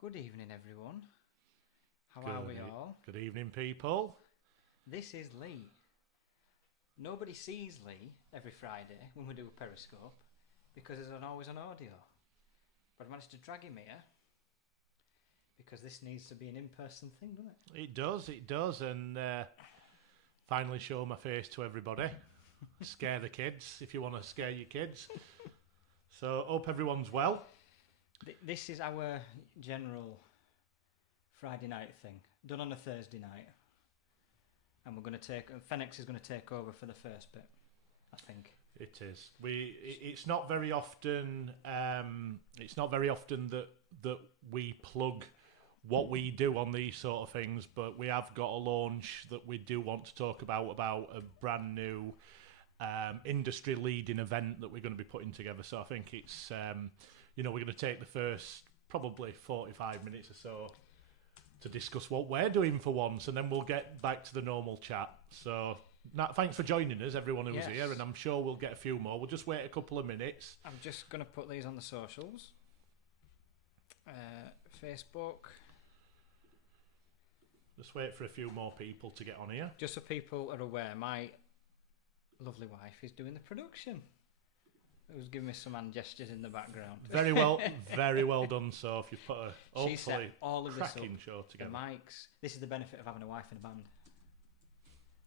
Good evening, everyone. How are we all? Good evening, people. This is Lee. Nobody sees Lee every Friday when we do a Periscope because he's always on audio. But I managed to drag him here because this needs to be an in-person thing, doesn't it? It does, and finally show my face to everybody. Scare the kids if you want to scare your kids. So, hope everyone's well. This is our general Friday night thing, done on a Thursday night. And we're going to Fenex is going to take over for the first bit, I think. It is. It's not very often. That we plug what we do on these sort of things, but we have got a launch that we do want to talk about a brand new industry leading event that we're going to be putting together. So I think it's we're going to take the first probably 45 minutes or so to discuss what we're doing for once, and then we'll get back to the normal chat. So thanks for joining us, everyone who's here, and I'm sure we'll get a few more. We'll just wait a couple of minutes. I'm just going to put these on the socials. Facebook. Just wait for a few more people to get on here. Just so people are aware, my lovely wife is doing the production. Who's giving me some hand gestures in the background. Very well done, Soph. You've put a hopefully all of cracking this show together. The mics. This is the benefit of having a wife in a band.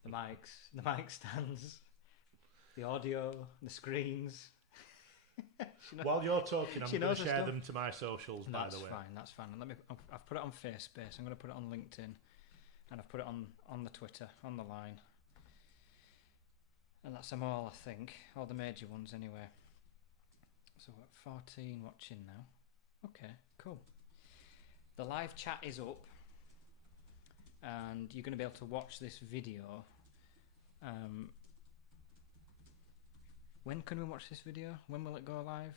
The mics, the mic stands, the audio, the screens. While you're talking, I'm going to share them to my socials, by the way. That's fine. I've put it on FaceSpace. I'm going to put it on LinkedIn. And I've put it on the Twitter, on the line. And that's them all, I think. All the major ones, anyway. So, 14 watching now. Okay, cool. The live chat is up. And you're going to be able to watch this video. When can we watch this video? When will it go live?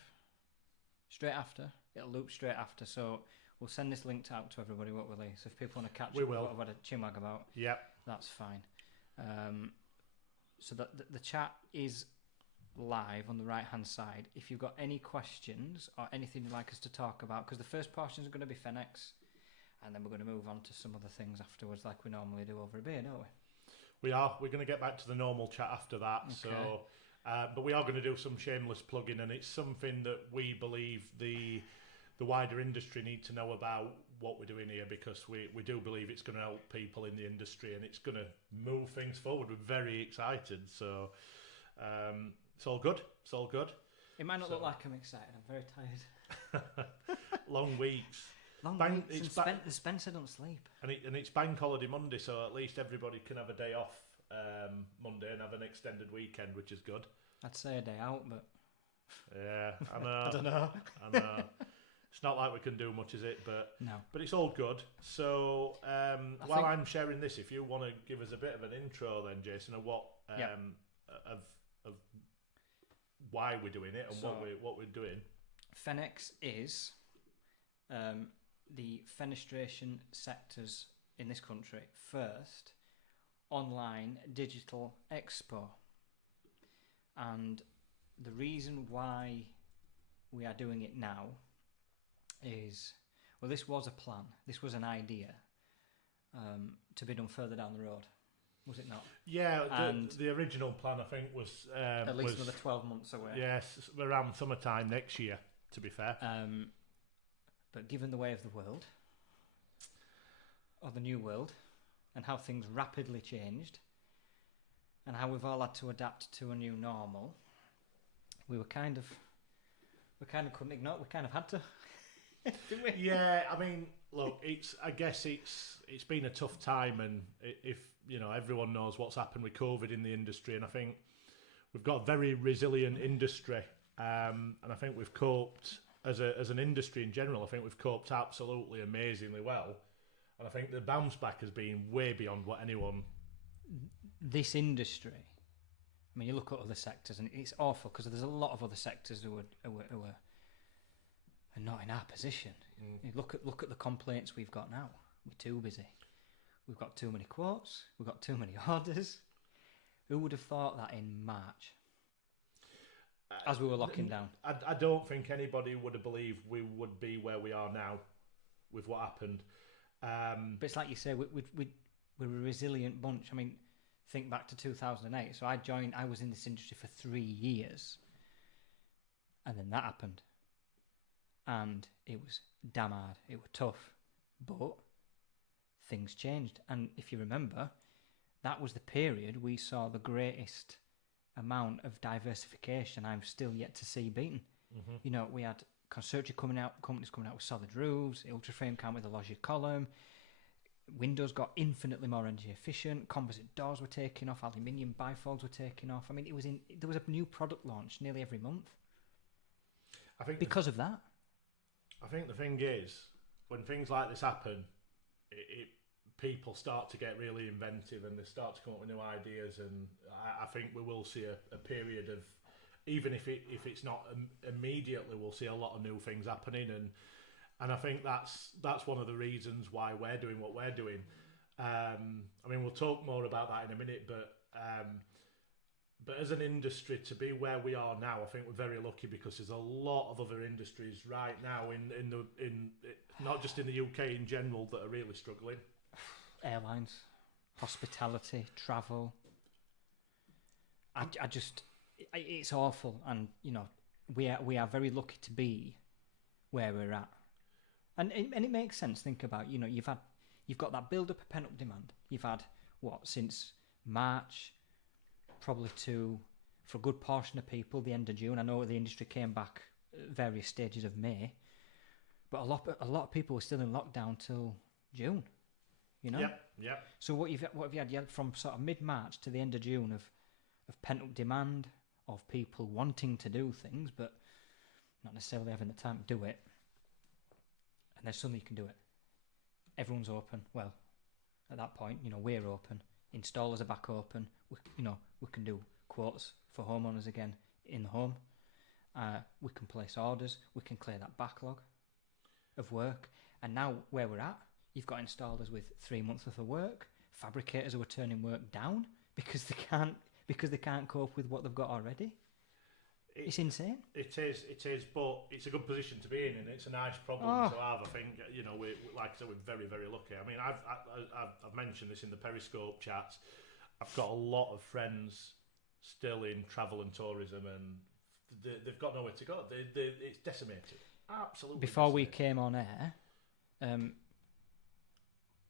Straight after. It'll loop straight after. So we'll send this link out to everybody, won't we, Lee? So if people want to catch up with what I've had a chinwag about, that's fine. So the chat is live on the right-hand side. If you've got any questions or anything you'd like us to talk about, because the first portion is going to be Fenex, and then we're going to move on to some other things afterwards like we normally do over a beer, don't we? We are. We're going to get back to the normal chat after that. Okay. So, but we are going to do some shameless plugging, and it's something that we believe the wider industry need to know about what we're doing here, because we do believe it's going to help people in the industry and it's going to move things forward. We're very excited. So it's all good. It's all good. It might not look like I'm excited. I'm very tired. Long weeks. Spencer don't sleep. And it's Bank Holiday Monday, so at least everybody can have a day off Monday and have an extended weekend, which is good. I'd say a day out, but... Yeah, I know. I don't know. I know. It's not like we can do much, is it? But no. But it's all good. So while I'm sharing this, if you want to give us a bit of an intro then, Jason, of what of why we're doing it and what we're doing. Fenex is the fenestration sector's, in this country, first online digital expo. And the reason why we are doing it now is, well, this was a plan. This was an idea to be done further down the road. Was it not? Yeah, the original plan, I think, was... at least another 12 months away. Yes, around summertime next year, to be fair. But given the way of the world, or the new world, and how things rapidly changed, and how we've all had to adapt to a new normal, we couldn't ignore it. We kind of had to, didn't we? Yeah, I mean, look, I guess it's been a tough time, and if everyone knows what's happened with COVID in the industry, and I think we've got a very resilient industry, and I think we've coped as an industry in general. I think we've coped absolutely amazingly well, and I think the bounce back has been way beyond what anyone. This industry, I mean, you look at other sectors, and it's awful because there's a lot of other sectors who are not in our position. You look at the complaints we've got now. We're too busy. We've got too many quotes. We've got too many orders. Who would have thought that in March? As we were locking down. I don't think anybody would have believed we would be where we are now what happened. But it's like you say, we're a resilient bunch. I mean, think back to 2008. So I was in this industry for 3 years, and then that happened, and it was damn hard. It was tough, but things changed. And if you remember, that was the period we saw the greatest amount of diversification I've still yet to see beaten. Mm-hmm. You know, we had companies coming out with solid roofs, Ultraframe came with a loggia column, windows got infinitely more energy efficient, composite doors were taking off, aluminium bifolds were taking off. I mean, there was a new product launch nearly every month. I think because of that. I think the thing is, when things like this happen, people start to get really inventive and they start to come up with new ideas, and I think we will see a period of, even if it's not immediately, we'll see a lot of new things happening, and I think that's one of the reasons why we're doing what we're doing. I mean, we'll talk more about that in a minute, but as an industry to be where we are now, I think we're very lucky, because there's a lot of other industries right now in not just in the UK in general that are really struggling. Airlines, hospitality, travel. It's awful, and you know, we are very lucky to be where we're at, and it makes sense. Think about, you know, you've got that build up of pent up demand. You've had since March, probably for a good portion of people, the end of June. I know the industry came back at various stages of May, but a lot of people were still in lockdown till June. You know. Yep. So what have you had? You had from sort of mid-March to the end of June of pent-up demand, of people wanting to do things but not necessarily having the time to do it. And then suddenly you can do it. Everyone's open. Well, at that point, you know, we're open. Installers are back open. We can do quotes for homeowners again in the home. We can place orders. We can clear that backlog of work. And now where we're at, you've got installers with 3 months worth of work, fabricators who are turning work down because they can't cope with what they've got already. It's insane. It is, but it's a good position to be in, and it's a nice problem to have. I think, you know, we like I said, we're very, very lucky. I mean, I've mentioned this in the Periscope chats. I've got a lot of friends still in travel and tourism, and they've got nowhere to go. It's decimated. Absolutely. Before decimated. We came on air,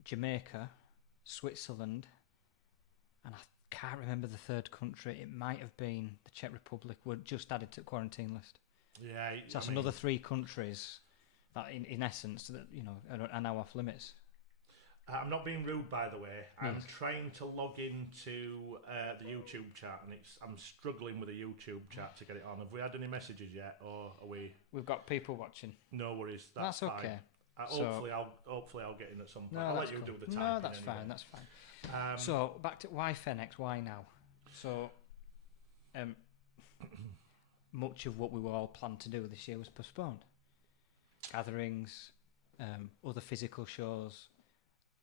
Jamaica, Switzerland, and I can't remember the third country. It might have been the Czech Republic. Were just added to the quarantine list. Yeah, so that's another 3 countries that, in essence, that you know are now off limits. I'm not being rude, by the way. I'm Yes. trying to log into the YouTube chat, and I'm struggling with the YouTube chat to get it on. Have we had any messages yet, or are we? We've got people watching. No worries. That's fine. okay. Hopefully I'll get in at some point. No, I'll let that's you cool. do the typing. No, that's anyway. fine. That's fine. So back to why Fenex? Why now? So, much of what we were all planned to do this year was postponed. Gatherings, other physical shows,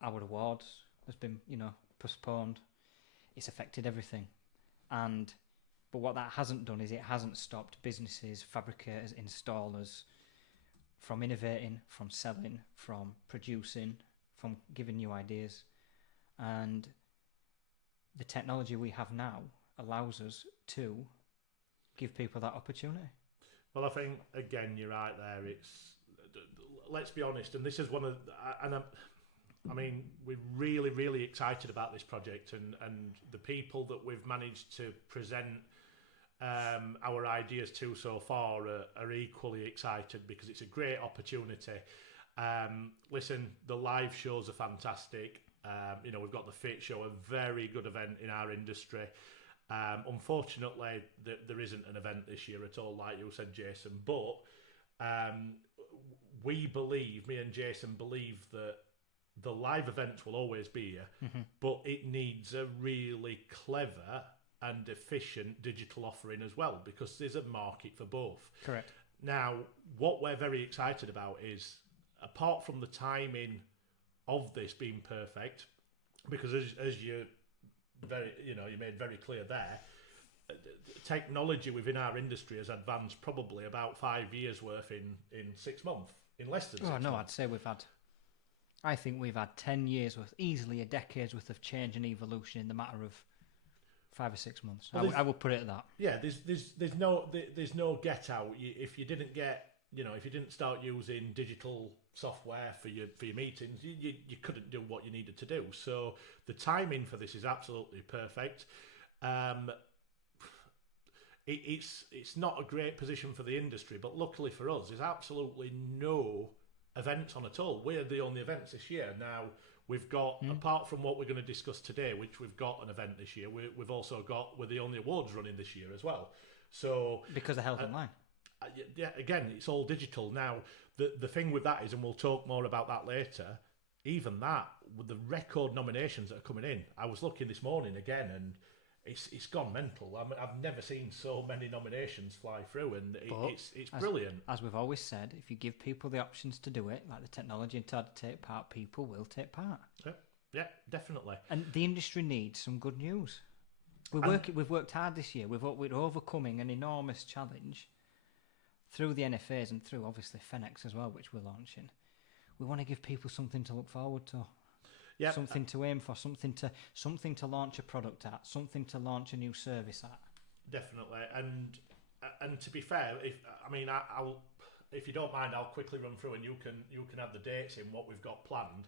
our awards has been, you know, postponed. It's affected everything, but what that hasn't done is it hasn't stopped businesses, fabricators, installers from innovating, from selling, from producing, from giving new ideas. And the technology we have now allows us to give people that opportunity. Well, I think, again, you're right there. Let's be honest, and this is one of, I mean, we're really, really excited about this project, and the people that we've managed to present our ideas to so far are equally excited, because it's a great opportunity. Listen, the live shows are fantastic. You know, we've got the Fit Show, a very good event in our industry. Unfortunately, there isn't an event this year at all, like you said, Jason. But me and Jason believe that the live events will always be here, but it needs a really clever and efficient digital offering as well, because there's a market for both. Correct. Now, what we're very excited about is, apart from the timing of this being perfect, because as you made very clear there, technology within our industry has advanced probably about 5 years worth in 6 months, in less than 6 months. No, I'd say we've had I think we've had 10 years worth, easily a decade's worth of change and evolution in the matter of 5 or 6 months. Well, I would put it at that. Yeah, there's no get out. If you didn't get, if you didn't start using digital software for your meetings, you couldn't do what you needed to do. So the timing for this is absolutely perfect. It's not a great position for the industry, but luckily for us, there's absolutely no events on at all. We're the only events this year. Now, we've got, apart from what we're going to discuss today, which we've got an event this year, we're the only awards running this year as well. So because they're held online. Yeah, again, it's all digital. Now, the thing with that is, and we'll talk more about that later, even that, with the record nominations that are coming in, I was looking this morning again, and it's gone mental. I've never seen so many nominations fly through, and it's brilliant. As we've always said, if you give people the options to do it, like the technology and to take part, people will take part. Yeah, definitely. And the industry needs some good news. We've worked hard this year. We're overcoming an enormous challenge through the NFAs and through obviously Fenex as well, which we're launching. We want to give people something to look forward to. Yep. Something to aim for, something to launch a product at, something to launch a new service at. Definitely, and to be fair, if you don't mind, I'll quickly run through, and you can have the dates in what we've got planned.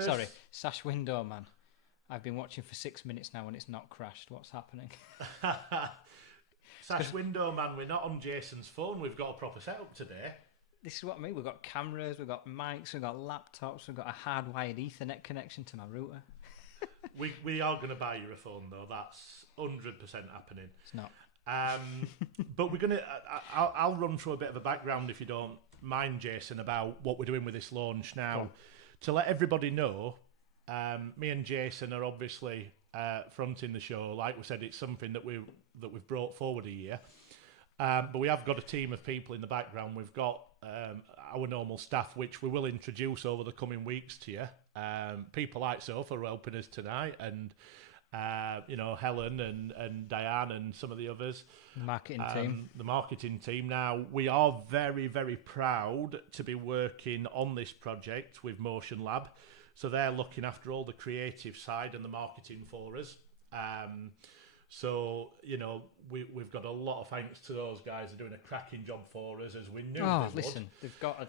Sorry, Sash Window Man. I've been watching for 6 minutes now, and it's not crashed. What's happening? Sash Window Man, we're not on Jason's phone. We've got a proper setup today. This is what I mean. We've got cameras, we've got mics, we've got laptops, we've got a hardwired Ethernet connection to my router. we are going to buy you a phone, though. That's 100% happening. It's not. But we're going to... I'll run through a bit of a background, if you don't mind, Jason, about what we're doing with this launch now. Cool. To let everybody know, me and Jason are obviously fronting the show. Like we said, it's something that we've brought forward a year. But we have got a team of people in the background. We've got our normal staff, which we will introduce over the coming weeks to you. People like Sophie are helping us tonight, and Helen and Diane and some of the others. The marketing team. Now, we are very, very proud to be working on this project with Motion Lab. So they're looking after all the creative side and the marketing for us. So, we've got a lot of thanks to those guys. They're doing a cracking job for us, as we knew they would. Listen, they've got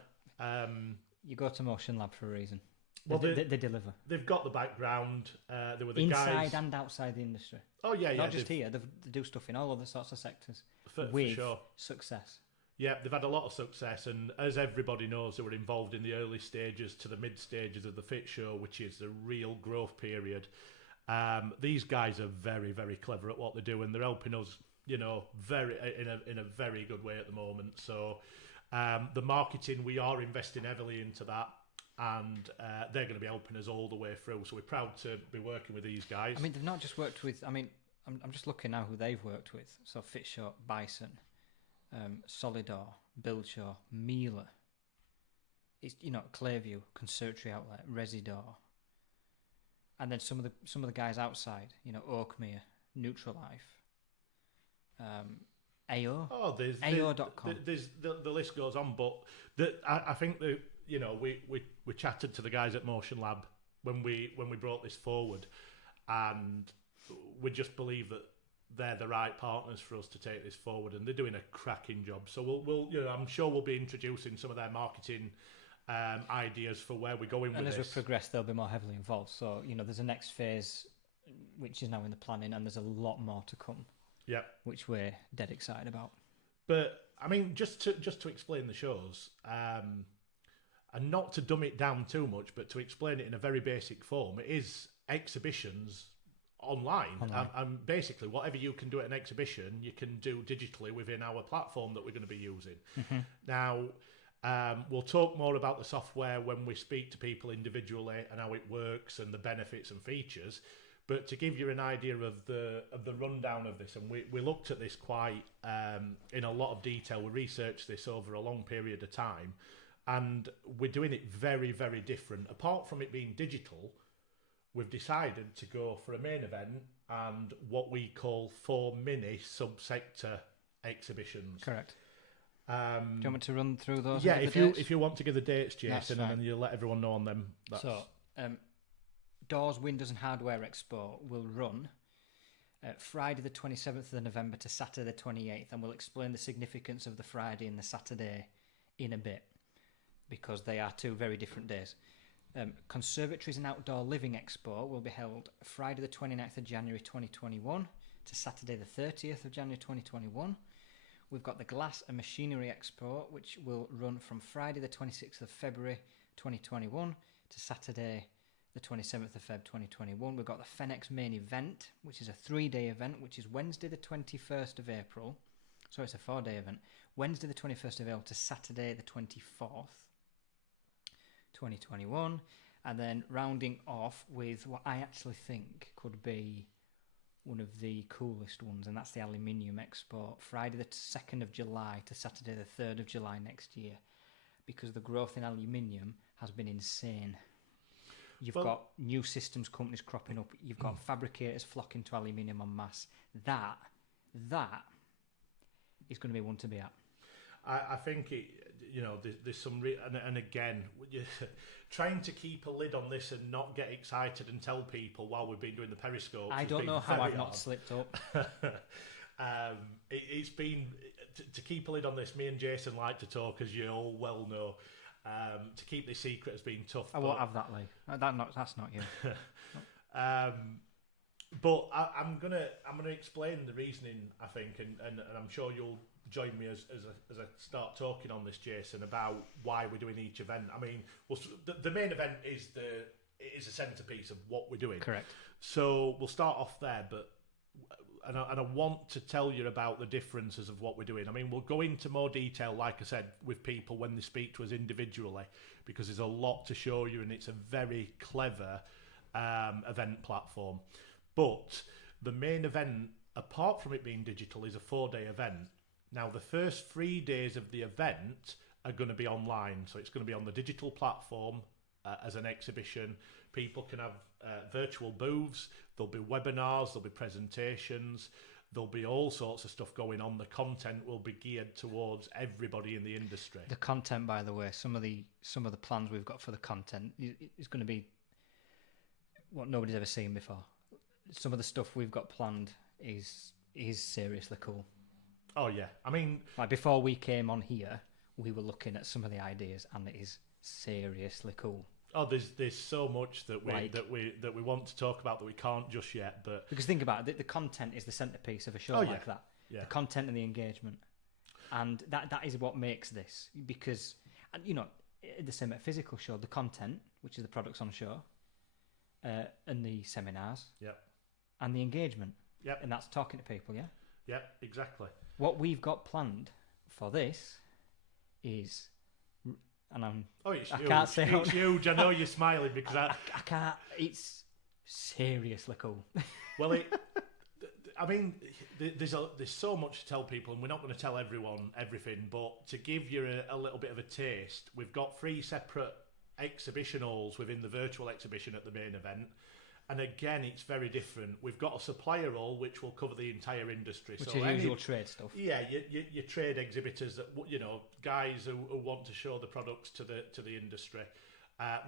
you go to Motion Lab for a reason. Well, they deliver. They've got the background. They were the inside guys... and outside the industry. Oh, yeah. Not just here. They do stuff in all other sorts of sectors. For sure. Success. Yeah, they've had a lot of success, and as everybody knows, they were involved in the early stages to the mid stages of the Fit Show, which is the real growth period. These guys are very, very clever at what they do, and they're helping us, very in a very good way at the moment. So the marketing, we are investing heavily into that, and they're going to be helping us all the way through. So we're proud to be working with these guys. I mean, they've not just worked with. I mean, I'm just looking now who they've worked with. So Fit Show, Bison, Solidor, Buildshaw, Miele. It's Clearview, Conservatory Outlet, Residor. And then some of the guys outside, Oakmere, Neutralife, AO. Oh, AO.com. The list goes on, but I think that we chatted to the guys at Motion Lab when we brought this forward, and we just believe that they're the right partners for us to take this forward, and they're doing a cracking job. So we'll I'm sure we'll be introducing some of their marketing ideas for where we're going with this. And as we progress, they'll be more heavily involved. So, there's a next phase, which is now in the planning, and there's a lot more to come. Yeah. Which we're dead excited about. But, I mean, just to explain the shows, and not to dumb it down too much, but to explain it in a very basic form, it is exhibitions online. And basically, whatever you can do at an exhibition, you can do digitally within our platform that we're going to be using. Mm-hmm. Now... we'll talk more about the software when we speak to people individually and how it works and the benefits and features. But to give you an idea of the rundown of this, and we looked at this quite in a lot of detail. We researched this over a long period of time, and we're doing it very, very different. Apart from it being digital, we've decided to go for a main event and what we call 4 mini subsector exhibitions. Correct. Do you want me to run through those? Yeah, if you want to give the dates, Jason, and then you'll let everyone know on them. So, Doors, Windows and Hardware Expo will run Friday the 27th of November to Saturday the 28th, and we'll explain the significance of the Friday and the Saturday in a bit, because they are two very different days. Conservatories and Outdoor Living Expo will be held Friday the 29th of January 2021 to Saturday the 30th of January 2021. We've got the Glass and Machinery Expo, which will run from Friday the 26th of February 2021 to Saturday the 27th of Feb 2021. We've got the Fenex main event, which is a 3-day event, which is Wednesday the 21st of April. So it's a 4-day event. Wednesday the 21st of April to Saturday the 24th, 2021. And then rounding off with what I actually think could be one of the coolest ones, and that's the Aluminium Expo, Friday the 2nd of July to Saturday the 3rd of July next year, because the growth in aluminium has been insane. You've got new systems companies cropping up. You've got fabricators flocking to aluminium en masse. That is going to be one to be at. I think there's some and again, trying to keep a lid on this and not get excited and tell people while we've been doing the Periscope. I don't know how I've not slipped up. It's been to keep a lid on this. Me and Jason like to talk, as you all well know. To keep this secret has been tough. I won't have that, Lee. That's not you. But I'm gonna explain the reasoning, I think, and I'm sure you'll join me as I start talking on this, Jason, about why we're doing each event. I mean, the main event is a centerpiece of what we're doing. Correct. So we'll start off there, but I want to tell you about the differences of what we're doing. I mean, we'll go into more detail, like I said, with people when they speak to us individually, because there's a lot to show you, and it's a very clever event platform. But the main event, apart from it being digital, is a 4-day event. Now, the first 3 days of the event are going to be online. So it's going to be on the digital platform as an exhibition. People can have virtual booths. There'll be webinars. There'll be presentations. There'll be all sorts of stuff going on. The content will be geared towards everybody in the industry. The content, by the way, some of the plans we've got for the content is going to be what nobody's ever seen before. Some of the stuff we've got planned is seriously cool. Oh yeah, I mean, like before we came on here, we were looking at some of the ideas, and it is seriously cool. Oh, there's so much that we want to talk about that we can't just yet. But because think about it, the content is the centerpiece of a show like that. Yeah. The content and the engagement, and that is what makes this. Because the same at physical show, the content, which is the products on show, and the seminars, and the engagement, and that's talking to people, exactly. What we've got planned for this is, and it's I huge. Can't say it's huge. I know you're smiling because I can't. It's seriously cool. Well, I mean, there's so much to tell people, and we're not going to tell everyone everything. But to give you a little bit of a taste, we've got 3 separate exhibition halls within the virtual exhibition at the main event. And again, it's very different. We've got a supplier hall which will cover the entire industry. Which is usual trade stuff. Yeah, your trade exhibitors that guys who want to show the products to the industry,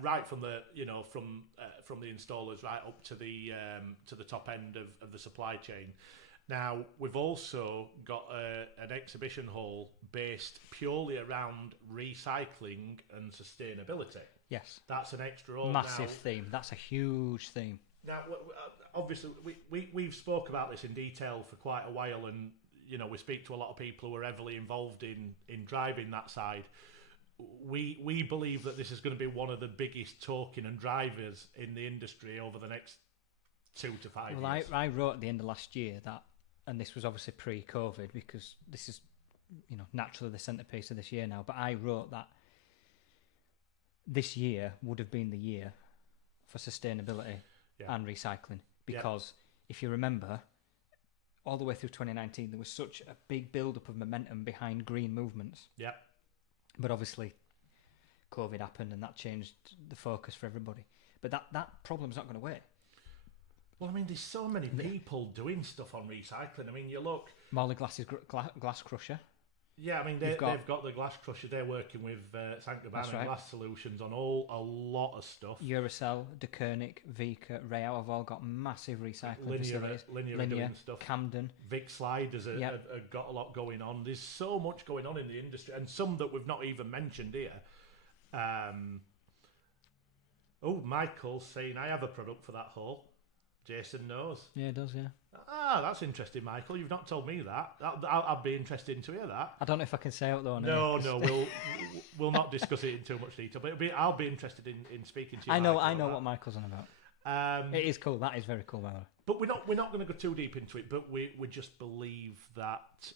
right from the from the installers right up to the top end of the supply chain. Now we've also got an exhibition hall based purely around recycling and sustainability. Yes, that's an extra massive theme. That's a huge theme. Now, obviously, we've spoke about this in detail for quite a while, and we speak to a lot of people who are heavily involved in driving that side. We believe that this is going to be one of the biggest talking and drivers in the industry over the next 2 to 5 years. Well, I wrote at the end of last year that, and this was obviously pre-COVID because this is naturally the centrepiece of this year now. But I wrote that this year would have been the year for sustainability and recycling, because if you remember, all the way through 2019 there was such a big build-up of momentum behind green movements. But obviously COVID happened and that changed the focus for everybody. But that problem's not going to wait. Well, I mean, there's so many people doing stuff on recycling. I mean, you look... Morley Glass Crusher. Yeah, I mean, they've got the glass crusher. They're working with Saint-Gobain and Glass Solutions on a lot of stuff. Eurocell, De Koenig, Vika, Rayout have all got massive recycling facilities. Linear are doing stuff. Camden. Vic Sliders have got a lot going on. There's so much going on in the industry, and some that we've not even mentioned here. Michael's saying, I have a product for that hole. Jason knows. Yeah, it does, yeah. Ah, that's interesting, Michael. You've not told me that. I'd be interested to hear that. I don't know if I can say it though. No, we'll not discuss it in too much detail. But I'll be interested in speaking to you. I know what Michael's on about. It is cool. That is very cool, by the way. But we're not going to go too deep into it. But we just believe that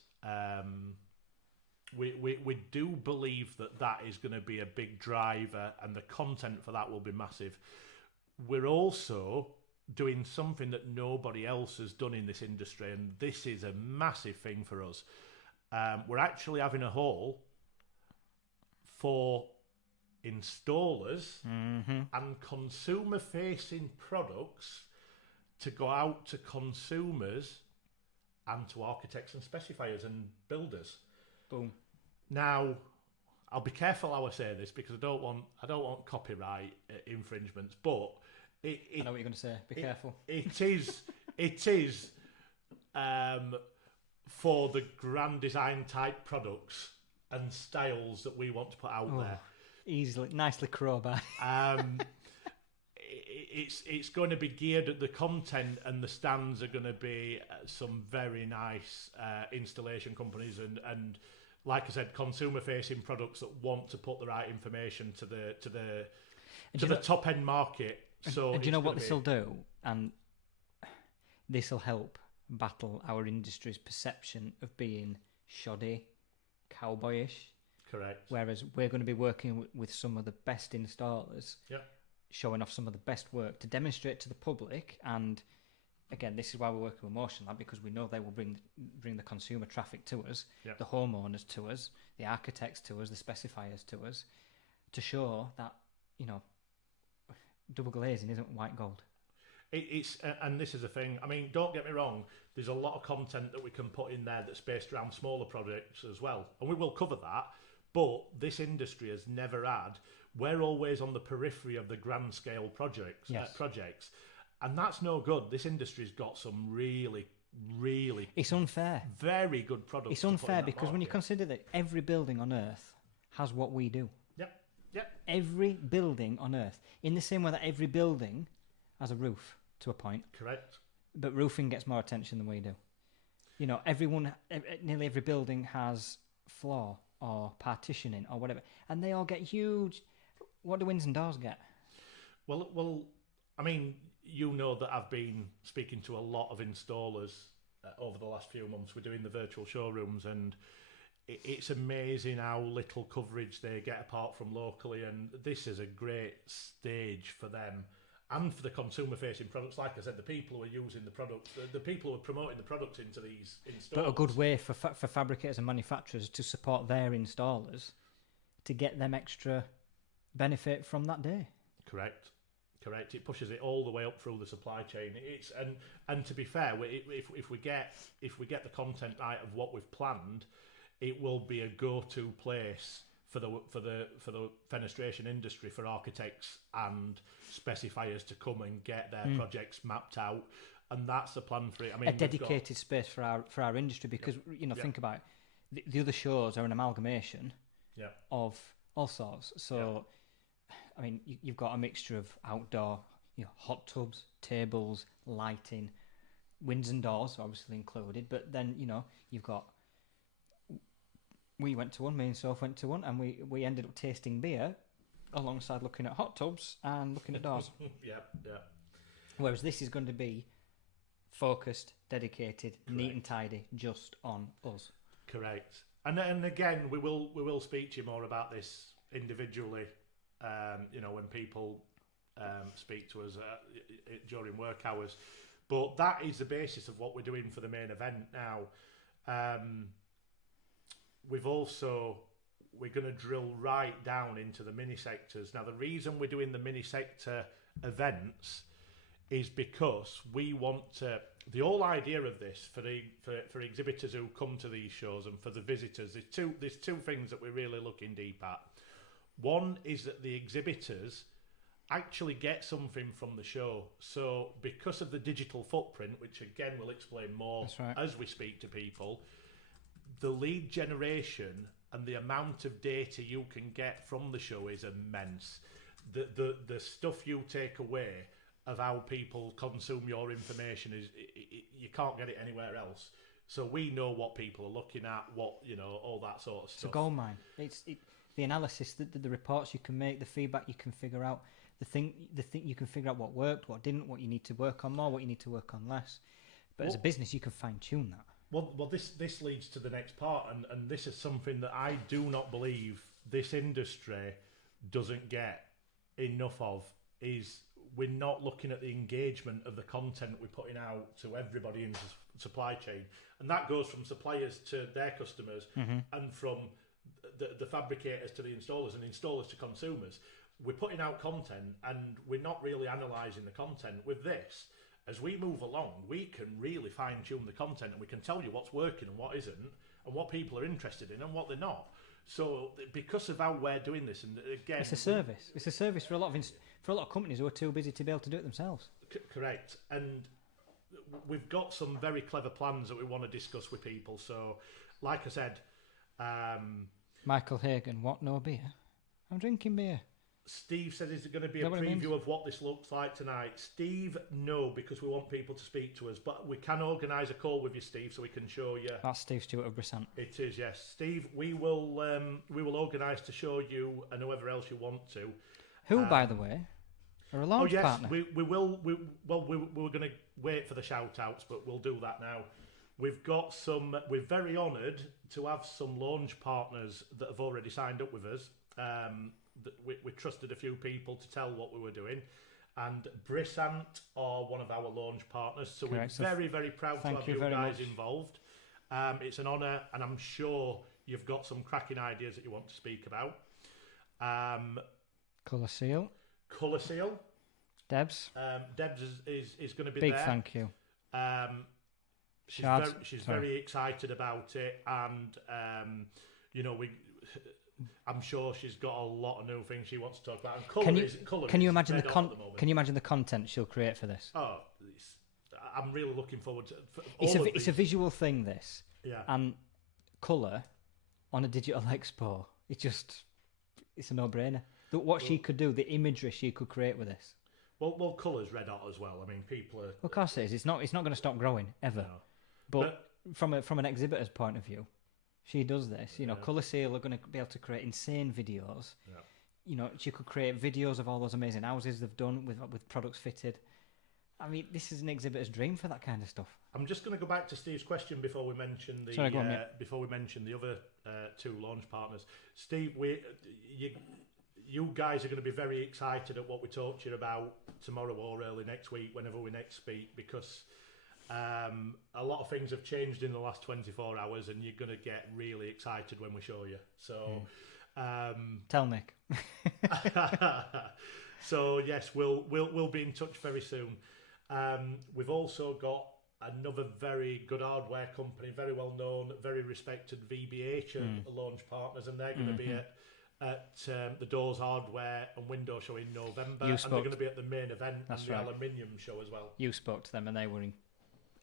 we do believe that is going to be a big driver, and the content for that will be massive. We're also doing something that nobody else has done in this industry, and this is a massive thing for us. We're actually having a haul for installers and consumer-facing products to go out to consumers and to architects and specifiers and builders. Boom. Now, I'll be careful how I say this because I don't want copyright infringements, but I know what you're going to say. Be careful. It is for the grand design type products and styles that we want to put out there. Easily, nicely crowbar. It's going to be geared at the content, and the stands are going to be some very nice installation companies and like I said, consumer-facing products that want to put the right information to the top end market. So, and do you know what this will do? And this will help battle our industry's perception of being shoddy, cowboyish. Correct. Whereas we're going to be working with some of the best installers, showing off some of the best work to demonstrate to the public. And again, this is why we're working with Motion Lab, because we know they will bring the consumer traffic to us, the homeowners to us, the architects to us, the specifiers to us, to show that, double glazing isn't white gold. It's and this is a thing. I mean, don't get me wrong. There's a lot of content that we can put in there that's based around smaller projects as well, and we will cover that. But this industry has never had. We're always on the periphery of the grand scale projects, and that's no good. This industry's got some really, really. It's unfair. Very good products. It's unfair because when you consider that every building on Earth has what we do. Yep. Every building on Earth, in the same way that every building has a roof to a point. Correct. But roofing gets more attention than we do. Nearly every building has floor or partitioning or whatever, and they all get huge. What do windows and doors get? Well, I mean, that I've been speaking to a lot of installers over the last few months. We're doing the virtual showrooms, and it's amazing how little coverage they get apart from locally, and this is a great stage for them and for the consumer-facing products. Like I said, the people who are using the products, the people who are promoting the products into these installers. But a good way for fabricators and manufacturers to support their installers to get them extra benefit from that day. Correct. It pushes it all the way up through the supply chain. It's and to be fair, if we get the content right of what we've planned, it will be a go-to place for the fenestration industry, for architects and specifiers to come and get their projects mapped out, and that's the plan for it. I mean, a dedicated space for our industry, because think about it, the other shows are an amalgamation of all sorts. So, I mean, you've got a mixture of outdoor, hot tubs, tables, lighting, windows and doors, obviously included. But then you've got. We went to one, me and Soph went to one, and we ended up tasting beer alongside looking at hot tubs and looking at doors. Yeah. Whereas this is going to be focused, dedicated, neat and tidy, just on us. Correct. And again, we will speak to you more about this individually. When people speak to us during work hours. But that is the basis of what we're doing for the main event now. We're going to drill right down into the mini sectors. Now, the reason we're doing the mini sector events is because we want to. The whole idea of this for exhibitors who come to these shows and for the visitors, there's two things that we're really looking deep at. One is that the exhibitors actually get something from the show. So because of the digital footprint, which again we'll explain more as we speak to people, the lead generation and the amount of data you can get from the show is immense. The stuff you take away of how people consume your information is you can't get it anywhere else. So we know what people are looking at, all that sort of stuff. It's a goldmine. It's the analysis, the reports you can make, the feedback you can figure out, the thing you can figure out what worked, what didn't, what you need to work on more, what you need to work on less. But as a business, you can fine tune that. Well, this leads to the next part, and this is something that I do not believe this industry doesn't get enough of. Is we're not looking at the engagement of the content we're putting out to everybody in the supply chain, and that goes from suppliers to their customers, and from the fabricators to the installers, and installers to consumers. We're putting out content, and we're not really analysing the content. With this, as we move along, we can really fine-tune the content, and we can tell you what's working and what isn't, and what people are interested in and what they're not. So, because of how we're doing this, and again, it's a service. It's a service for a lot of companies who are too busy to be able to do it themselves. Correct. And we've got some very clever plans that we want to discuss with people. So, like I said, Michael Hagan, what? No beer? I'm drinking beer. Steve said, is it going to be a preview of what this looks like tonight? Steve, no, because we want people to speak to us. But we can organise a call with you, Steve, so we can show you. That's Steve Stewart of Brissant. It is, yes. Steve, we will organise to show you and whoever else you want to. Who, by the way, are a launch partner. We will. We were going to wait for the shout-outs, but we'll do that now. We're very honoured to have some launch partners that have already signed up with us. We trusted a few people to tell what we were doing, and Brissant are one of our launch partners, so correct. We're very, very proud to have you guys involved. It's an honour, and I'm sure you've got some cracking ideas that you want to speak about. Colour Seal. Debs. Debs is going to be big there. Thank you. She's very excited about it, and I'm sure she's got a lot of new things she wants to talk about. And can you imagine the content she'll create for this? Oh, I'm really looking forward to it's a visual thing, this. Yeah. And colour on a digital expo, it's a no-brainer. What she could do, the imagery she could create with this. Well, colour's red hot as well. I mean, people are. Well, of course it is. It's not going to stop growing ever. No. But from an exhibitor's point of view, she does this. Colour Seal are going to be able to create insane videos. Yeah. She could create videos of all those amazing houses they've done with products fitted. I mean, this is an exhibitor's dream for that kind of stuff. I'm just going to go back to Steve's question before we mention the other two launch partners. Steve, you guys are going to be very excited at what we talk to you about tomorrow or early next week, whenever we next speak, because a lot of things have changed in the last 24 hours, and you're going to get really excited when we show you. So, tell Nick. So yes, we'll be in touch very soon. We've also got another very good hardware company, very well known, very respected, VBH launch partners, and they're going to be at the Doors Hardware and Window Show in November, and they're going to be at the main event and the Aluminium Show as well. You spoke to them, and they were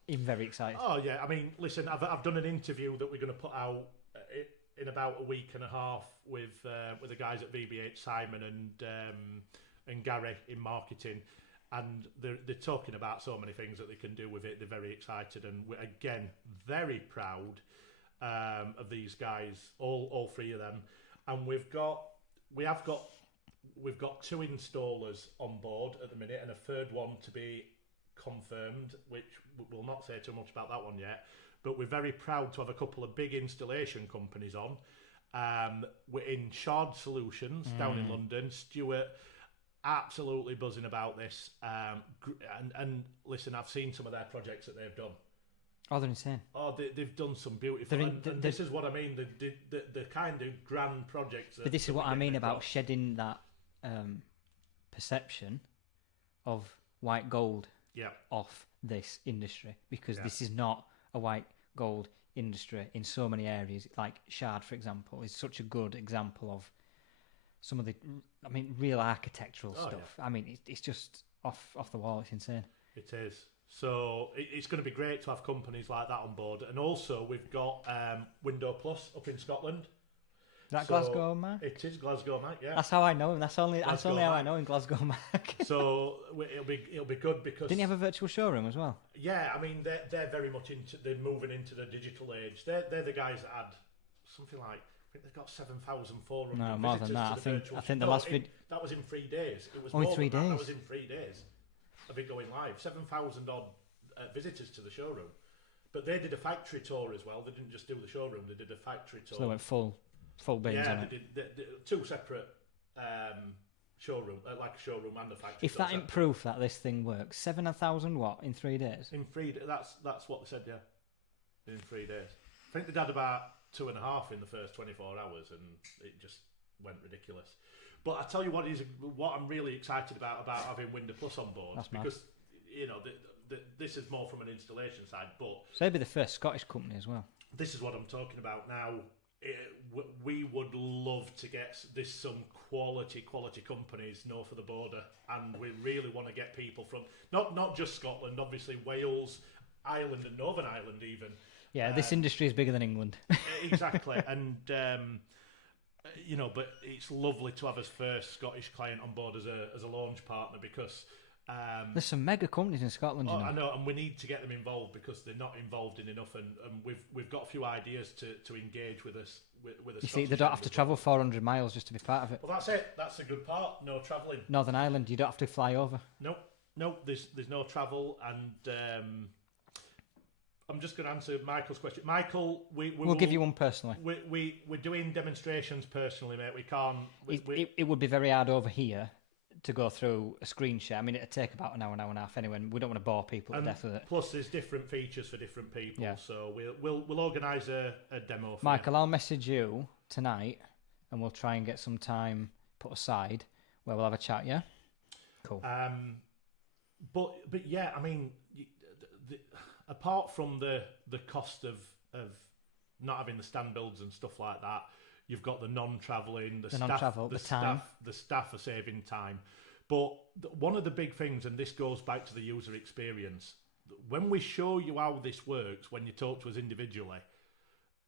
very excited. Oh yeah, I mean, listen, I've done an interview that we're going to put out in about a week and a half with the guys at VBH, Simon and Gary in marketing, and they're talking about so many things that they can do with it. They're very excited, and we're again very proud of these guys, all three of them. And we've got two installers on board at the minute, and a third one to be confirmed, which we'll not say too much about that one yet. But we're very proud to have a couple of big installation companies on. We're in Shard Solutions down in London. Stuart, absolutely buzzing about this. And listen, I've seen some of their projects that they've done. Oh, they're insane. Oh, they've done some beautiful. And this is what I mean. The kind of grand projects. But this is what I mean about shedding that perception of white gold off this industry, because this is not a white gold industry in so many areas. Like Shard, for example, is such a good example of some of the, real architectural stuff. Yeah. I mean, it's just off the wall. It's insane. It is. So it's going to be great to have companies like that on board. And also we've got Window Plus up in Scotland. Is that Glasgow Mark? It is Glasgow Mark, yeah. That's how I know him. That's only how I know him, Glasgow Mark. So it'll be good because... Didn't he have a virtual showroom as well? Yeah, I mean, they're very much they're moving into the digital age. They're the guys that had something like, I think they've got 7,400 no, more visitors than that. to I think the last video... That was in 3 days. It was only more 3 than days? That was in 3 days of it going live. 7,000 odd visitors to the showroom. But they did a factory tour as well. They didn't just do the showroom, they did a factory tour. So they went full beans on it. They did 2 separate showroom, like a showroom and a factory. If that ain't proof that this thing works, 7,000 what in 3 days? In 3 days, that's what they said. Yeah, in 3 days. I think they had about 2.5 in the first 24 hours, and it just went ridiculous. But I tell you what I'm really excited about having Window Plus on board. That's because this is more from an installation side, but so they'd be the first Scottish company as well. This is what I'm talking about now. We would love to get some quality companies north of the border, and we really want to get people from not just Scotland, obviously Wales, Ireland, and Northern Ireland even. Yeah, this industry is bigger than England. Exactly, and but it's lovely to have his first Scottish client on board as a launch partner, because there's some mega companies in Scotland. I know, and we need to get them involved because they're not involved in enough, and we've got a few ideas to engage with us. With you see, they don't have to travel 400 miles just to be part of it. Well, that's it. That's a good part. No travelling. Northern Ireland, you don't have to fly over. Nope. There's no travel, and I'm just going to answer Michael's question. Michael, we'll give you one personally. We're doing demonstrations personally, mate. We can't. It would be very hard over here to go through a screen share. I mean, it'd take about an hour and a half anyway, and we don't want to bore people to death with it. Plus, there's different features for different people, so we'll organise a demo for Michael, I'll message you tonight, and we'll try and get some time put aside where we'll have a chat, yeah? Cool. But yeah, I mean, apart from the cost of not having the stand builds and stuff like that, you've got the non-travelling, the staff are saving time. But one of the big things, and this goes back to the user experience, when we show you how this works, when you talk to us individually,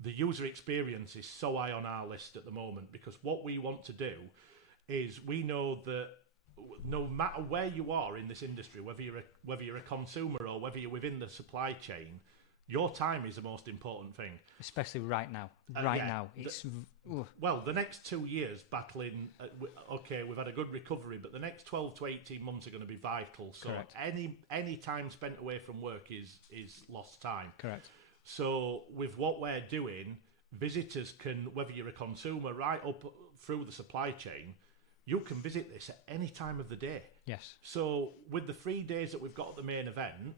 the user experience is so high on our list at the moment, because what we want to do is, we know that no matter where you are in this industry, whether you're a consumer or whether you're within the supply chain, your time is the most important thing. Especially right now. It's... Well, the next 2 years battling... we've had a good recovery, but the next 12 to 18 months are going to be vital. So Correct. any time spent away from work is lost time. Correct. So with what we're doing, visitors can, whether you're a consumer right up through the supply chain, you can visit this at any time of the day. Yes. So with the 3 days that we've got at the main event,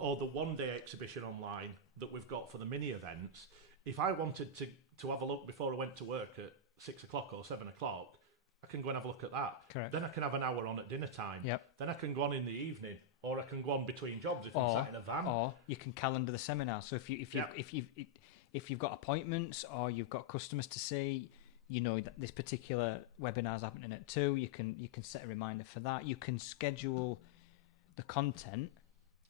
or the 1 day exhibition online that we've got for the mini events, if I wanted to have a look before I went to work at 6 o'clock or 7 o'clock, I can go and have a look at that. Correct. Then I can have an hour on at dinner time. Yep. Then I can go on in the evening, or I can go on between jobs if I'm sat in a van. Or you can calendar the seminar. So if you've got appointments or you've got customers to see, you know that this particular webinar is happening at 2. You can set a reminder for that. You can schedule the content.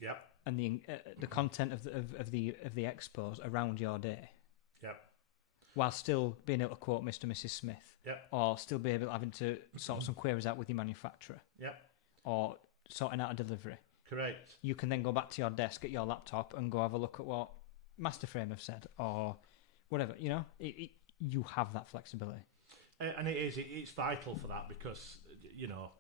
Yep. And the content of the expos around your day. Yep. While still being able to quote Mr. and Mrs. Smith. Yep. Or still be able having to sort some queries out with your manufacturer. Yep. Or sorting out a delivery. Correct. You can then go back to your desk at your laptop and go have a look at what Masterframe have said or whatever. You know, you have that flexibility. And it's vital for that, because, you know,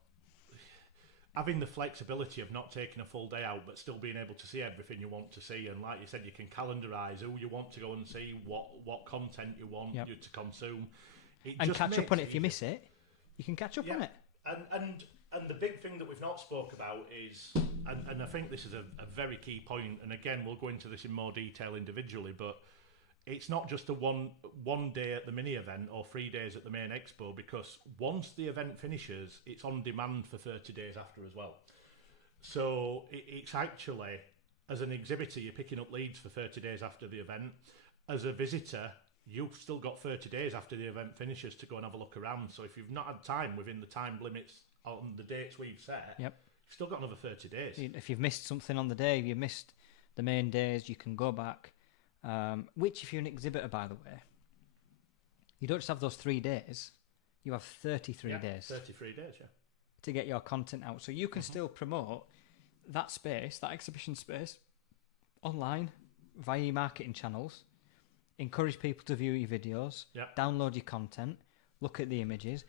having the flexibility of not taking a full day out but still being able to see everything you want to see, and like you said, you can calendarize who you want to go and see, what content you want you to consume, and catch up on it. If you miss it, you can catch up on it. And the big thing that we've not spoke about is, and I think this is a very key point, and again we'll go into this in more detail individually, but it's not just a one day at the mini event or 3 days at the main expo, because once the event finishes, it's on demand for 30 days after as well. So it's actually, as an exhibitor, you're picking up leads for 30 days after the event. As a visitor, you've still got 30 days after the event finishes to go and have a look around. So if you've not had time within the time limits on the dates we've set, Yep. you've still got another 30 days. If you've missed something on the day, if you've missed the main days, you can go back. Which, if you're an exhibitor, by the way, you don't just have those 3 days. You have 33 days. 33 days, yeah. To get your content out. So you can still promote that space, that exhibition space, online, via your marketing channels, encourage people to view your videos, download your content, look at the images,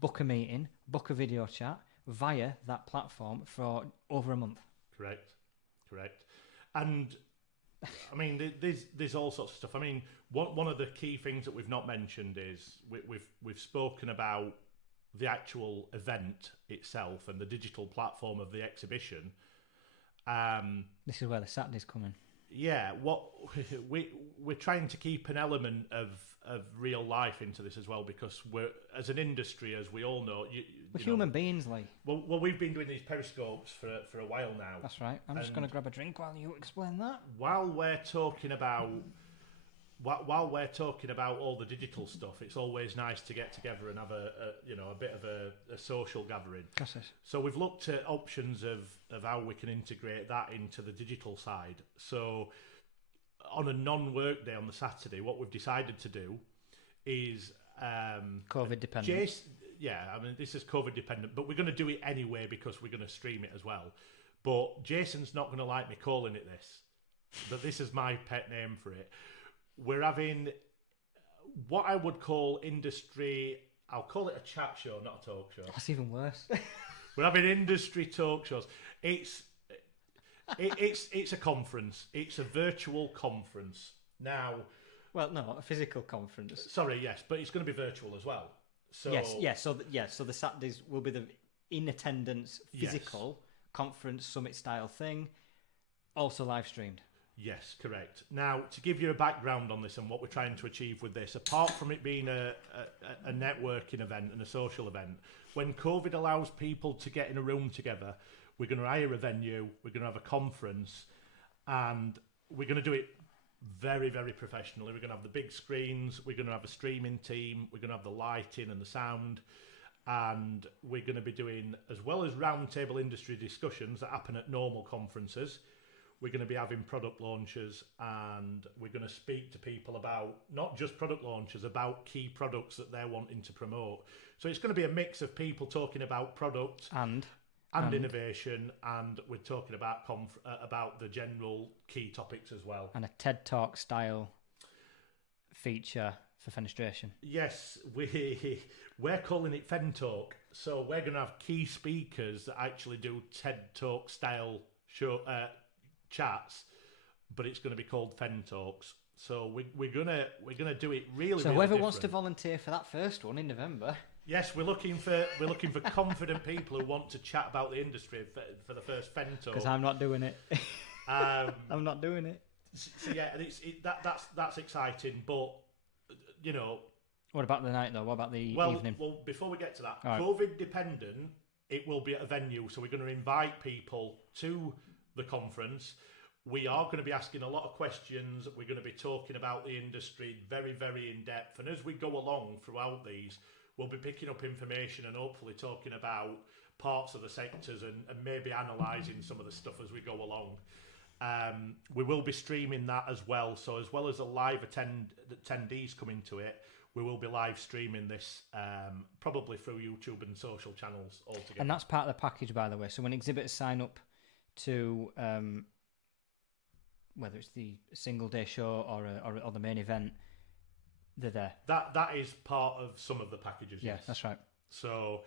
book a meeting, book a video chat via that platform for over a month. Correct. And I mean, there's all sorts of stuff. I mean, one of the key things that we've not mentioned is we've spoken about the actual event itself and the digital platform of the exhibition. This is where the Saturday's coming. Yeah, what we're trying to keep an element of real life into this as well, because we're, as an industry, as we all know, we're human beings, like. Well, we've been doing these periscopes for a while now. That's right. I'm just going to grab a drink while you explain that. While we're talking about all the digital stuff, it's always nice to get together and have a bit of a social gathering. That's it. So we've looked at options of how we can integrate that into the digital side. So on a non-work day on the Saturday, what we've decided to do is COVID dependent. I mean, this is COVID dependent, but we're going to do it anyway because we're going to stream it as well. But Jason's not going to like me calling it this, but this is my pet name for it. We're having what I would call industry. I'll call it a chat show, not a talk show. That's even worse. We're having industry talk shows. It's a conference. It's a virtual conference now. Well, no, a physical conference. Sorry, yes, but it's going to be virtual as well. So So the Saturdays will be the in attendance physical conference summit style thing, also live streamed. Yes, correct. Now, to give you a background on this and what we're trying to achieve with this, apart from it being a networking event and a social event, when COVID allows people to get in a room together, we're going to hire a venue, we're going to have a conference, and we're going to do it very, very professionally. We're going to have the big screens, we're going to have a streaming team, we're going to have the lighting and the sound, and we're going to be doing, as well as roundtable industry discussions that happen at normal conferences, we're going to be having product launches, and we're going to speak to people about not just product launches, about key products that they're wanting to promote. So it's going to be a mix of people talking about product and innovation, and we're talking about the general key topics as well. And a TED Talk style feature for Fenestration. Yes, we're calling it Fen Talk. So we're going to have key speakers that actually do TED Talk style show chats, but it's going to be called Fen Talks. So we're gonna do it really. So really whoever different. wants to volunteer for that first one in November. Yes, we're looking for confident people who want to chat about the industry for the first Fen Talk. Because I'm not doing it. I'm not doing it. So yeah, and that's exciting, but you know. What about the night though? What about the evening? Well, before we get to that, right. COVID dependent, it will be at a venue, so we're going to invite people to the conference. We are going to be asking a lot of questions. We're going to be talking about the industry very, very in depth. And as we go along throughout these, we'll be picking up information and hopefully talking about parts of the sectors and maybe analysing some of the stuff as we go along. We will be streaming that as well. So as well as the live attendees coming to it, we will be live streaming this probably through YouTube and social channels altogether. And that's part of the package, by the way. So when exhibitors sign up to whether it's the single day show or the main event, they're there. That is part of some of the packages. Yeah, yes. That's right. So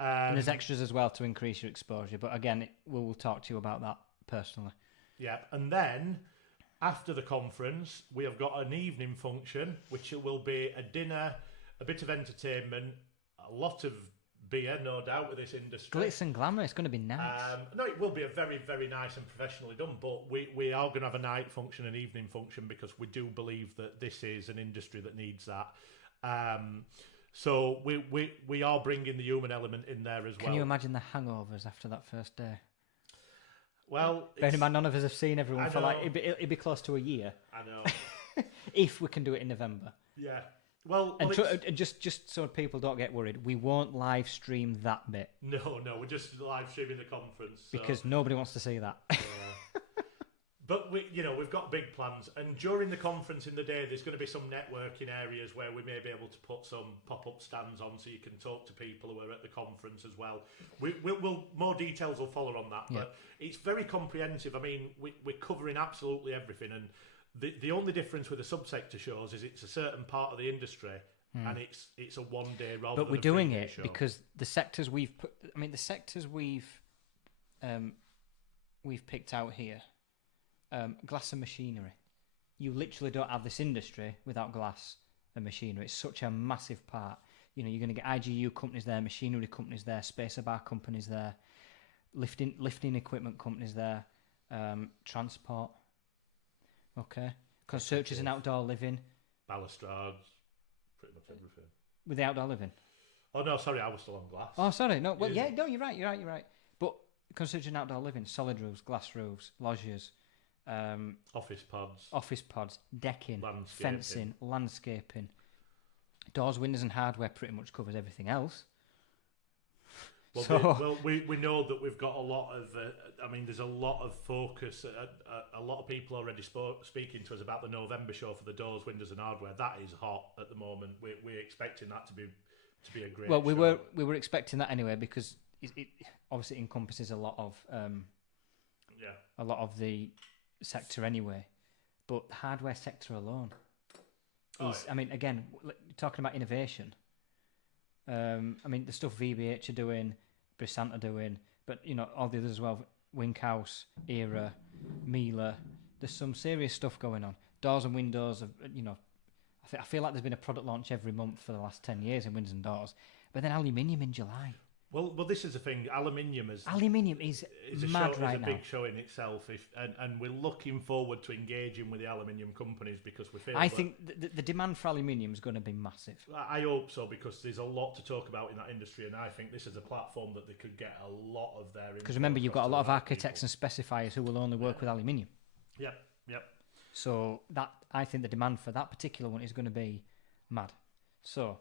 and there's extras as well to increase your exposure. But again, we will talk to you about that personally. Yeah, and then after the conference, we have got an evening function, which will be a dinner, a bit of entertainment, a lot of beer, no doubt, with this industry. Glitz and glamour, it's going to be nice. No, it will be a very, very nice and professionally done, but we are going to have a night function, an evening function, because we do believe that this is an industry that needs that. So we are bringing the human element in there as well. Can you imagine the hangovers after that first day? Well, bear in mind, none of us have seen everyone I for know. it'd be close to a year. I know. If we can do it in November. Yeah. Well, And just so people don't get worried, we won't live stream that bit. No, we're just live streaming the conference. So. Because nobody wants to see that. But we've got big plans, and during the conference in the day, there's going to be some networking areas where we may be able to put some pop-up stands on, so you can talk to people who are at the conference as well. We'll more details will follow on that, but it's very comprehensive. I mean, we're covering absolutely everything, and the only difference with the subsector shows is it's a certain part of the industry, and it's a 1 day rather. But than we're a doing 3-day it show. because the sectors we've picked out here. Glass and machinery. You literally don't have this industry without glass and machinery. It's such a massive part. You're going to get IGU companies there, machinery companies there, spacer bar companies there, lifting equipment companies there, transport. Okay, construction and outdoor living. Balustrades, pretty much everything. With the outdoor living. Oh no, sorry, I was still on glass. Oh, sorry, no. Well, no, you're right. But construction and outdoor living, solid roofs, glass roofs, loggias. Office pods, decking, landscaping. fencing, landscaping, doors, windows, and hardware pretty much covers everything else. Well, we know that we've got a lot of. There's a lot of focus. A lot of people already speaking to us about the November show for the doors, windows, and hardware. That is hot at the moment. We're expecting that to be a great. Well, show. we were expecting that anyway because it obviously encompasses a lot of the sector anyway, but the hardware sector alone is, again, talking about innovation. The stuff VBH are doing, Brisant are doing, but all the others as well, Winkhouse, Era, Miele. There's some serious stuff going on. Doors and windows, I feel like there's been a product launch every month for the last 10 years in windows and doors, but then aluminium in July. Well, this is the thing. Aluminium is mad right now. It's a big show in itself, and we're looking forward to engaging with the aluminium companies because we feel. I think the demand for aluminium is going to be massive. I hope so because there's a lot to talk about in that industry, and I think this is a platform that they could get a lot of their. Because remember, you've got a lot of architects and specifiers who will only work with aluminium. Yep. So that I think the demand for that particular one is going to be mad. So.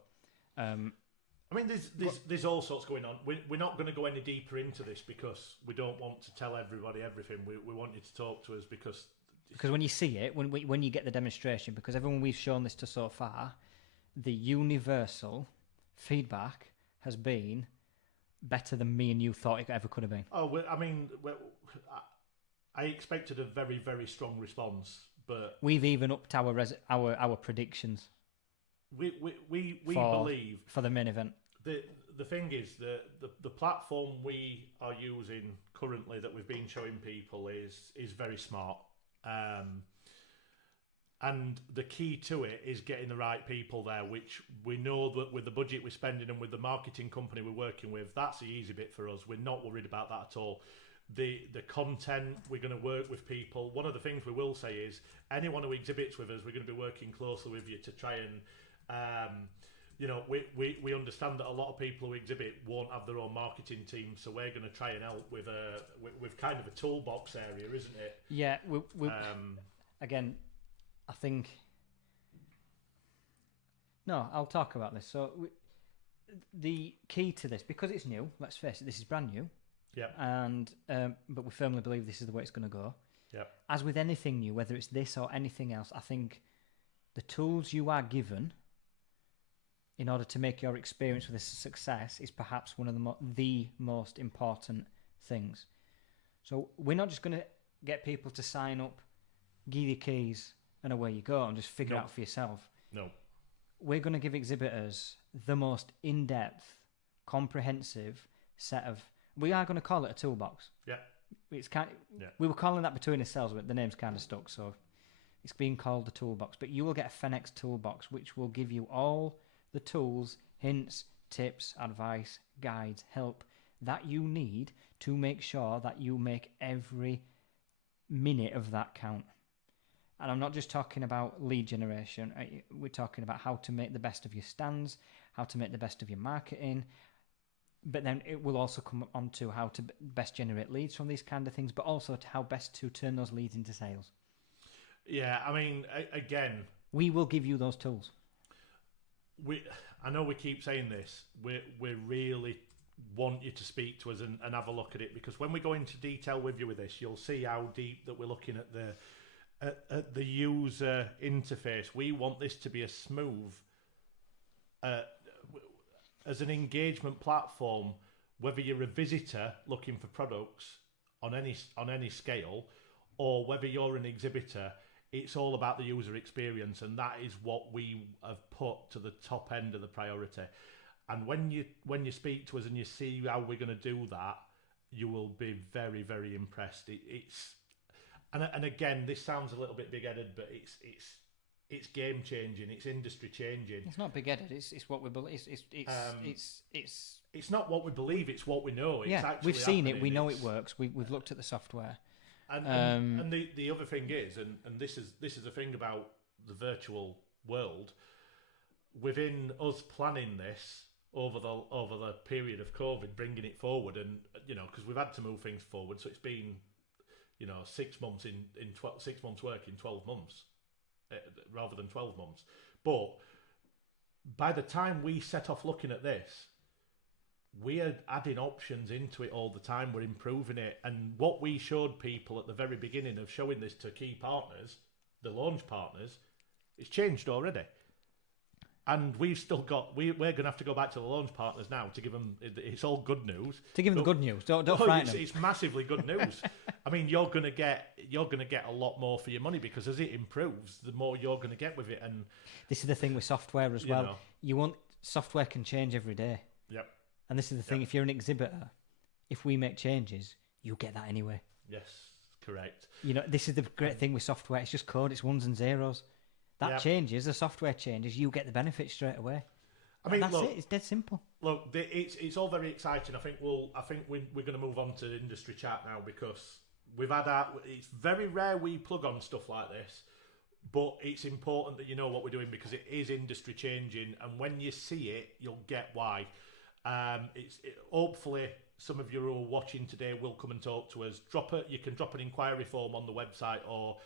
There's all sorts going on. We're not going to go any deeper into this because we don't want to tell everybody everything. We want you to talk to us because when you see it, when you get the demonstration, because everyone we've shown this to so far, the universal feedback has been better than me and you thought it ever could have been. I expected a very, very strong response, but we've even upped our predictions. We believe for the main event. The thing is the platform we are using currently that we've been showing people is very smart, and the key to it is getting the right people there. Which we know that with the budget we're spending and with the marketing company we're working with, that's the easy bit for us. We're not worried about that at all. The content, we're going to work with people. One of the things we will say is anyone who exhibits with us, we're going to be working closely with you to try and. We understand that a lot of people who exhibit won't have their own marketing team, so we're going to try and help with kind of a toolbox area, isn't it? Yeah, again, I think. No, I'll talk about this. So, the key to this, because it's new. Let's face it, this is brand new. Yeah. And but we firmly believe this is the way it's going to go. Yeah. As with anything new, whether it's this or anything else, I think the tools you are given in order to make your experience with this a success is perhaps one of the most important things. So we're not just going to get people to sign up, give you keys, and away you go, and just figure it out for yourself. No. We're going to give exhibitors the most in-depth, comprehensive set of... We are going to call it a toolbox. Yeah. We were calling that between ourselves, but the name's kind of stuck, so it's being called the toolbox. But you will get a Fenex toolbox, which will give you all the tools, hints, tips, advice, guides, help that you need to make sure that you make every minute of that count. And I'm not just talking about lead generation. We're talking about how to make the best of your stands, how to make the best of your marketing, But then it will also come on to how to best generate leads from these kind of things, but also to how best to turn those leads into sales. Yeah, I mean, again, we will give you those tools. I know we keep saying this. We really want you to speak to us and have a look at it, because when we go into detail with you with this, you'll see how deep that we're looking at the user interface. We want this to be as smooth as an engagement platform, whether you're a visitor looking for products on any scale, or whether you're an exhibitor. It's all about the user experience, and that is what we have put to the top end of the priority. And when you speak to us and you see how we're going to do that, you will be very, very impressed. And again, this sounds a little bit big-headed, but it's game changing. It's industry changing. It's not big-headed. It's what we believe. It's not what we believe. It's what we know. It's actually we've seen happening. it. We know it works. We've looked at the software. And the other thing is, and this is the thing about the virtual world. Within us planning this over the period of COVID, bringing it forward, and because we've had to move things forward, so it's been 6 months in 6 months work in 12 months rather than 12 months. But by the time we set off looking at this, we are adding options into it all the time. We're improving it. And what we showed people at the very beginning of showing this to key partners, the launch partners, it's changed already. And we've still got, we're going to have to go back to the launch partners now to give them, it's all good news. To give them the good news. Don't frighten them. It's massively good news. I mean, you're going to get a lot more for your money, because as it improves, the more you're going to get with it. And this is the thing with software as well. Software can change every day. Yep. And this is the thing, if you're an exhibitor, if we make changes, you get that anyway. Yes, correct. This is the great thing with software. It's just code. It's ones and zeros. That changes, the software changes, you get the benefit straight away. I mean, that's it. It's dead simple. Look, it's all very exciting. I think we're going to move on to industry chat now, because we've had it's very rare we plug on stuff like this, but it's important that you know what we're doing, because it is industry changing, and when you see it, you'll get why. Hopefully some of you who are watching today will come and talk to us. You can drop an inquiry form on the website, or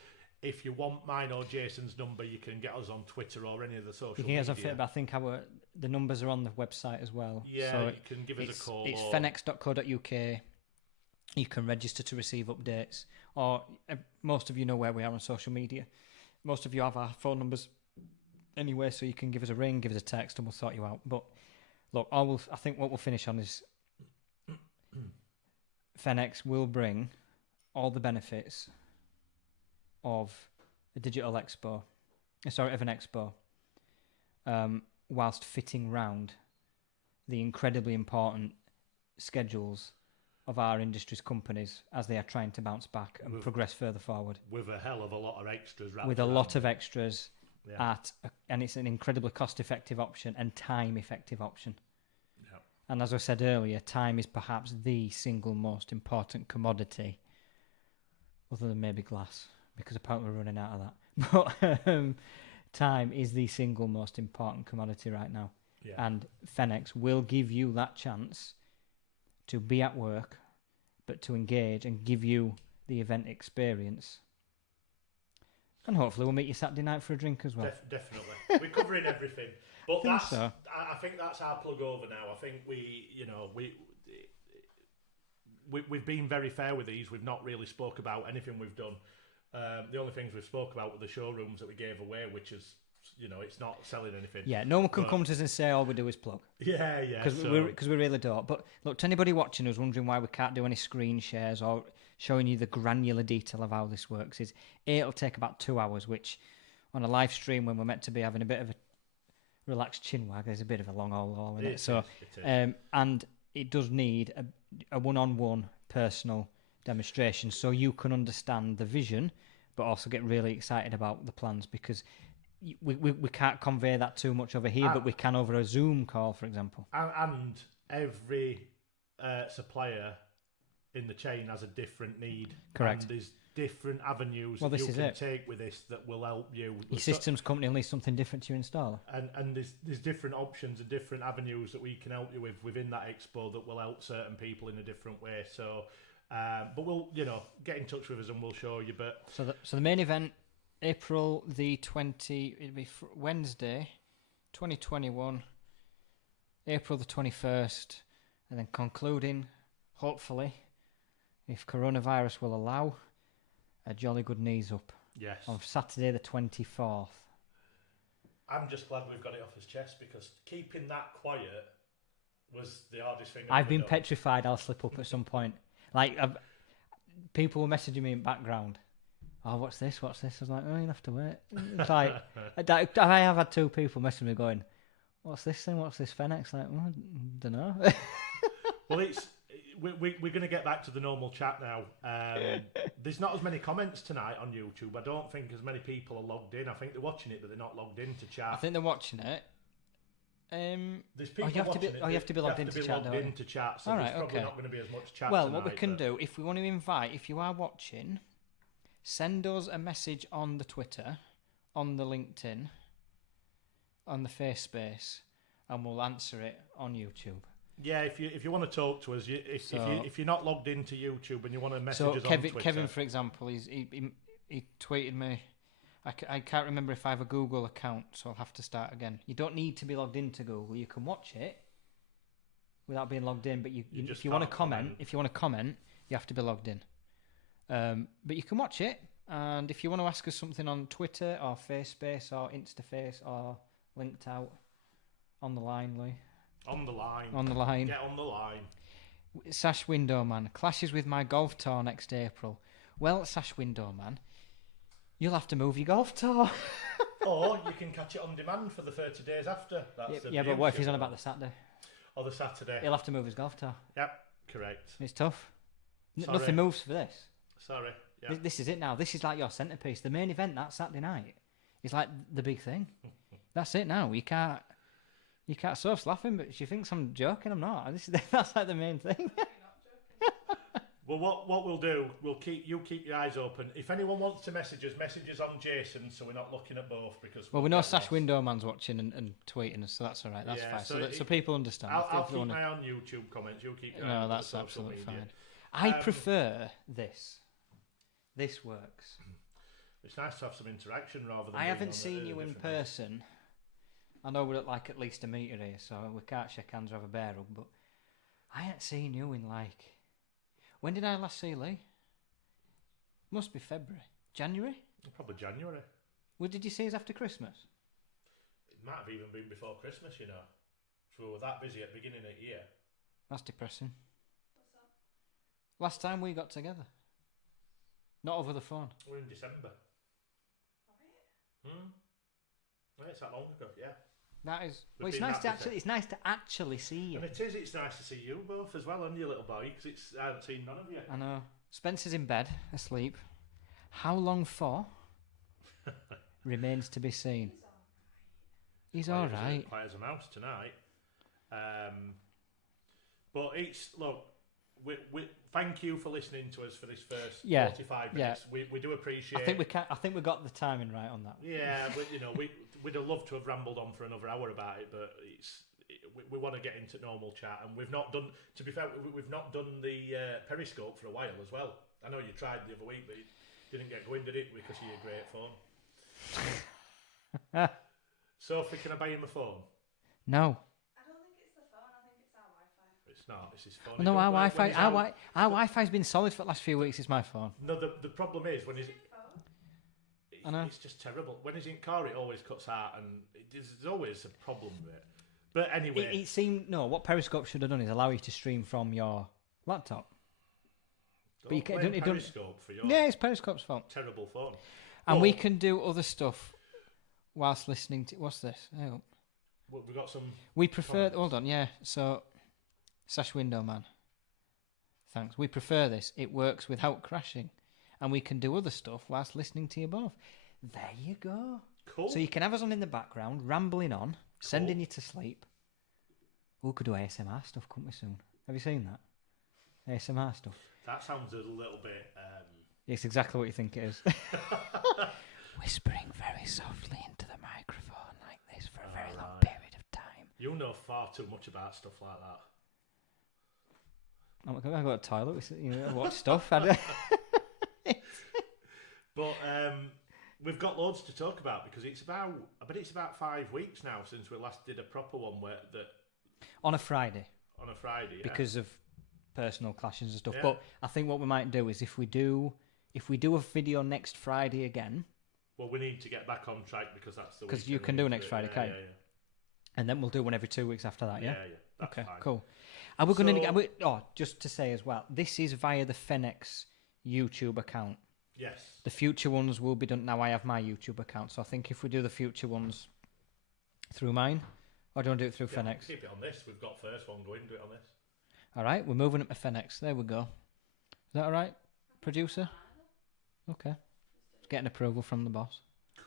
if you want mine or Jason's number, you can get us on Twitter or any of the social media. You can get us on I think the numbers are on the website as well. Yeah, so you can give us a call. It's fenex.co.uk. You can register to receive updates, or most of you know where we are on social media. Most of you have our phone numbers anyway, so you can give us a ring, give us a text, and we'll sort you out. But look, I think what we'll finish on is Fenex will bring all the benefits of an expo, whilst fitting round the incredibly important schedules of our industry's companies as they are trying to bounce back and progress further forward. With a hell of a lot of extras. And it's an incredibly cost-effective option and time-effective option. Yeah. And as I said earlier, time is perhaps the single most important commodity, other than maybe glass, because apparently we're running out of that. But time is the single most important commodity right now. Yeah. And Fenex will give you that chance to be at work, but to engage and give you the event experience. And hopefully we'll meet you Saturday night for a drink as well. Definitely. We're covering everything. But I think that's our plug over now. I think we've been very fair with these. We've not really spoke about anything we've done. The only things we've spoke about were the showrooms that we gave away, which is, it's not selling anything. Yeah, no one can come to us and say all we do is plug. Yeah. Because we really don't. But look, to anybody watching us wondering why we can't do any screen shares or showing you the granular detail of how this works, is it'll take about 2 hours, which on a live stream when we're meant to be having a bit of a relaxed chin wag, there's a bit of a long haul in it. So, and it does need a one-on-one personal demonstration, so you can understand the vision, but also get really excited about the plans, because we can't convey that too much over here, but we can over a Zoom call, for example. And every supplier in the chain has a different need. Correct. And different avenues Well, that this you is can it. take with this that will help you. Your systems company unleash something different to your installer. And there's different options and different avenues that we can help you with within that expo that will help certain people in a different way. So, but we'll, get in touch with us and we'll show you. But so the main event, April the 20, it'll be Wednesday, 2021, April the 21st, and then concluding, hopefully, if coronavirus will allow, a jolly good knees up. Yes. On Saturday the 24th. I'm just glad we've got it off his chest, because keeping that quiet was the hardest thing I've been petrified I'll slip up at some point. Like, people were messaging me in background. Oh, what's this? I was like, oh, you have to wait. It's like, I have had two people messaging me going, what's this thing? What's this Fenex? Like, well, I don't know. Well, we're going to get back to the normal chat now. There's not as many comments tonight on YouTube. I don't think as many people are logged in. I think they're watching it, but they're not logged in to chat. I think they're watching it. There's people you have to be logged into chat, don't you? So there's probably not going to be as much chat Well, tonight, what we can do, if we want to invite, if you are watching, send us a message on the Twitter, on the LinkedIn, on the FaceSpace, and we'll answer it on YouTube. Yeah, if you want to talk to us, if you're not logged into YouTube and you want to message us on Twitter. Kevin, for example, he tweeted me. I can't remember if I have a Google account, so I'll have to start again. You don't need to be logged into Google. You can watch it without being logged in. But if you want to comment, you have to be logged in. But you can watch it, and if you want to ask us something on Twitter or FaceSpace or Instaface or linked out, on the line, Lee. On the line. Get on the line. Sash Window Man clashes with my golf tour next April. Well, Sash Window Man, you'll have to move your golf tour. Or you can catch it on demand for the 30 days after. But what if he's on about the Saturday? Or the Saturday. He'll have to move his golf tour. Yep, correct. It's tough. Sorry. Nothing moves for this. Sorry. Yep. This is it now. This is like your centrepiece. The main event that Saturday night is like the big thing. That's it now. You can't. Soph's laughing, but she thinks I'm joking. I'm not. That's like the main thing. Well, what we'll do, keep your eyes open. If anyone wants to message us on Jason, so we're not looking at both, because we know Sash Window Man's watching and tweeting us, so that's all right. That's fine. So people understand. I'll keep my own YouTube comments. You'll keep your no, that's absolutely fine. I prefer this. This works. It's nice to have some interaction rather than. I haven't seen you in person. I know we're at least a metre here, so we can't shake hands or have a bear hug, but I ain't seen you in when did I last see Lee? Must be February. January? Probably January. Well, did you see us after Christmas? It might have even been before Christmas, So we were that busy at the beginning of the year. That's depressing. What's that? Last time we got together. Not over the phone. We're in December. It's that long ago, yeah. That is. Well, it's nice to actually see you. And it's nice to see you both as well, and your little boy, because I haven't seen none of you. I know. Spencer's in bed, asleep. How long for? Remains to be seen. He's all right. Quiet as a mouse tonight. But we thank you for listening to us for this first 45 minutes. Yeah. We do appreciate. I think we got the timing right on that. Yeah, we'd have loved to have rambled on for another hour about it, but we want to get into normal chat, and we've not done. To be fair, we've not done the Periscope for a while as well. I know you tried the other week, but it didn't get going, did it? Because of your great phone. Sophie, can I buy him a phone? No. It's not. It's his phone. No, our Wi-Fi's been solid for the last few weeks. It's my phone. No, the problem is when it's just terrible. When he's in car, it always cuts out, and there's always a problem with it. But anyway, it seemed what Periscope should have done is allow you to stream from your laptop. But you can't. Periscope for your it's Periscope's fault. Terrible phone. And we can do other stuff whilst listening to. What's this? Oh. Well, we got some. We prefer. Hold on, yeah. So. Sash Window Man. Thanks. We prefer this. It works without crashing. And we can do other stuff whilst listening to you both. There you go. Cool. So you can have us on in the background, rambling on, sending you to sleep. We could do ASMR stuff, couldn't we, soon? Have you seen that? ASMR stuff. That sounds a little bit It's exactly what you think it is. Whispering very softly into the microphone like this for a very long period of time. You know far too much about stuff like that. Oh my God, I got a toilet. Watch stuff. But we've got loads to talk about because it's about 5 weeks now since we last did a proper one on a Friday. Yeah. Because of personal clashes and stuff. Yeah. But I think what we might do is if we do a video next Friday again. Well, we need to get back on track because that's the because you can do next Friday, can't you? Yeah. And then we'll do one every 2 weeks after that. Yeah. Yeah. That's okay. Fine. Cool. Are we going to? Just to say as well, this is via the Fenex YouTube account. Yes. The future ones will be done. Now I have my YouTube account, so I think if we do the future ones through mine, or do you want to do it through Fenex? Keep it on this. We've got first one going. Do it on this. All right, we're moving up to Fenex. There we go. Is that all right, producer? Okay. Getting approval from the boss.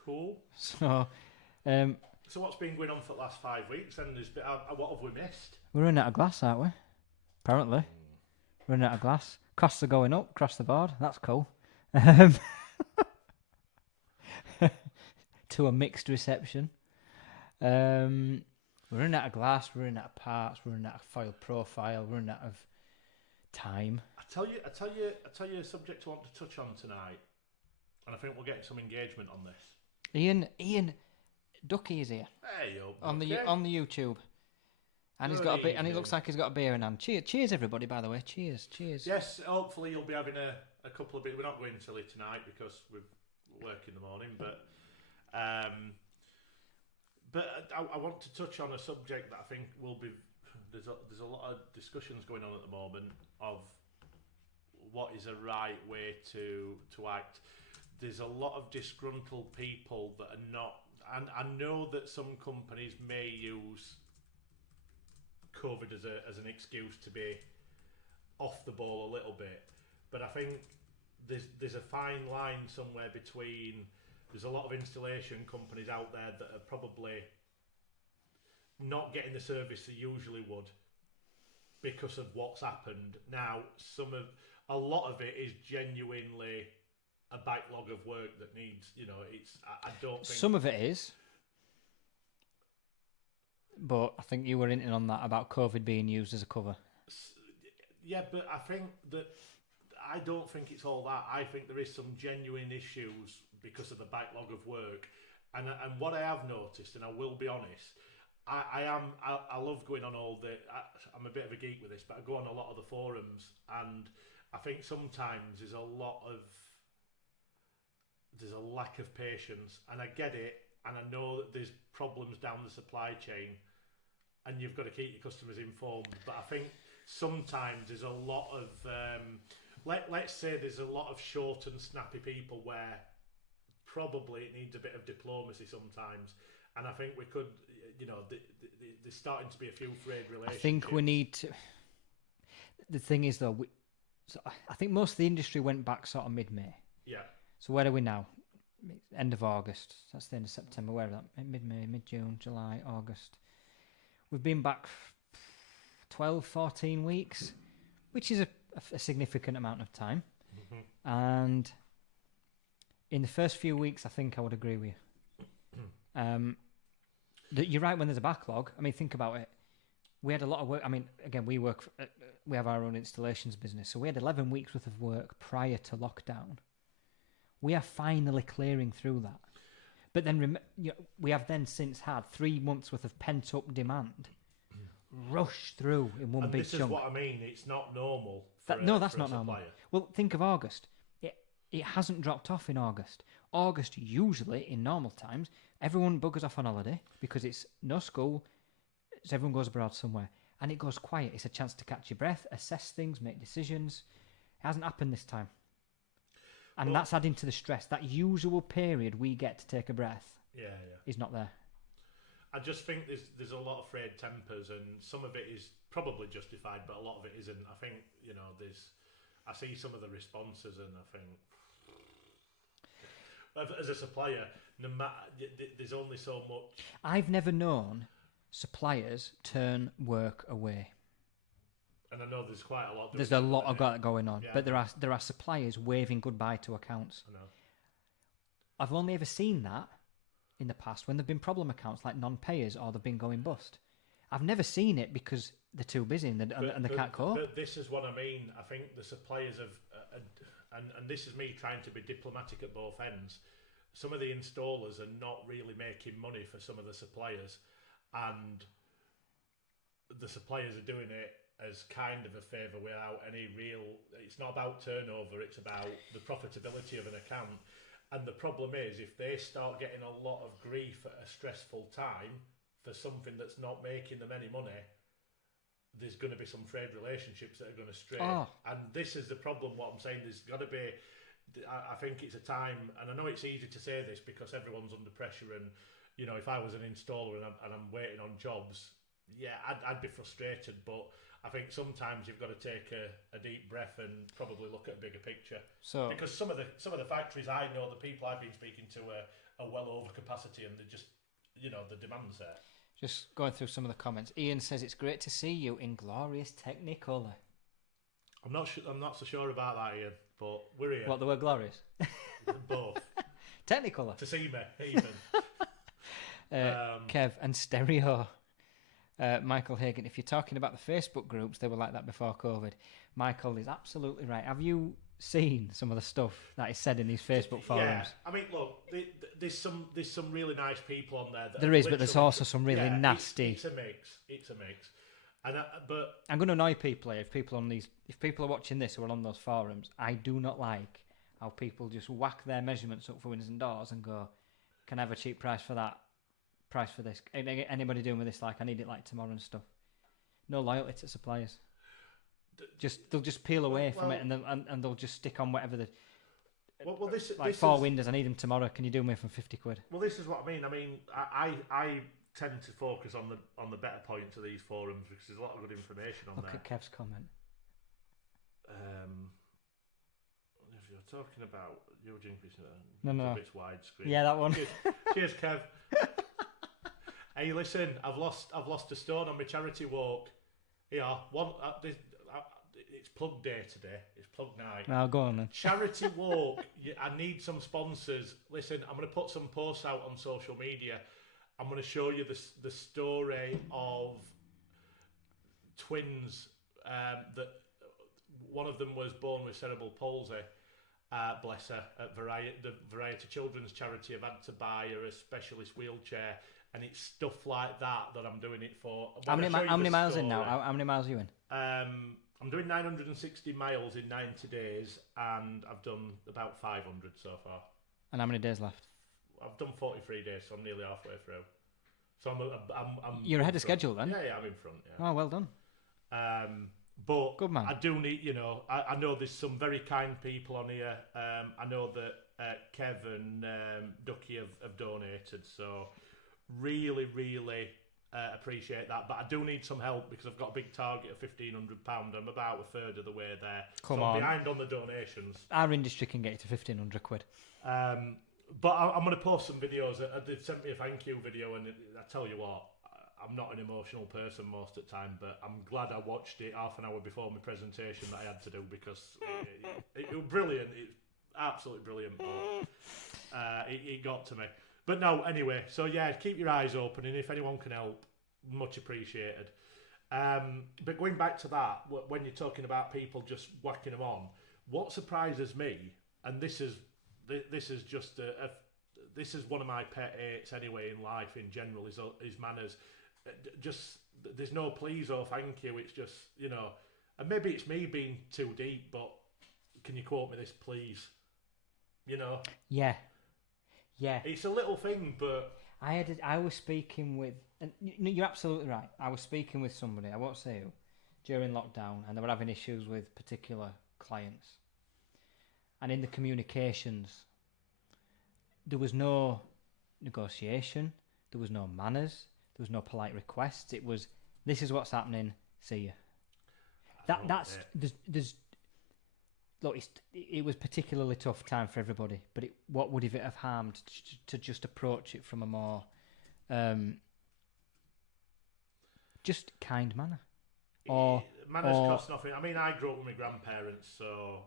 Cool. So what's been going on for the last 5 weeks? And what have we missed? We're running out of glass, aren't we? Apparently. We're running out of glass. Costs are going up across the board. That's cool. To a mixed reception. We're running out of glass. We're running out of parts. We're running out of foil profile. We're running out of time. I tell you a subject I want to touch on tonight, and I think we'll get some engagement on this. Ian, Ducky is here. Hey, yo, on the YouTube, and he's got a bit, and it looks like he's got a beer in hand. Cheers, everybody! By the way, cheers. Yes, hopefully you'll be having a couple of beers. We're not going silly tonight because we work in the morning, but I want to touch on a subject that I think will be. There's a lot of discussions going on at the moment of what is a right way to act. There's a lot of disgruntled people that are not, and I know that some companies may use COVID as an excuse to be off the ball a little bit, but I think there's a fine line somewhere between. There's a lot of installation companies out there that are probably not getting the service they usually would because of what's happened. Now, a lot of it is genuinely a backlog of work that needs, I don't think... Some of it is. But I think you were hinting on that about COVID being used as a cover. Yeah, but I don't think it's all that. I think there is some genuine issues because of the backlog of work. And what I have noticed, and I will be honest, I love going on I'm a bit of a geek with this, but I go on a lot of the forums, and I think sometimes there's a lack of patience, and I get it, and I know that there's problems down the supply chain, and you've got to keep your customers informed. But I think sometimes there's a lot of let's say there's a lot of short and snappy people where probably it needs a bit of diplomacy sometimes, and I think we could, there's starting to be a few frayed relationships. I think we need to. The thing is, though, I think most of the industry went back sort of mid-May. Yeah. So where are we now? End of August. That's the end of September. Where is that? Mid-May, mid-June, July, August. We've been back 12, 14 weeks, which is a significant amount of time. Mm-hmm. And in the first few weeks, I think I would agree with you. That you're right when there's a backlog. I mean, think about it. We had a lot of work. I mean, again, we have our own installations business. So we had 11 weeks worth of work prior to lockdown. We are finally clearing through that. But then we have then since had 3 months worth of pent-up demand rush through in one big chunk. This is what I mean. It's not normal. That's not normal. Well, think of August. It hasn't dropped off in August. August, usually, in normal times, everyone buggers off on holiday because it's no school, so everyone goes abroad somewhere. And it goes quiet. It's a chance to catch your breath, assess things, make decisions. It hasn't happened this time. And that's adding to the stress. That usual period we get to take a breath is not there. I just think there's a lot of frayed tempers, and some of it is probably justified, but a lot of it isn't. I think, I see some of the responses, and I think, as a supplier, there's only so much. I've never known suppliers turn work away. And I know there's quite a lot. There's a lot of that going on, Yeah. but there are suppliers waving goodbye to accounts. I know. I've only ever seen that in the past when there've been problem accounts like non-payers or they've been going bust. I've never seen it because they're too busy and they can't cope. But this is what I mean. I think the suppliers have, and this is me trying to be diplomatic at both ends. Some of the installers are not really making money for some of the suppliers, and the suppliers are doing it as kind of a favour without any real. It's not about turnover; it's about the profitability of an account. And the problem is, if they start getting a lot of grief at a stressful time for something that's not making them any money, there's going to be some frayed relationships that are going to stray. Oh. And this is the problem. What I'm saying, there's got to be. I think it's a time, and I know it's easy to say this because everyone's under pressure. And you know, if I was an installer and I'm waiting on jobs, yeah, I'd be frustrated. But I think sometimes you've got to take a deep breath and probably look at a bigger picture. So because some of the factories I know, the people I've been speaking to are well over capacity, and they're just, you know, the demand's there. Just going through some of the comments. Ian says it's great to see you in glorious Technicolor. I'm not so sure about that, Ian, but we're here. What, the word glorious? Both. Technicolor. To see me, even. Kev and stereo. Michael Hagan, if you're talking about the Facebook groups, they were like that before COVID. Michael is absolutely right. Have you seen some of the stuff that is said in these Facebook forums? Yeah, I mean, look, there's some really nice people on there. There is, but there's also some really nasty. It's a mix. And but I'm going to annoy people here. If people are watching this who are on those forums, I do not like how people just whack their measurements up for windows and doors and go, "Can I have a cheap price for that? Price for this? Anybody doing with this? Like, I need it like tomorrow and stuff." No loyalty to suppliers. They'll just peel away from it, and they'll just stick on whatever the. Well, this four windows. I need them tomorrow. Can you do me for £50? Well, this is what I mean. I mean, I tend to focus on the better points of these forums because there's a lot of good information on there. Look at Kev's comment. If you're talking about Eugene, no, it's widescreen. Yeah, that one. Cheers, Kev. Hey, listen, I've lost a stone on my charity walk. Yeah, it's plug day today. It's plug night. Now go on then. Charity walk. I need some sponsors. Listen, I'm going to put some posts out on social media. I'm going to show you the story of twins that one of them was born with cerebral palsy. Bless her. At the Variety Children's Charity, I've had to buy her a specialist wheelchair, and it's stuff like that I'm doing it for. How many miles in now? How many miles are you in? I'm doing 960 miles in 90 days, and I've done about 500 so far. And how many days left? I've done 43 days, so I'm nearly halfway through. So I'm You're ahead of schedule then? Yeah, I'm in front. Yeah. Oh, well done. But good man. I do need, I know there's some very kind people on here. I know that Kev and Ducky have donated, so really, really appreciate that. But I do need some help because I've got a big target of £1,500. I'm about a third of the way there. Come on. I'm behind on the donations. Our industry can get you to £1,500. But I'm going to post some videos. They sent me a thank you video, and I tell you what, I'm not an emotional person most of the time, but I'm glad I watched it half an hour before my presentation that I had to do because it was brilliant. It's absolutely brilliant. But it got to me. But no, anyway, so yeah, keep your eyes open, and if anyone can help, much appreciated. But going back to that, when you're talking about people just whacking them on, what surprises me, and this is just this is one of my pet hates anyway in life in general, is manners. Just there's no please or thank you. It's just, and maybe it's me being too deep, but can you quote me this, please? Yeah. It's a little thing, but I was speaking with, and you're absolutely right. I was speaking with somebody, I won't say who, during lockdown, and they were having issues with particular clients. And in the communications, there was no negotiation, there was no manners, there was no polite requests. It was, this is what's happening, see you. Look, it was particularly tough time for everybody, but what would it have harmed to just approach it from a more just kind manner? Or manners cost nothing. I mean, I grew up with my grandparents, so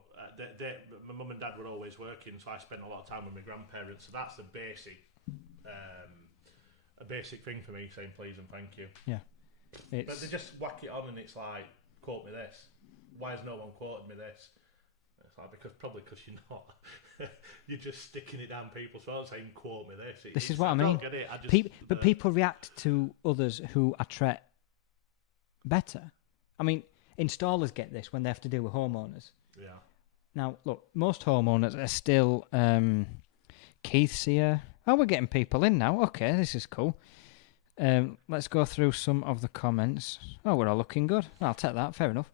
my mum and dad were always working, so I spent a lot of time with my grandparents. So that's a basic thing for me, saying please and thank you. Yeah. But they just whack it on and it's like, quote me this. Why has no one quoted me this? It's like, because you're not. You're just sticking it down people's throats saying, quote me this. This is what I mean. Don't get it. But people react to others who are treated better. I mean, installers get this when they have to deal with homeowners. Yeah. Now, look, most homeowners are still... Keith's here. Oh, we're getting people in now. Okay, this is cool. Let's go through some of the comments. Oh, we're all looking good. I'll take that. Fair enough.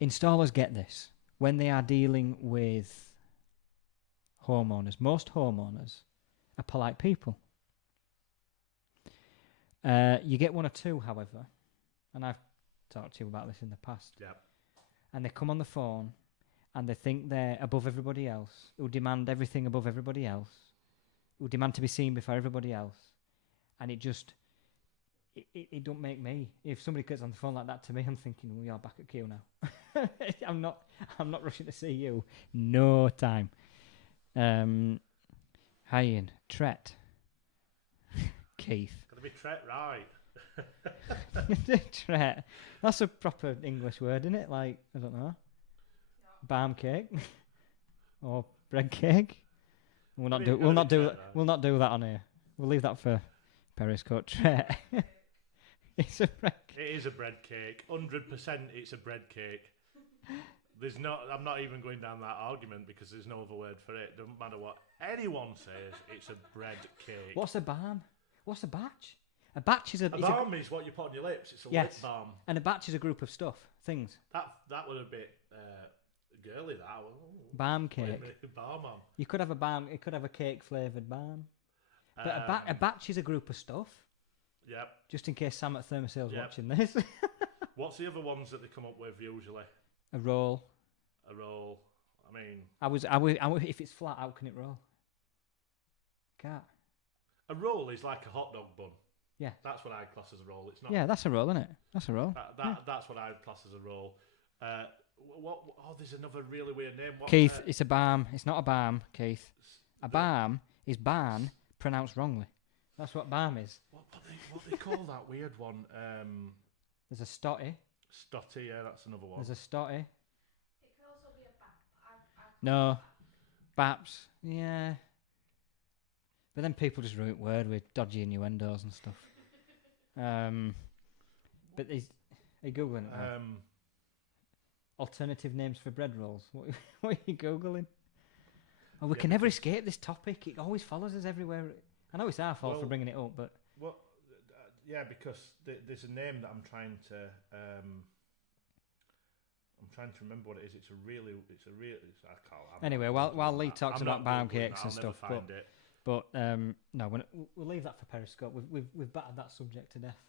Installers get this when they are dealing with homeowners. Most homeowners are polite people. You get one or two, however, and I've talked to you about this in the past. Yep. And they come on the phone and they think they're above everybody else, who demand everything above everybody else, who demand to be seen before everybody else. And it just, it don't make me. If somebody gets on the phone like that to me, I'm thinking, we are back at queue now. I'm not rushing to see you. No time. Hi Ian. Tret. Keith. Gotta be Tret right. Tret. That's a proper English word, isn't it? Like, I don't know. Barm cake. Or bread cake. We'll not do that on here. We'll leave that for Periscope. Tret. It's a bread cake. It is a bread cake. 100% it's a bread cake. I'm not even going down that argument because there's no other word for it. Doesn't matter what anyone says, it's a bread cake. What's a balm? What's a batch? A batch is a balm is what you put on your lips. It's a lip balm. And a batch is a group of things. That was a bit girly. That balm cake. Balm on. You could have a balm. You could have a cake flavoured balm. But a batch is a group of stuff. Yep. Just in case Sam at Thermosale's watching this. What's the other ones that they come up with usually? A roll. I mean, I would. If it's flat, how can it roll? Can't. A roll is like a hot dog bun. Yeah. That's what I class as a roll. It's not. Yeah, that's a roll, isn't it? That's a roll. That's what I class as a roll. There's another really weird name. Keith, it's a balm. It's not a balm, Keith. A balm is barn pronounced wrongly. That's what balm is. What they call that weird one? There's a stotty. Stotty, yeah, that's another one. There's a stotty. It could also be a bap. No. Baps. Yeah. But then people just ruin word with dodgy innuendos and stuff. But are you Googling it now? Alternative names for bread rolls. What are you Googling? Oh, we can never escape this topic. It always follows us everywhere. I know it's our fault for bringing it up, but... Well, yeah, because there's a name that I'm trying to remember what it is. I can't. Anyway, while Lee talks about pound cakes and stuff, but no, we'll leave that for Periscope. We've battered that subject to death.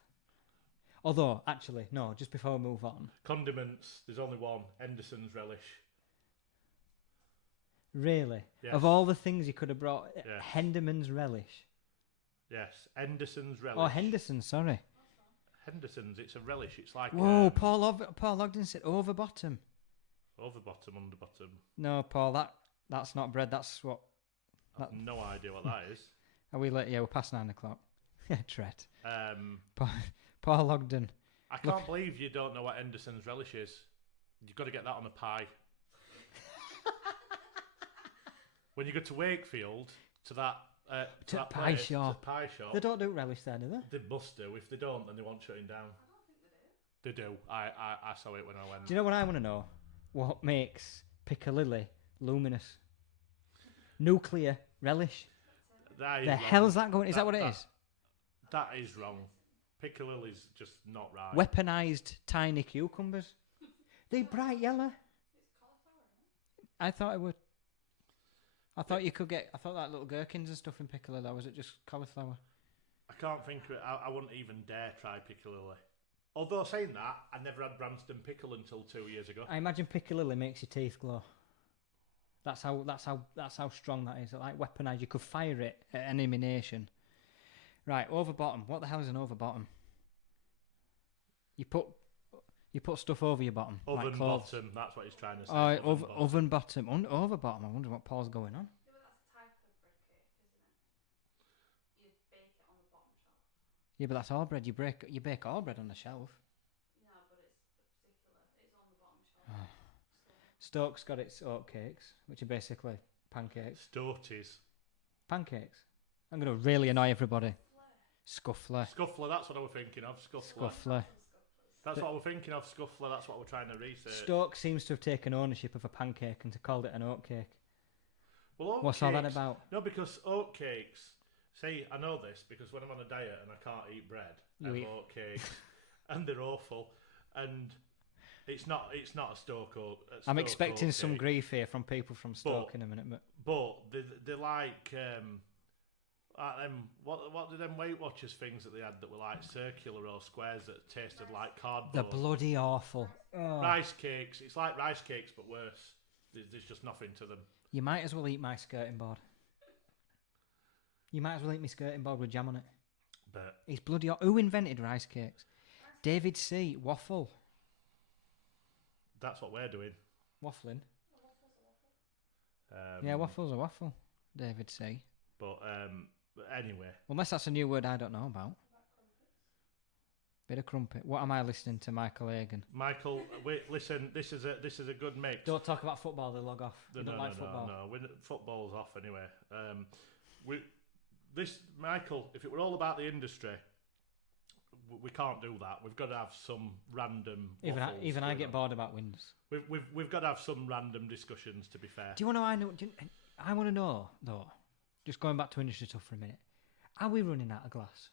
Although, actually, no, just before we move on. Condiments, there's only one, Henderson's relish. Really? Yes. Of all the things you could have brought, yes. Hendeman's relish? Yes, Henderson's relish. Oh, Henderson, sorry. Henderson's, it's a relish. It's like... Whoa, Paul Ogden said overbottom. Overbottom, underbottom. No, Paul, that's not bread, that's what... I have no idea what that is. Are we late? Yeah, we're past 9 o'clock. Yeah, Tret. Paul Ogden. I can't believe you don't know what Henderson's relish is. You've got to get that on a pie. When you go to Wakefield, to that pie shop. They don't do relish there, do they? They must do. If they don't, then they want shutting down. I don't think they do. They do. I saw it when I went. Do you know what I want to know? What makes Piccalilli luminous? Nuclear relish. The hell's that going? Is that what it is? That is wrong. Piccalilli's just not right. Weaponized tiny cucumbers. They're bright yellow. It's cauliflower, I thought it would. I thought you could get. I thought like little gherkins and stuff in Piccalilli. Or was it just cauliflower? I can't think of it. I wouldn't even dare try Piccalilli. Although saying that, I never had Branston pickle until 2 years ago. I imagine Piccalilli makes your teeth glow. That's how strong that is. Like weaponized, you could fire it at any nation. Right, over bottom. What the hell is an over bottom? You put You put stuff over your bottom. Oven like clothes. bottom, that's what he's trying to say. Oh, oven bottom. Over bottom. I wonder what Paul's going on. Yeah, but that's a type of bread cake, isn't it? You bake it on the bottom shelf. Yeah, but that's all bread. You bake all bread on the shelf. No, but it's particular. It's on the bottom shelf. Stoke's got its oat cakes, which are basically pancakes. Stoties. Pancakes. I'm going to really annoy everybody. Scuffler. Scuffler, that's what I was thinking of. Scuffler. That's what we're thinking of, Scuffler. That's what we're trying to research. Stoke seems to have taken ownership of a pancake and to called it an oat cake. Well, what's all that about? No, because oat cakes. See, I know this because when I'm on a diet and I can't eat bread, I have oat cakes, and they're awful. And it's not a Stoke oat. I'm expecting some grief here from people from Stoke in a minute, but they're like. What did them Weight Watchers things that they had that were like circular or squares that tasted like cardboard? They're bloody awful. Oh. Rice cakes. It's like rice cakes but worse. There's just nothing to them. You might as well eat my skirting board. You might as well eat my skirting board with jam on it. But it's bloody. Who invented rice cakes? David C. Waffle. That's what we're doing. Waffling. Yeah, waffles are waffle. David C. But anyway. Unless that's a new word I don't know about. Bit of crumpet. What am I listening to, Michael Hagan? Michael, wait, listen. This is a good mix. Don't talk about football. They log off. You don't like football. No. Football's off anyway. Michael. If it were all about the industry, we can't do that. We've got to have some random. Even I get bored about wins. We've got to have some random discussions. To be fair. Do you want to know? I want to know though. Just going back to industry stuff for a minute. Are we running out of glass?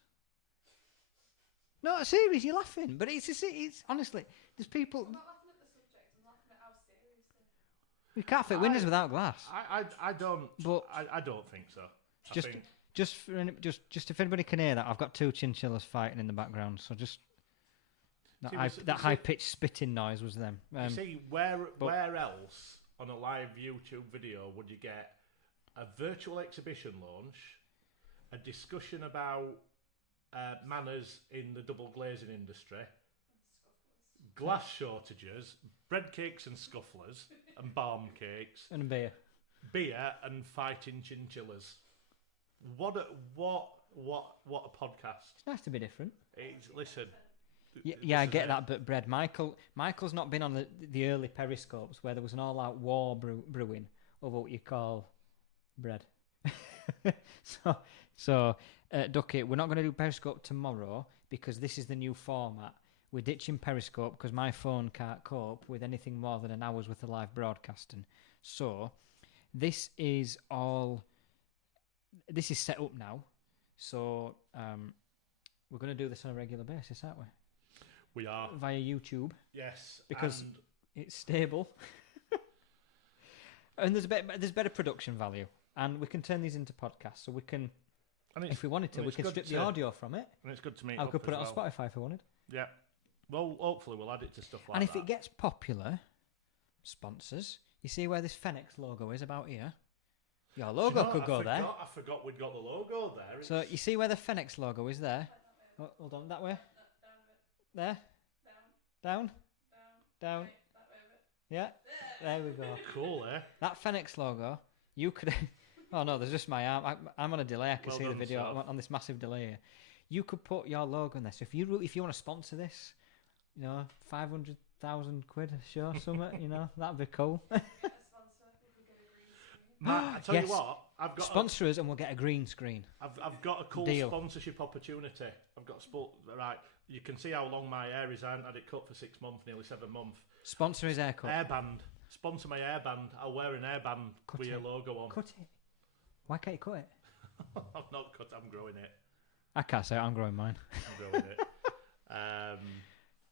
No, serious, you're laughing. But it's honestly, there's people... I'm not laughing at the subject, I'm laughing at how serious it is. We can't fit winners without glass. I don't think so. Just if anybody can hear that, I've got two chinchillas fighting in the background, so just... That high-pitched spitting noise was them. You see, where else on a live YouTube video would you get a virtual exhibition launch, a discussion about manners in the double glazing industry, glass shortages, bread cakes and scufflers, and barm cakes, and beer, and fighting chinchillas. What a podcast! It's nice to be different. Listen. Yeah, I get that, but bread. Michael's not been on the early periscopes where there was an all-out war brewing over what you call bread. so Ducky, we're not going to do Periscope tomorrow because this is the new format. We're ditching Periscope because my phone can't cope with anything more than an hour's worth of live broadcasting. So this is set up now. So we're going to do this on a regular basis, aren't we? We are. Via YouTube. Yes. Because it's stable. And there's better production value. And we can turn these into podcasts, so we can, if we wanted to, we can strip the audio from it. And it's good to meet. I could put it on Spotify if we wanted. Yeah. Well, hopefully we'll add it to stuff like that. And if it gets popular, sponsors, you see where this Fenex logo is about here? Your logo could go there. I forgot we'd got the logo there. So you see where the Fenex logo is there? Oh, hold on, that way. There. Down. Yeah. There we go. Cool, eh? That Fenex logo, you could... Oh no, there's just my arm. I'm on a delay. I can see the video on this massive delay here. You could put your logo in there. So if you want to sponsor this, 500,000 quid a show, something, that'd be cool. Matt, I tell you what, I've got sponsor us and we'll get a green screen. I've got a cool sponsorship opportunity. I've got right. You can see how long my hair is. I haven't had it cut for 6 months, nearly 7 months. Sponsor his haircut. Hairband. Sponsor my hairband. I'll wear an hairband with your logo on. Cut it. Why can't you cut it? I'm not cut. I'm growing it. I can't say it, I'm growing mine. I'm growing it.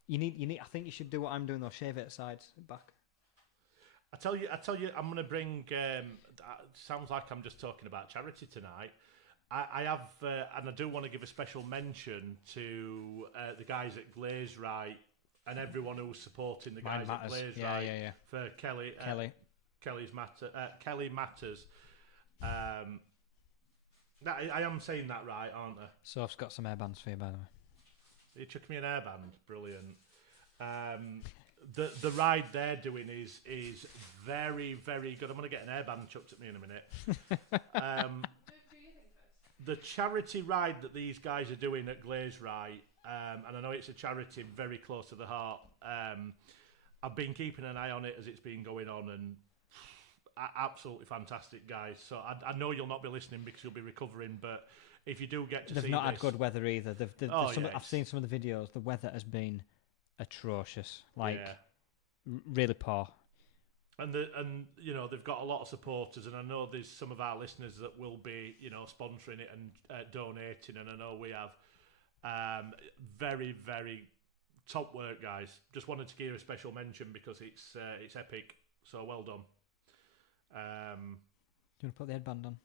You need. I think you should do what I'm doing though. Shave it at sides, back. I tell you. I'm going to bring. Sounds like I'm just talking about charity tonight. I have, and I do want to give a special mention to the guys at Glaze Right and everyone who's supporting the guys at Glaze Right. Yeah. For Kelly. Kelly Matters. I am saying that right, aren't I? So I've got some hairbands for you, by the way. You chucking me an hairband? Brilliant. The ride they're doing is very, very good. I'm going to get an airband chucked at me in a minute. Do you think first? The charity ride that these guys are doing at Glaze Right, and I know it's a charity very close to the heart. I've been keeping an eye on it as it's been going on, and absolutely fantastic, guys. So I know you'll not be listening because you'll be recovering, but if you do get to see They've not had this- good weather either. yeah, I've seen some of the videos. The weather has been atrocious, yeah. really poor. And you know, they've got a lot of supporters, and I know there's some of our listeners that will be, you know, sponsoring it and donating, and I know we have. Very, very top work, guys. Just wanted to give a special mention because it's epic. So well done. Do you want to put the headband on?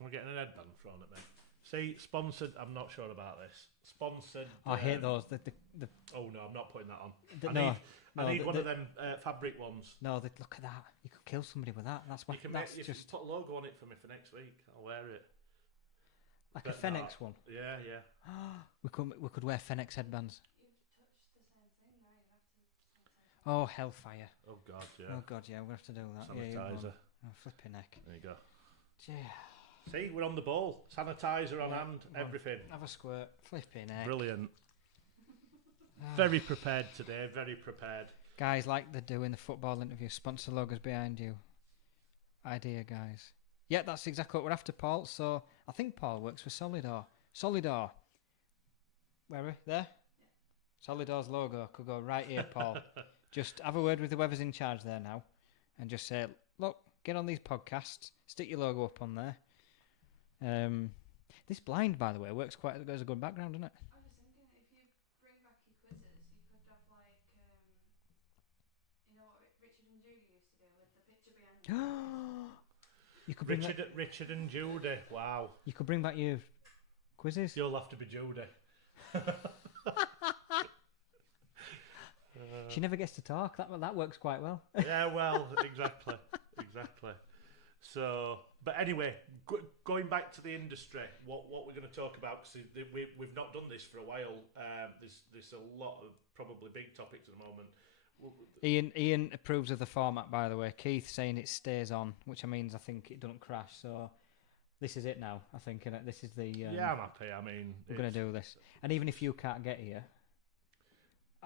We're getting an headband thrown at me. See, sponsored. I'm not sure about this. Sponsored. I hate those. The Oh no, I'm not putting that on. no, I need one of them fabric ones. No, look at that. You could kill somebody with that. That's what. You can That's you just can put a logo on it for me for next week. I'll wear it. like But a Fenex one. Yeah, yeah. We could wear Fenex headbands. You've touched the same thing now. You have to. Oh hellfire! Oh god, yeah. Oh god, yeah, we'll have to do that. Yeah, Sanitizer. oh, flipping heck. There you go. Yeah. See, we're on the ball. Sanitizer on Yeah, hand, come on. everything. Have a squirt. Flipping heck. Brilliant. Ah. Very prepared today, very prepared. Guys, like they do in the football interview, sponsor logos behind you. Idea, guys. Yeah, that's exactly what we're after, Paul. So I think Paul works for Solidor. Solidor. Where are we? There? Solidor's logo could go right here, Paul. Just have a word with whoever's in charge there now and just say, look, get on these podcasts, stick your logo up on there. This blind, by the way, works quite as a good background, doesn't it? I was thinking if you bring back your quizzes, you could have like, you know what Richard and Judy used to do with the picture behind you. You could bring Richard and Judy. Wow. You could bring back your quizzes. You'll have to be Judy. She never gets to talk. That works quite well. Yeah, well, exactly. So, but anyway, going back to the industry, what we're going to talk about, because we've not done this for a while. There's a lot of probably big topics at the moment. Ian approves of the format, by the way. Keith saying it stays on, which means I think it doesn't crash. So this is it now. I think innit? This is the. Yeah, I'm happy. I mean, we're going to do this, and even if you can't get here,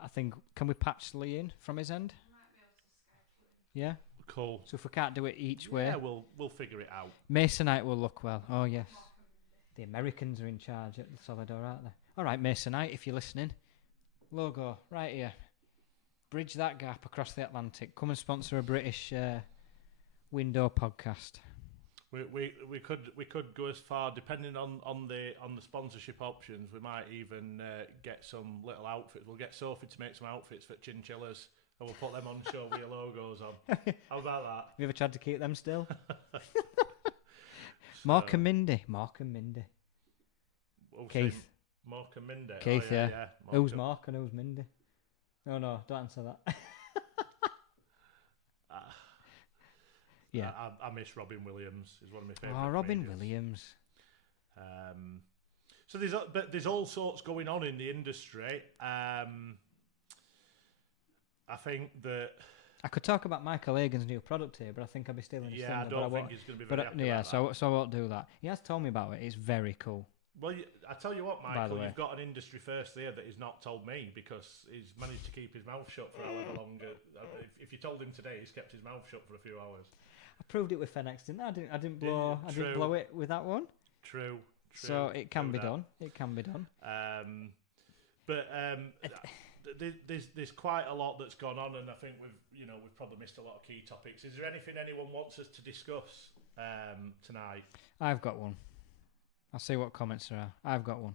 I think can we patch Lee in from his end? I might be able to Skype you in. Yeah. Cool. So if we can't do it each way, Yeah, we'll figure it out. Masonite will look well. Oh yes, the Americans are in charge at the Solidor, aren't they? All right, Masonite, if you're listening, logo right here. Bridge that gap across the Atlantic. Come and sponsor a British window podcast. We could go as far, depending on the sponsorship options. We might even get some little outfits. We'll get Sophie to make some outfits for chinchillas, and we'll put them on show with your logos on. How about that? Have you ever tried to keep them still? Mark and Mindy. We'll Keith. see. Mark and Mindy. Keith, oh, yeah. yeah. Who's Mark and who's Mindy? No, don't answer that. Yeah. I miss Robin Williams. He's one of my favourite. Oh, Robin comedians. Williams. So there's all sorts going on in the industry. I think that. I could talk about Michael Hagan's new product here, but I think I'd be stealing his thunder. I don't think he's going to be very happy about that. So I won't do that. He has told me about it. It's very cool. Well, I tell you what, By Michael, the way. you've got an industry first there that he's not told me, because he's managed to keep his mouth shut for however long. If you told him today, he's kept his mouth shut for a few hours. I proved it with Fenex, didn't I? I didn't blow it with that one. True. So it can be done. It can be done. There's quite a lot that's gone on, and I think we've probably missed a lot of key topics. Is there anything anyone wants us to discuss tonight? I've got one. I'll see what comments there are. I've got one.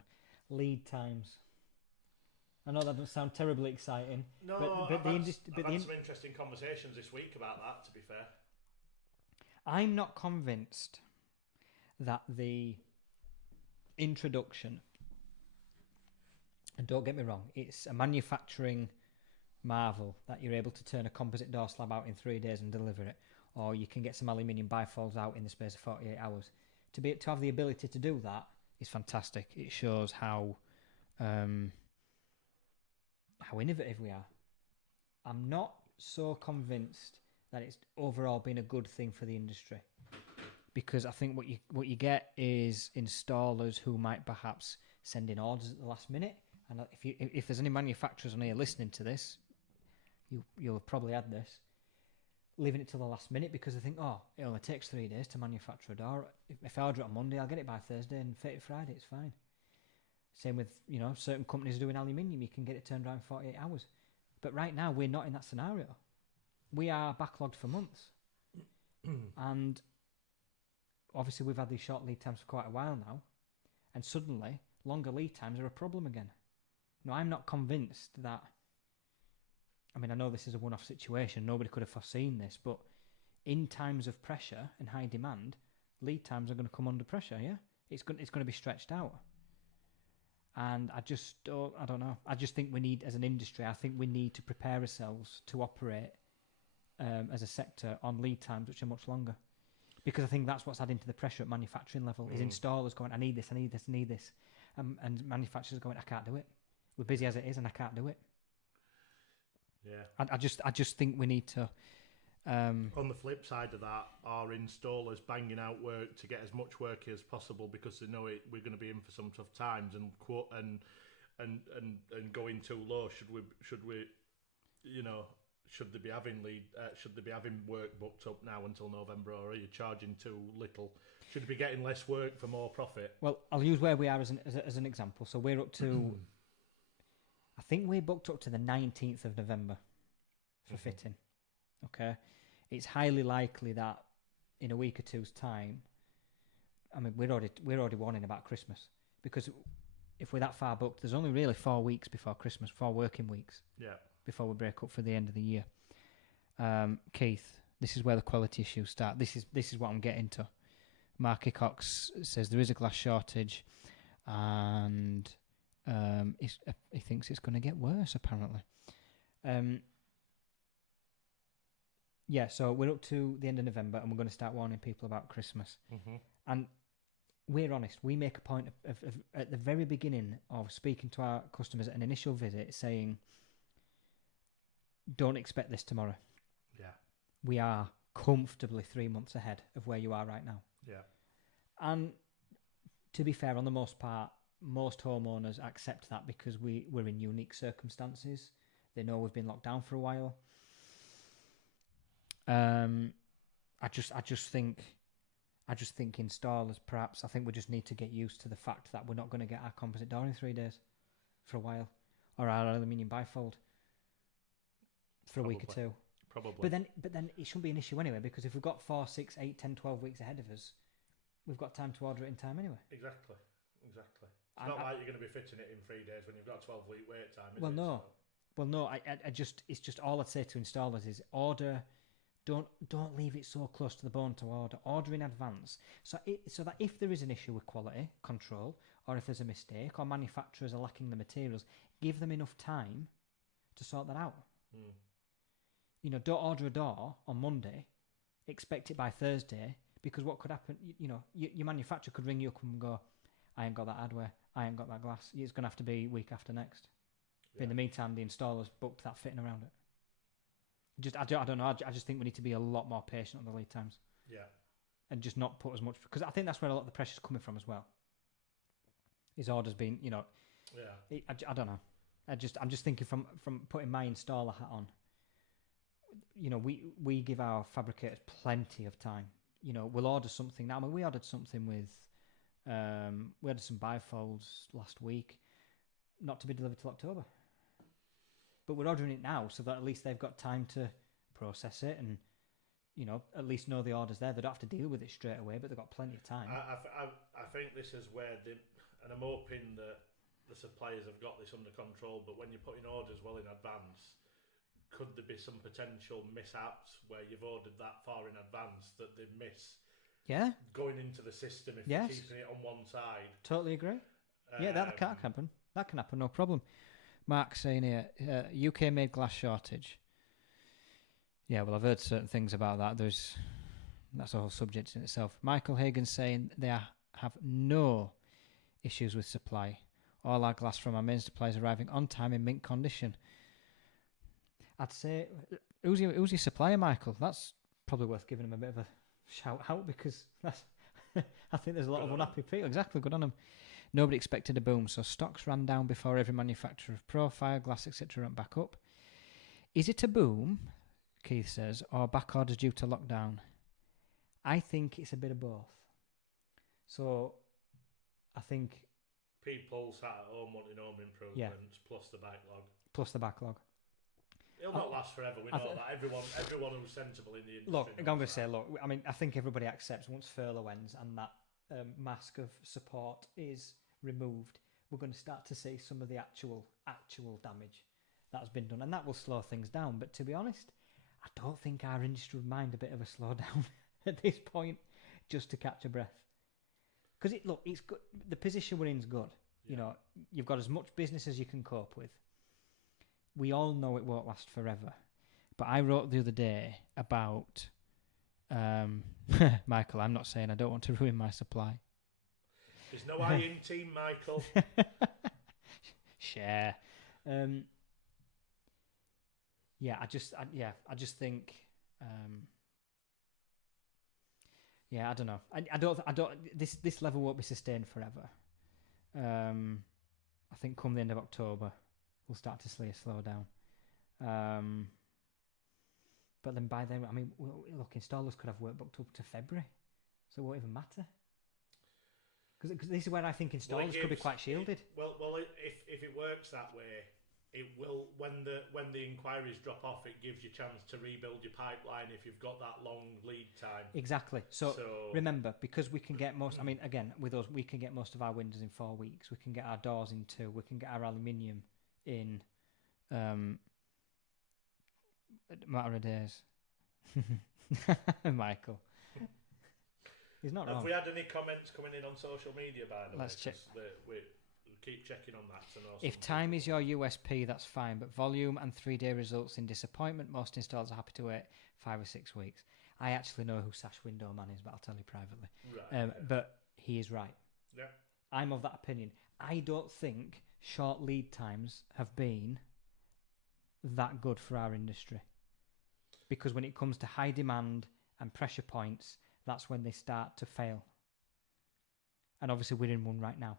Lead times. I know that doesn't sound terribly exciting. No, but I've had some interesting conversations this week about that, to be fair. I'm not convinced that the introduction, and don't get me wrong, it's a manufacturing marvel that you're able to turn a composite door slab out in 3 days and deliver it, or you can get some aluminium bifolds out in the space of 48 hours. To have the ability to do that is fantastic. It shows how innovative we are. I'm not so convinced that it's overall been a good thing for the industry, because I think what you get is installers who might perhaps send in orders at the last minute. And if there's any manufacturers on here listening to this, you'll have probably had this, leaving it till the last minute because they think, oh, it only takes 3 days to manufacture a door. If I order it on Monday, I'll get it by Thursday, and fit it Friday, it's fine. Same with, certain companies doing aluminium, you can get it turned around in 48 hours. But right now, we're not in that scenario. We are backlogged for months. And obviously, we've had these short lead times for quite a while now. And suddenly, longer lead times are a problem again. I'm not convinced that... I mean, I know this is a one-off situation. Nobody could have foreseen this. But in times of pressure and high demand, lead times are going to come under pressure, yeah? It's going to be stretched out. And I don't know. I just think we need, as an industry, I think we need to prepare ourselves to operate as a sector on lead times which are much longer. Because I think that's what's adding to the pressure at manufacturing level, is installers going, I need this, I need this, I need this. And manufacturers going, I can't do it. We're busy as it is and I can't do it. Yeah. I just think we need to... On the flip side of that, are installers banging out work to get as much work as possible because they know we're going to be in for some tough times, and going too low? Should they be having work booked up now until November, or are you charging too little? Should they be getting less work for more profit? Well, I'll use where we are as an example. So we're up to... I think we're booked up to the 19th of November for fitting. Okay? It's highly likely that in a week or two's time, I mean, we're already warning about Christmas, because if we're that far booked, there's only really 4 weeks before Christmas, 4 working weeks before we break up for the end of the year. Keith, this is where the quality issues start. This is what I'm getting to. Marky Cox says there is a glass shortage, and he thinks it's going to get worse, apparently. Yeah, so we're up to the end of November, and we're going to start warning people about Christmas. And we're honest, we make a point of at the very beginning of speaking to our customers at an initial visit, saying, don't expect this tomorrow. Yeah. We are comfortably 3 months ahead of where you are right now. Yeah. And to be fair, on the most part, most homeowners accept that because we're in unique circumstances. They know we've been locked down for a while. I just think installers, perhaps, I think we just need to get used to the fact that we're not going to get our composite door in 3 days for a while, or our aluminium bifold for a week or two. Probably. But then it shouldn't be an issue anyway, because if we've got 4, 6, 8, 10, 12 weeks ahead of us, we've got time to order it in time anyway. Exactly. It's not like you're going to be fitting it in 3 days when you've got a 12-week wait time, is it? No. Well, no, it's just all I'd say to installers is order. Don't leave it so close to the bone to order. Order in advance, so that if there is an issue with quality control, or if there's a mistake, or manufacturers are lacking the materials, give them enough time to sort that out. Don't order a door on Monday, expect it by Thursday, because what could happen? Your manufacturer could ring you up and go, I ain't got that hardware, I ain't got that glass. It's going to have to be week after next. Yeah. But in the meantime, the installer's booked that fitting around it. I don't know. I just think we need to be a lot more patient on the lead times. Yeah. And just not put as much, because I think that's where a lot of the pressure's coming from as well. His orders being, Yeah. I don't know. I'm just thinking from putting my installer hat on. We give our fabricators plenty of time. We'll order something now. I mean, we ordered something with, we ordered some bifolds last week, not to be delivered till October. But we're ordering it now so that at least they've got time to process it and, at least know the order's there. They don't have to deal with it straight away, but they've got plenty of time. I think this is where and I'm hoping that the suppliers have got this under control, but when you're putting orders well in advance, could there be some potential mishaps where you've ordered that far in advance that they miss going into the system if you're keeping it on one side? Totally agree. That can happen. That can happen, no problem. Mark saying here, UK made glass shortage. Yeah, well, I've heard certain things about that. That's a whole subject in itself. Michael Hagan saying they have no issues with supply. All our glass from our main suppliers arriving on time in mint condition. I'd say, who's your supplier, Michael? That's probably worth giving him a bit of a shout out because that's. I think there's a lot of unhappy people. Exactly, good on them. Nobody expected a boom, so stocks ran down before every manufacturer of profile, glass, etc. went back up. Is it a boom, Keith says, or back orders due to lockdown? I think it's a bit of both. So, I think... People sat at home wanting home improvements, plus the backlog. It'll not last forever, we know that. Everyone who's sensible in the industry... Look, I'm going to say, I mean, I think everybody accepts once furlough ends and that mask of support is removed, we're going to start to see some of the actual damage that's been done, and that will slow things down. But to be honest, I don't think our industry would mind a bit of a slowdown at this point, just to catch a breath. Because it's good. The position we're in is good. Yeah. You know, you've got as much business as you can cope with. We all know it won't last forever. But I wrote the other day about Michael. I'm not saying I don't want to ruin my supply. There's no I in team, Michael. Share. I just think. I don't know. I don't. This level won't be sustained forever. I think come the end of October, we'll start to see a slowdown. But then by then, I mean, look, installers could have work booked up to February, so it won't even matter. Because this is where I think installers could be quite shielded. If it works that way, it will. When the inquiries drop off, it gives you a chance to rebuild your pipeline if you've got that long lead time. Exactly. So remember, because we can get most. I mean, again, with us, we can get most of our windows in 4 weeks. We can get our doors in 2. We can get our aluminium in a matter of days. Michael. He's not wrong. Have we had any comments coming in on social media, by the way? Let's check. We keep checking on that. To know if time is your USP, that's fine. But volume and 3-day results in disappointment. Most installers are happy to wait 5 or 6 weeks. I actually know who Sash Window Man is, but I'll tell you privately. Right. But he is right. Yeah. I'm of that opinion. I don't think short lead times have been that good for our industry. Because when it comes to high demand and pressure points, that's when they start to fail. And obviously we're in one right now.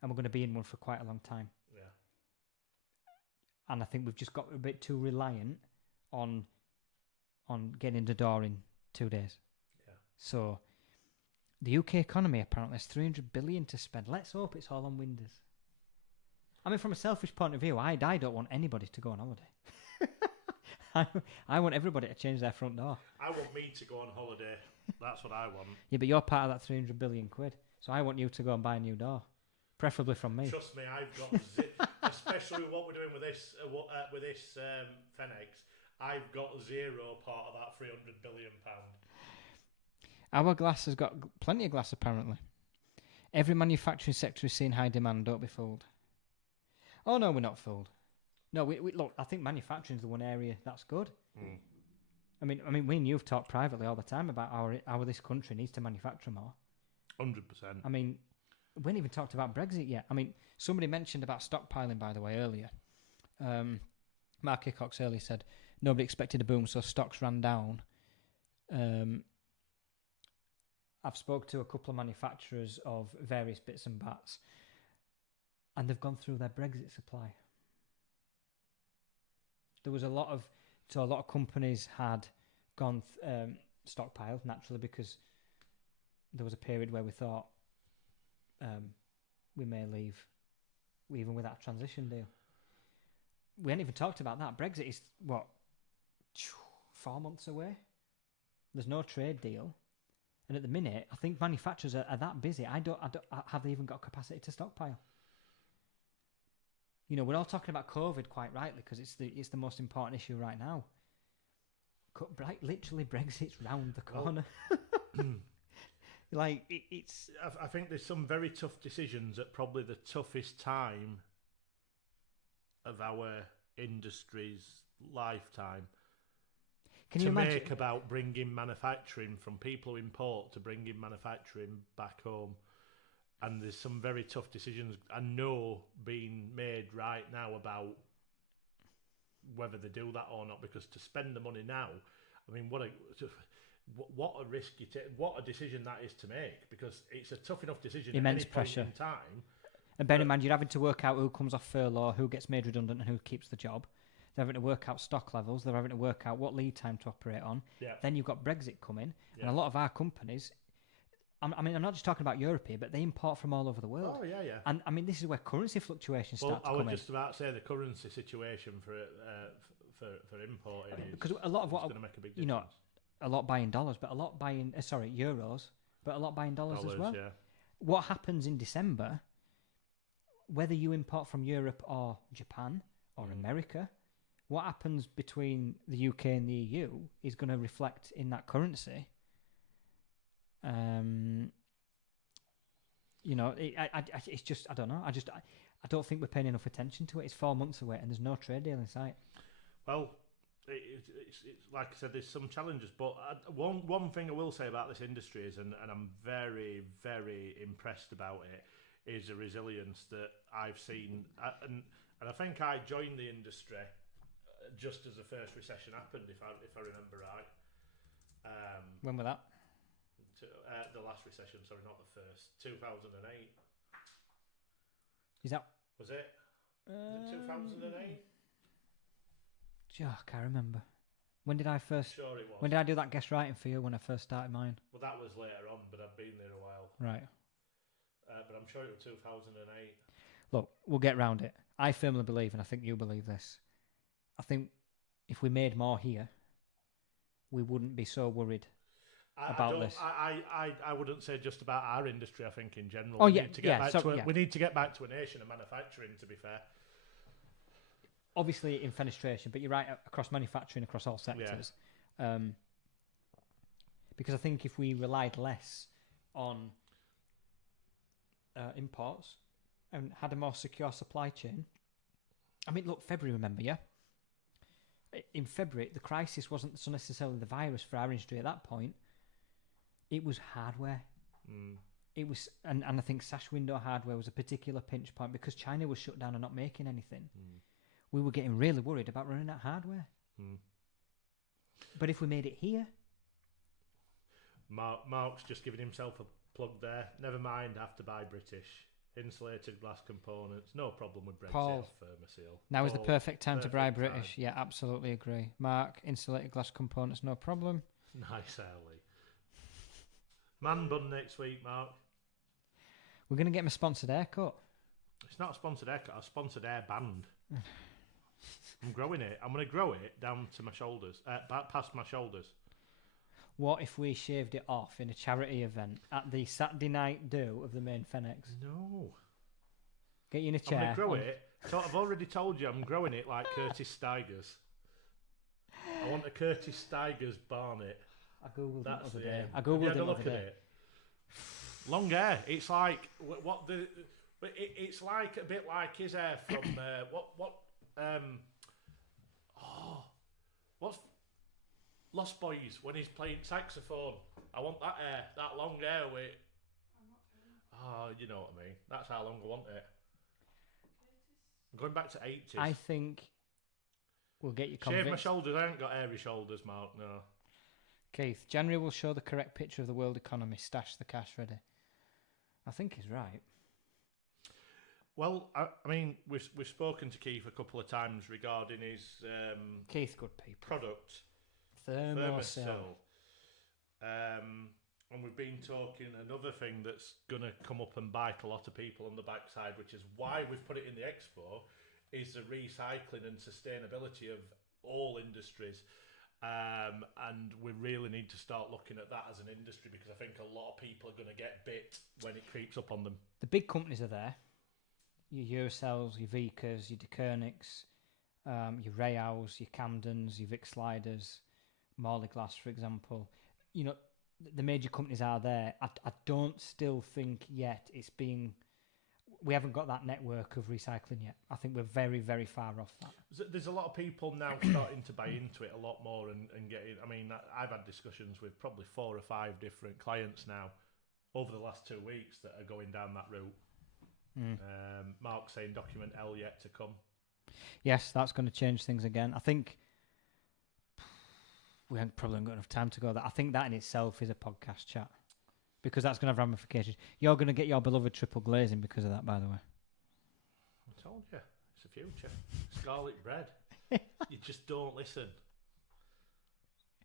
And we're going to be in one for quite a long time. Yeah. And I think we've just got a bit too reliant on getting the door in 2 days. Yeah. So the UK economy apparently has 300 billion to spend. Let's hope it's all on windows. I mean, from a selfish point of view, I don't want anybody to go on holiday. I want everybody to change their front door. I want me to go on holiday. That's what I want. Yeah, but you're part of that 300 billion quid. So I want you to go and buy a new door. Preferably from me. Trust me, I've got especially with what we're doing with this Fenex, I've got zero part of that £300 billion. Our glass has got plenty of glass apparently. Every manufacturing sector is seeing high demand. Don't be fooled. Oh no, we're not fooled. No, we look. I think manufacturing is the one area that's good. I mean, we and you've talked privately all the time about how this country needs to manufacture more. 100%. I mean, we haven't even talked about Brexit yet. I mean, somebody mentioned about stockpiling, by the way, earlier. Mark Hickox earlier said nobody expected a boom, so stocks ran down. I've spoke to a couple of manufacturers of various bits and bats, and they've gone through their Brexit supply. There was a lot of companies had gone stockpiled naturally because there was a period where we thought we may leave, even with that transition deal. We hadn't even talked about that. Brexit is 4 months away. There's no trade deal, and at the minute, I think manufacturers are that busy. I don't have they even got capacity to stockpile. You know, we're all talking about COVID quite rightly because it's the most important issue right now. Literally, Brexit's round the corner. It's. I think there's some very tough decisions at probably the toughest time of our industry's lifetime. Can you imagine? Make about bringing manufacturing from people who import to bringing manufacturing back home. And there's some very tough decisions I know being made right now about whether they do that or not, because to spend the money now, I mean, what a risk you take, what a decision that is to make, because it's a tough enough decision. Immense at any pressure. point in time. And bear in mind, you're having to work out who comes off furlough, who gets made redundant, and who keeps the job. They're having to work out stock levels. They're having to work out what lead time to operate on. Yeah. Then you've got Brexit coming, Yeah. and a lot of our companies. I mean, I'm not just talking about Europe here, but they import from all over the world. Oh, yeah. And I mean, this is where currency fluctuations Well, start to I come was in. just about to say the currency situation for importing is Because a lot of what going to make a big difference. you know, a lot buying dollars, but a lot buying euros, but a lot buying dollars as well. Yeah. What happens in December, whether you import from Europe or Japan or America, what happens between the UK and the EU is going to reflect in that currency. You know, it's just, I don't know. I don't think we're paying enough attention to it. It's 4 months away and there's no trade deal in sight. Well, it's like I said, there's some challenges, but one thing I will say about this industry is, and I'm very, very impressed about it, is the resilience that I've seen. And I think I joined the industry just as the first recession happened, if I remember right. When was that? The last recession, sorry, not the first. 2008. Is that? Was it? Was it 2008? Oh, I can't remember. When did I first? Sure it was. When did I do that guest writing for you when I first started mine? Well, that was later on, but I've been there a while. Right. But I'm sure it was 2008. Look, we'll get round it. I firmly believe, and I think you believe this, I think if we made more here, we wouldn't be so worried about this. I wouldn't say just about our industry. I think in general. Oh, we yeah, need to get yeah, back so- to yeah. we need to get back to a nation of manufacturing. To be fair, Obviously in fenestration, but you're right, across manufacturing, across all sectors. Because I think if we relied less on imports and had a more secure supply chain. I mean, look, February, remember, yeah? In February, the crisis wasn't so necessarily the virus for our industry at that point. It was hardware. It was, and I think sash window hardware was a particular pinch point because China was shut down and not making anything. We were getting really worried about running out of hardware. But if we made it here... Mark's just giving himself a plug there. Never mind, have to buy British. Insulated glass components, no problem with Brexit. Paul, Thermoseal. now is the perfect time to buy perfect British. time. Yeah, absolutely agree. Mark, insulated glass components, no problem. Nice early. Man bun next week, Mark. We're going to get him a sponsored haircut. It's not a sponsored haircut, a sponsored hair band. I'm growing it. I'm going to grow it down to my shoulders, past my shoulders. What if we shaved it off in a charity event at the Saturday night do of the main Fenex? No. Get you in a chair. I'm going to grow it. So I've already told you I'm growing it like Curtis Steigers. I want a Curtis Steigers barnet. I googled it That's the other the day. aim. I Have you googled had it a the look other at day. it? Long hair. It's like it's like a bit like his hair from what's Lost Boys when he's playing saxophone. I want that hair, that long hair with. You know what I mean. That's how long I want it. I'm going back to 80s. I think we'll get you Shave my convinced. shoulders. I ain't got hairy shoulders, Mark. No. Keith, January will show the correct picture of the world economy. Stash the cash ready. I think he's right. Well, I mean, we've spoken to Keith a couple of times regarding his Keith, good people. product. Thermosil. And we've been talking another thing that's going to come up and bite a lot of people on the backside, which is why we've put it in the expo, is the recycling and sustainability of all industries. And we really need to start looking at that as an industry because I think a lot of people are going to get bit when it creeps up on them. The big companies are there. Your Eurocells, your Vikas, your DeKerniks, your Rayhouse, your Camdens, your Vic Sliders, Morley Glass, for example. You know, the major companies are there. I don't still think yet it's being... We haven't got that network of recycling yet. I think we're very, very far off that. There's a lot of people now starting to buy into it a lot more and getting... I mean, I've had discussions with probably 4 or 5 different clients now over the last 2 weeks that are going down that route. Mark saying document L yet to come. Yes, that's going to change things again. I think we haven't probably got enough time to go there. I think that in itself is a podcast chat because that's going to have ramifications. You're going to get your beloved triple glazing because of that, by the way. I told you, it's the future. Scarlet bread. You just don't listen.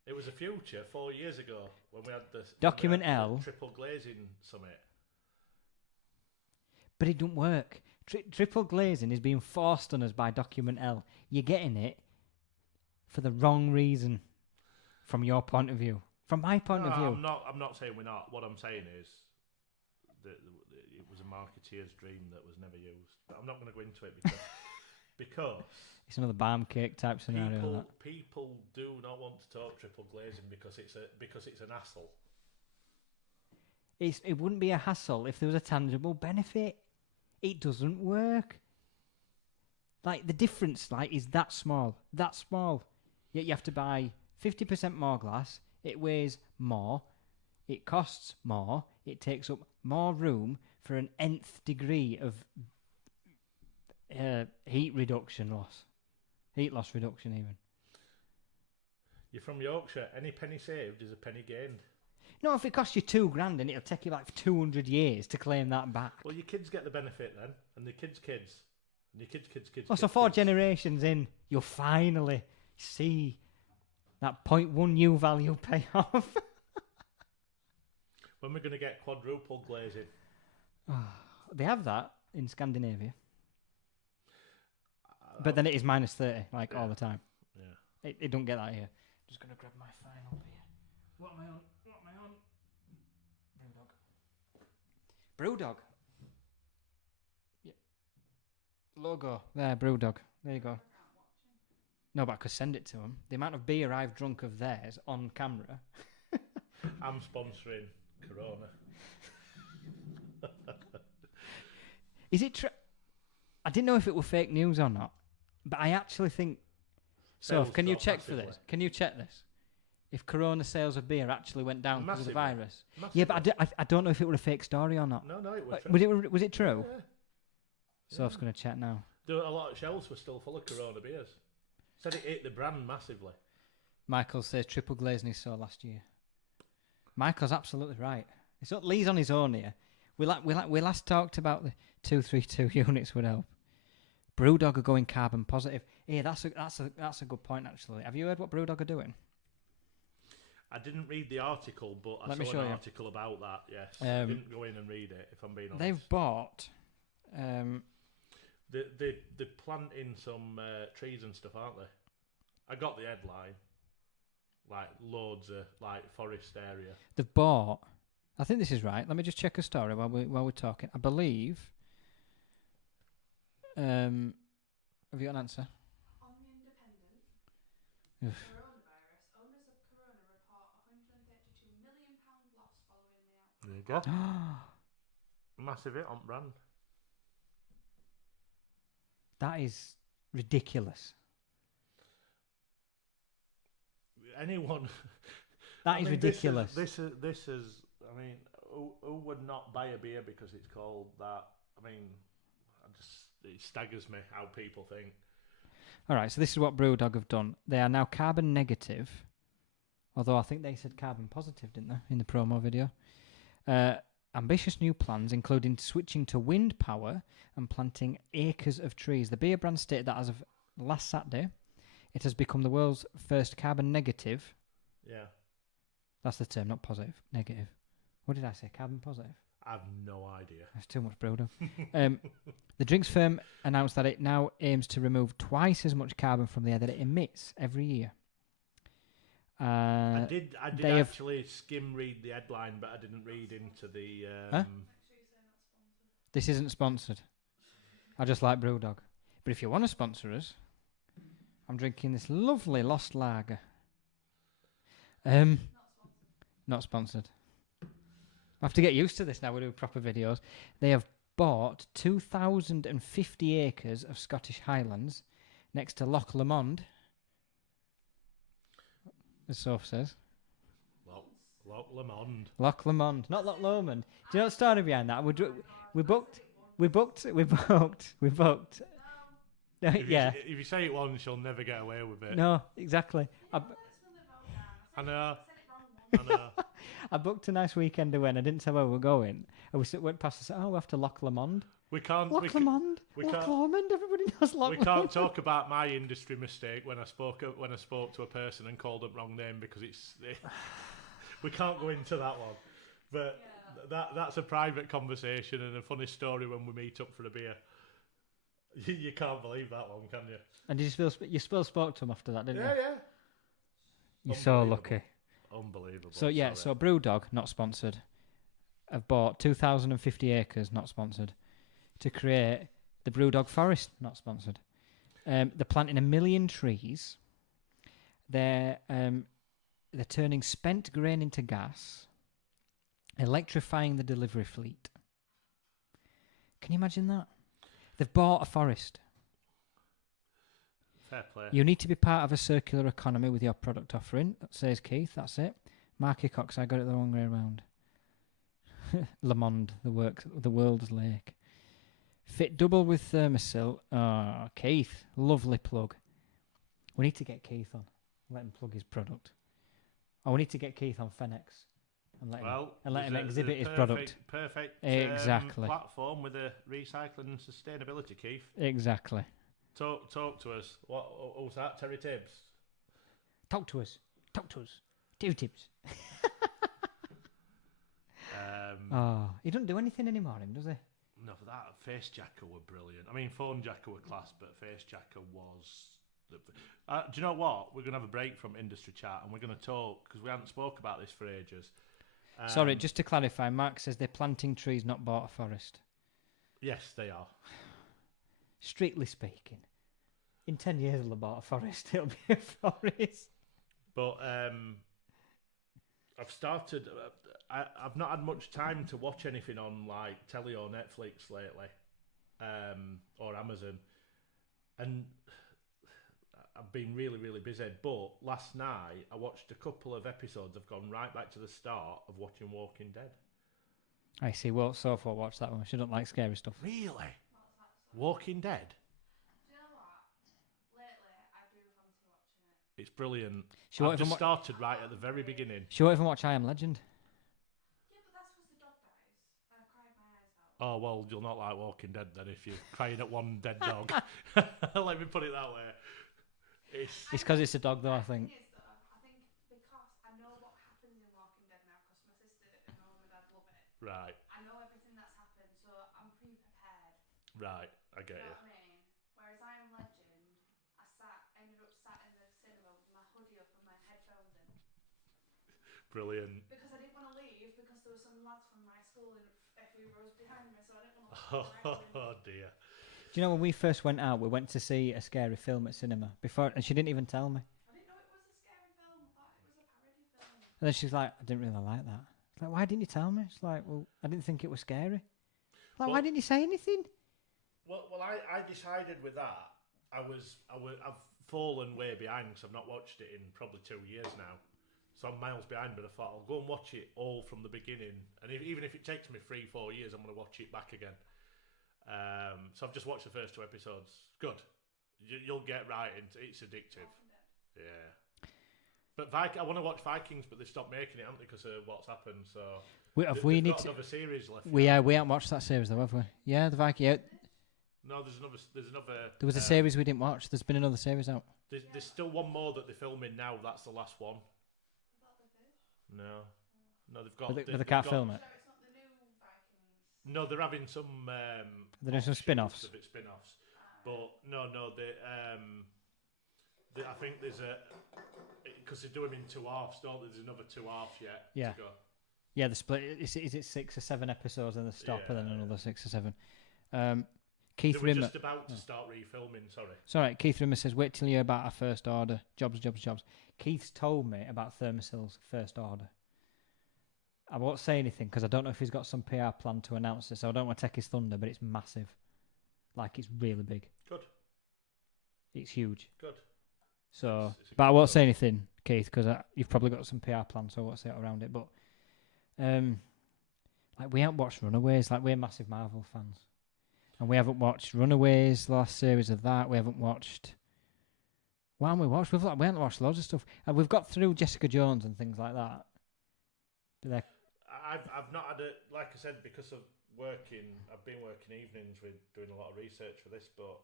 It was a future 4 years ago when we had the Document L triple glazing summit. But it don't work. Triple glazing is being forced on us by Document L. You're getting it for the wrong reason, from your point of view. From my point of view, I'm not saying we're not. What I'm saying is that it was a marketeer's dream that was never used. But I'm not going to go into it because it's another barm cake type scenario. People do not want to talk triple glazing because it's an hassle. It wouldn't be a hassle if there was a tangible benefit. It doesn't work. Like, the difference, like, is that small. That small. Yet you have to buy 50% more glass. It weighs more. It costs more. It takes up more room for an nth degree of heat loss reduction even. You're from Yorkshire. Any penny saved is a penny gained. No, if it costs you $2,000 and it'll take you like 200 years to claim that back. Well, your kids get the benefit then, and the kids' kids, and your kids' kids. Well, so 4 generations in, you'll finally see that 0.1 U value pay off. When we're going to get quadruple glazing? They have that in Scandinavia. But then it is minus 30, like, all the time. Yeah. It don't get that here. Just going to grab my final beer. What am I on? Brewdog. Yeah. Logo. There, Brewdog. There you go. No, but I could send it to them. The amount of beer I've drunk of theirs on camera. I'm sponsoring Corona. Is it true? I didn't know if it were fake news or not, but I actually think... So, can you check for this? Can you check this? If Corona sales of beer actually went down because of the virus. Massively. Yeah, but I don't know if it was a fake story or not. No, it was true. Was it true? Yeah. So I was going to check now. A lot of shelves were still full of Corona beers. Said it ate the brand massively. Michael says triple glazing he saw last year. Michael's absolutely right. It's not Lee's on his own here. We last talked about the 232 units would help. Brewdog are going carbon positive. Yeah, that's a good point actually. Have you heard what Brewdog are doing? I didn't read the article, but I saw an article about that, yes. I didn't go in and read it, if I'm being honest. They've bought... They're planting some trees and stuff, aren't they? I got the headline. Like, loads of, like, forest area. They've bought... I think this is right. Let me just check a story while we're talking. I believe... have you got an answer? On the Independent, Oof. coronavirus, owners of Corona report £132 million loss following the outbreak. There you go. Massive hit on brand. That is ridiculous. Anyone... That is ridiculous. This is... I mean, who would not buy a beer because it's called that? I mean, it staggers me how people think. All right, so this is what Brewdog have done. They are now carbon negative, although I think they said carbon positive, didn't they, in the promo video? Ambitious new plans, including switching to wind power and planting acres of trees. The beer brand stated that as of last Saturday, it has become the world's first carbon negative. Yeah. That's the term, not positive. Negative. What did I say? Carbon positive? I have no idea. That's too much Brewdog. The drinks firm announced that it now aims to remove twice as much carbon from the air that it emits every year. I did actually skim read the headline, but I didn't read into the... Huh? This isn't sponsored. I just like Brewdog. But if you want to sponsor us, I'm drinking this lovely Lost Lager. Not sponsored. I have to get used to this now. We do proper videos. They have bought 2,050 acres of Scottish Highlands next to Loch Lomond, as Soph says. Loch Lomond. Loch Lomond, not Loch Lomond. Do you know the story behind that? We booked. Yeah. If you say it once, you'll never get away with it. No, exactly. Yeah, well, that's nothing wrong, Dan. I know. I said it wrong once. I know. I booked a nice weekend away and I didn't tell where we were going. And went past and said, we have to Loch Lomond. We can't. Loch Lomond? Loch Lomond? Everybody knows Loch Lomond. We can't talk about my industry mistake when I spoke to a person and called them wrong name because we can't go into that one. But that's a private conversation and a funny story when we meet up for a beer. You can't believe that one, can you? And did you still spoke to him after that, didn't you? Yeah. You're so lucky. Unbelievable. So so Brewdog, not sponsored, have bought 2,050 acres, not sponsored, to create the Brewdog Forest, not sponsored. They're planting 1 million trees. They're turning spent grain into gas, electrifying the delivery fleet. Can you imagine that? They've bought a forest. Fair play. You need to be part of a circular economy with your product offering. That says Keith. That's it. Marky Cox, I got it the wrong way around. Le Monde, the world's lake. Fit double with thermosil. Keith, lovely plug. We need to get Keith on. Let him plug his product. We need to get Keith on Fenex and let him exhibit his product. Perfect. Exactly. Platform with a recycling and sustainability, Keith. Exactly. Talk to us. What was that? Terry Tibbs. Talk to us. Do tips. He doesn't do anything anymore, does he? No, for that face jacker were brilliant. I mean, phone jacker were class, but face jacker was. Do you know what? We're gonna have a break from industry chat, and we're gonna talk because we haven't spoke about this for ages. Sorry, just to clarify, Mark says they're planting trees, not bought a forest. Yes, they are. Strictly speaking, in 10 years we'll have bought a forest. It'll be a forest. But I've started. I've not had much time to watch anything on like telly or Netflix lately, or Amazon, and I've been really, really busy. But last night I watched a couple of episodes. I've gone right back to the start of watching Walking Dead. I see. Well, so far watch that one. She don't like scary stuff. Really? Walking Dead? Do you know what? Lately, I do fancy watching it. It's brilliant. I've just started right at the very beginning. She won't even watch I Am Legend. Yeah, but that's because the dog dies. I cried my eyes out. Oh, well, you'll not like Walking Dead then if you're crying at one dead dog. Let me put it that way. It's because it's a dog, though, I think. I think because I know what happens in Walking Dead now, because my sister and my mum and dad love it. Right. I know everything that's happened, so I'm pre-prepared. Right, I get you. You know what I mean? Whereas I Am Legend, ended up sat in the cinema with my hoodie up and my headphones in. Brilliant. Because I didn't want to leave, because there were some lads from my school in a few rows behind me, so I didn't want to Oh dear. Do you know when we first went out, we went to see a scary film at cinema before, and she didn't even tell me. I didn't know it was a scary film. I thought it was a parody film. And then she's like, I didn't really like that. It's like, why didn't you tell me? It's like, well, I didn't think it was scary. Like, why didn't you say anything? Well, I decided with that. I've fallen way behind because I've not watched it in probably 2 years now. So I'm miles behind, but I thought I'll go and watch it all from the beginning. And even if it takes me 3-4 years, I'm going to watch it back again. So I've just watched the first 2 episodes. Good. You'll get right into it. It's addictive. Yeah. But I want to watch Vikings, but they've stopped making it, haven't they, because of what's happened. So we need got another series left. We haven't watched that series though, have we? Yeah, the Viking. Yeah. No, there's another. There was a series we didn't watch. There's been another series out. There's still one more that they're filming now. That's the last one. No, they've got. But they can't film it. It's not the new Vikings. No, they're having some. They're doing some spin-offs. Spin-offs, but no, they. I think there's because they do them in 2 halves, don't they? There's another 2 halves yet. Yeah. To go. Yeah, the split. Is it 6 or 7 episodes and they stop, and then another 6 or 7? Keith They were Rimmer. just about to start refilming. Sorry. Sorry, Keith Rimmer says, "Wait till you hear about our first order. Jobs. Keith's told me about Thermosil's first order. I won't say anything because I don't know if he's got some PR plan to announce this. So I don't want to take his thunder, but it's massive. Like, it's really big. Good. It's huge. Good. So, but I won't say anything, Keith, because you've probably got some PR plan, so I won't say it around it. But, like, we haven't watched Runaways. Like, we're massive Marvel fans. And we haven't watched Runaways, the last series of that. We haven't watched... What haven't we watched? We haven't watched loads of stuff. And we've got through Jessica Jones and things like that. But I've not had it, like I said, because of working. I've been working evenings with doing a lot of research for this, but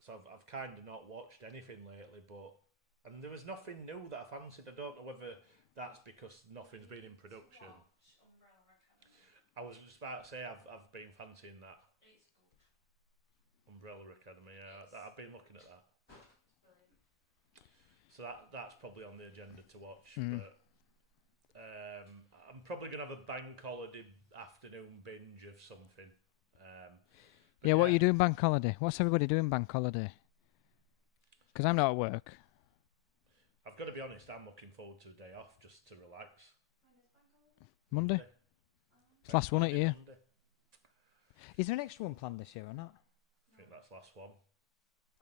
so I've kind of not watched anything lately. And there was nothing new that I fancied. I don't know whether that's because nothing's been in production. I was just about to say I've been fancying that. It's good. Umbrella Academy. I've been looking at that. It's brilliant. So that's probably on the agenda to watch. Mm. But I'm probably gonna have a bank holiday afternoon binge of something. what are you doing bank holiday? What's everybody doing bank holiday? Because I'm not at work. I've got to be honest. I'm looking forward to a day off just to relax. Monday? It's last one at year. Monday. Is there an extra one planned this year or not? I think that's last one.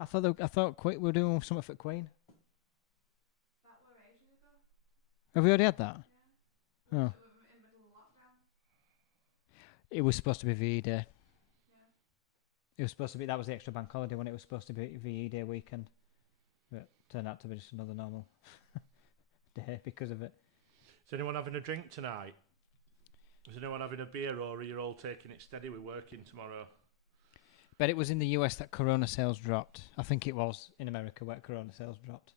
I thought we were doing something for Queen. That were ages ago. Have we already had that? Yeah. Oh. We were in the middle of lockdown. It was supposed to be VE Day. Yeah. It was supposed to be, that was the extra bank holiday when it was supposed to be VE Day weekend. But turned out to be just another normal day because of it. Is anyone having a drink tonight? Is anyone having a beer, or are you all taking it steady? We're working tomorrow. But it was in the US that Corona sales dropped. I think it was in America where Corona sales dropped.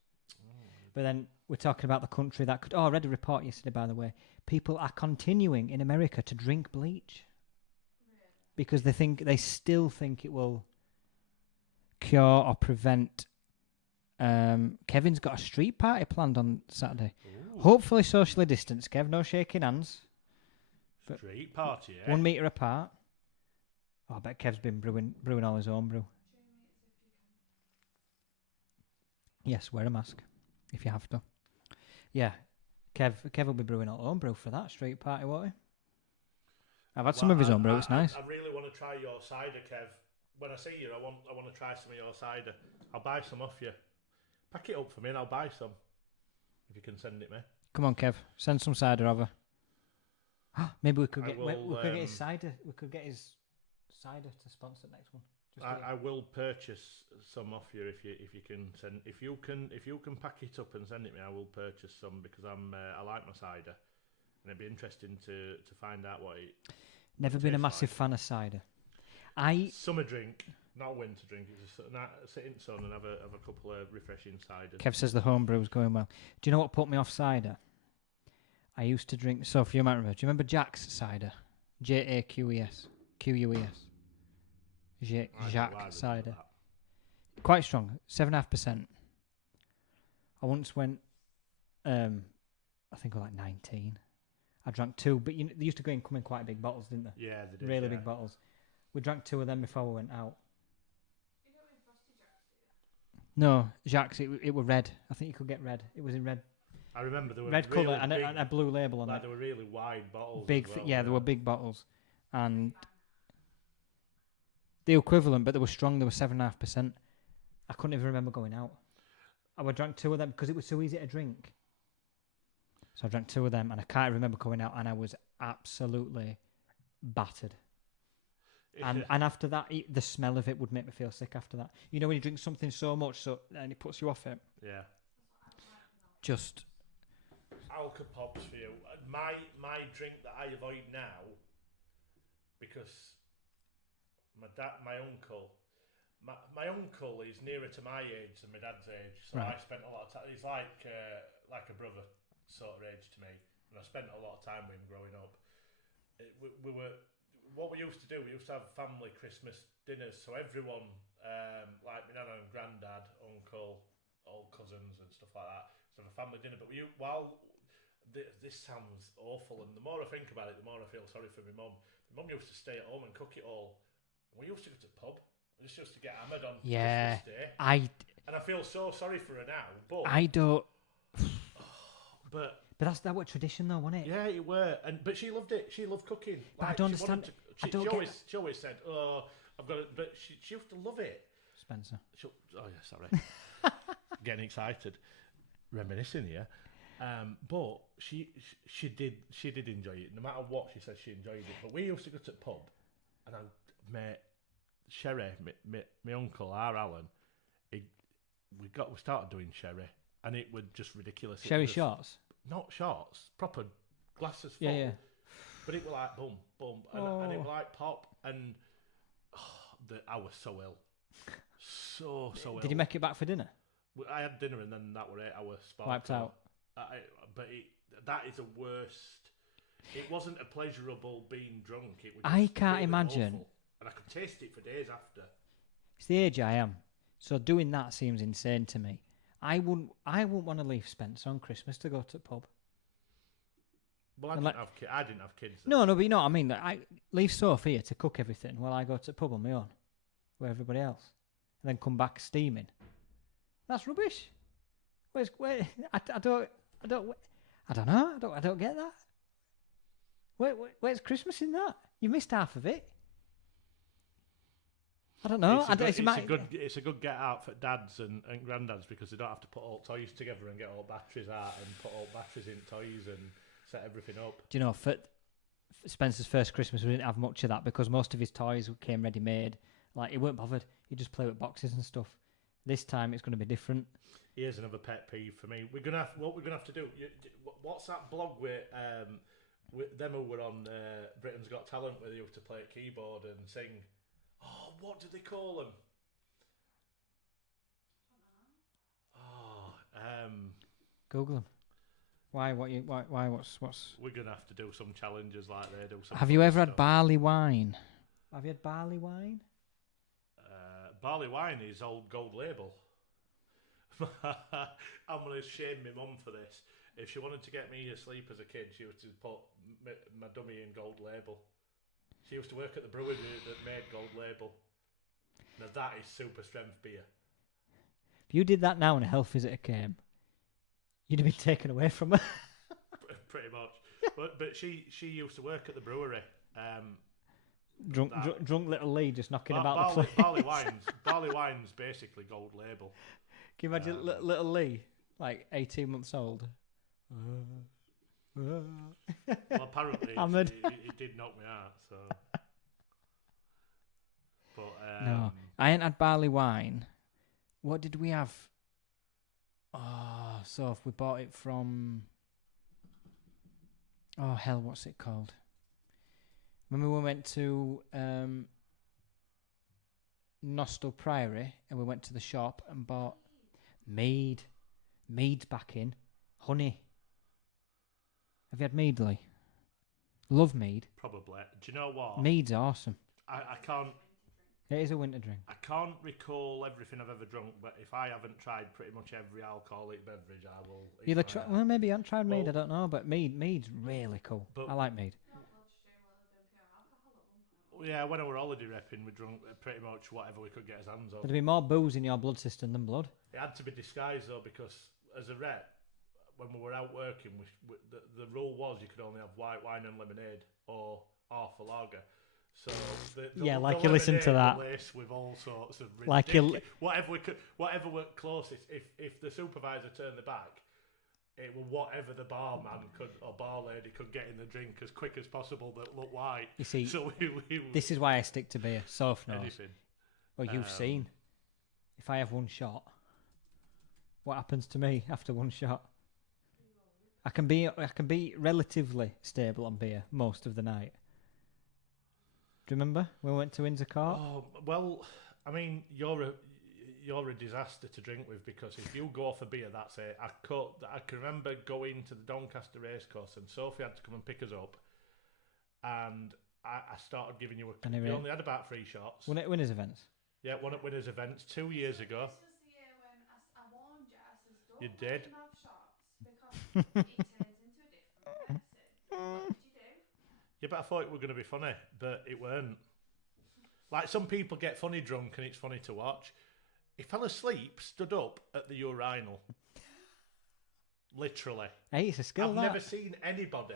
But then we're talking about the country that could... Oh, I read a report yesterday, by the way. People are continuing in America to drink bleach. Really? Because they still think it will cure or prevent... Kevin's got a street party planned on Saturday. Ooh. Hopefully socially distanced, Kev. No shaking hands. But Street party, eh? 1 metre apart. Oh, I bet Kev's been brewing all his own brew. 2 meters if you can. Yes, wear a mask if you have to. Yeah, Kev will be brewing all his own brew for that street party, won't he? I've had some of his own brew. It's nice. I really want to try your cider, Kev. When I see you, I want to try some of your cider. I'll buy some off you. Pack it up for me, and I'll buy some. If you can send it me. Come on, Kev. Send some cider over. Maybe we could I get will, we could get his cider. We could get his cider to sponsor the next one. I will purchase some off you if you can send if you can pack it up and send it me. I will purchase some because I like my cider, and it'd be interesting to find out what it. Never been a massive fan of cider. Summer drink, not a winter drink. It's just sit in the sun and have a couple of refreshing ciders. Kev says the home brew's going well. Do you know what put me off cider? I used to drink. So if you might remember, do you remember Jack's cider? JAQES, QUES. Jacques cider. That. Quite strong, 7.5%. I once went, I think I was like 19. I drank 2, but they used to come in quite big bottles, didn't they? Yeah, they did. Really big bottles. We drank 2 of them before we went out. You don't mean Frosty Jacks, do you? No, Jacques, it were red. I think you could get red. It was in red. I remember there were Red real colour and big, a blue label on like it. there were really wide bottles. Big, as well, there were big bottles, and the equivalent, but they were strong. They were 7.5%. I couldn't even remember going out. I would drank 2 of them because it was so easy to drink. So I drank 2 of them, and I can't remember going out, and I was absolutely battered. And after that, the smell of it would make me feel sick. After that, you know when you drink something so much, and it puts you off it. Yeah. Just. Alka-Pops for you. My drink that I avoid now, because my uncle is nearer to my age than my dad's age, so Right. I spent a lot of time. He's like a brother sort of age to me, and I spent a lot of time with him growing up. What we used to do, we used to have family Christmas dinners, so everyone, like my nana and granddad, uncle, all cousins and stuff like that, so have a family dinner. But this sounds awful, and the more I think about it, the more I feel sorry for my mum. My mum used to stay at home and cook it all. We used to go to the pub. We just used to get hammered on Christmas Day. And I feel so sorry for her now, but I don't. But that was tradition, though, wasn't it? yeah, it were, but she loved it. She loved cooking. But I don't understand. She always said, "Oh, I've got it," but she used to love it. Spencer. Oh yeah, sorry, getting excited, reminiscing here. But she did enjoy it. No matter what she said, she enjoyed it. But we used to go to the pub, and Sherry, my uncle, our Alan, we started doing sherry, and it was just ridiculous. Sherry shots? Not shots, proper glasses full. Yeah. But it was like boom, boom, and it was like pop, and I was so ill. So ill. Did you make it back for dinner? I had dinner, and then that were it. I was wiped out. That is the worst. It wasn't a pleasurable being drunk. It was I can't imagine. Awful. And I could taste it for days after. It's the age I am. So doing that seems insane to me. I wouldn't want to leave Spencer on Christmas to go to the pub. Well, I didn't have kids. No, but you know what I mean. I leave Sophia to cook everything while I go to the pub on my own with everybody else, and then come back steaming. That's rubbish. I don't know. I don't get that. Where's Christmas in that? You missed half of it. I don't know. It's a good get out for dads and granddads because they don't have to put all toys together and get all batteries out and put all batteries in toys and set everything up. Do you know, for Spencer's first Christmas, we didn't have much of that because most of his toys came ready-made. Like, he weren't bothered. He just play with boxes and stuff. This time, it's going to be different. Here's another pet peeve for me. What we're gonna have to do? What's that blog with them who were on Britain's Got Talent, where they used to play a keyboard and sing? Oh, what do they call them? Google them. Why? What's? We're gonna have to do some challenges like they do. Have you ever had barley wine? Have you had barley wine? Barley wine is old Gold Label. I'm going to shame my mum for this. If she wanted to get me asleep as a kid, she used to put my dummy in Gold Label. She used to work at the brewery that made Gold Label. Now that is super strength beer. If you did that now and a health visitor came, you'd have been taken away from her. Pretty much. But she used to work at the brewery. Drunk little Lee just knocking about the place. Barley wine's basically Gold Label. Can you imagine little Lee, like 18 months old? Well, apparently it did knock me out. So, but no, I ain't had barley wine. What did we have? Oh, so we bought it from. Oh hell, what's it called? When we went to Nostell Priory and we went to the shop and bought mead. Mead's back in. Honey. Have you had mead, Lee? Love mead. Probably. Do you know what? Mead's awesome. I can't... It is a winter drink. I can't recall everything I've ever drunk, but if I haven't tried pretty much every alcoholic beverage, I will... Well, maybe you haven't tried mead, I don't know, but mead's really cool. I like mead. Yeah, when I were holiday repping, we drunk pretty much whatever we could get his hands on. There'd be more booze in your blood system than blood. It had to be disguised though, because as a rep, when we were out working, the rule was you could only have white wine and lemonade or half a lager. So you listen to that. With all sorts of whatever were closest. If the supervisor turned the back, it was whatever the barman could or bar lady could get in the drink as quick as possible that looked white. You see, so this is why I stick to beer. Soft nose. Anything. Well, you've seen. If I have one shot, what happens to me after one shot? I can be relatively stable on beer most of the night. Do you remember when we went to Windsor Court? Oh well, I mean you're a disaster to drink with, because if you go for beer, that's it. I can remember going to the Doncaster racecourse and Sophie had to come and pick us up, and I started giving you a... You only had about 3 shots. Winners events? Yeah, one at Winners events 2 years ago. This was the year when I warned you, I says, don't You let did. him have shots because he turns into a different person. What did you do? Yeah, but I thought it were going to be funny, but it weren't. Like, some people get funny drunk and it's funny to watch. He fell asleep, stood up at the urinal. Literally. Hey, it's a skill. I've never seen anybody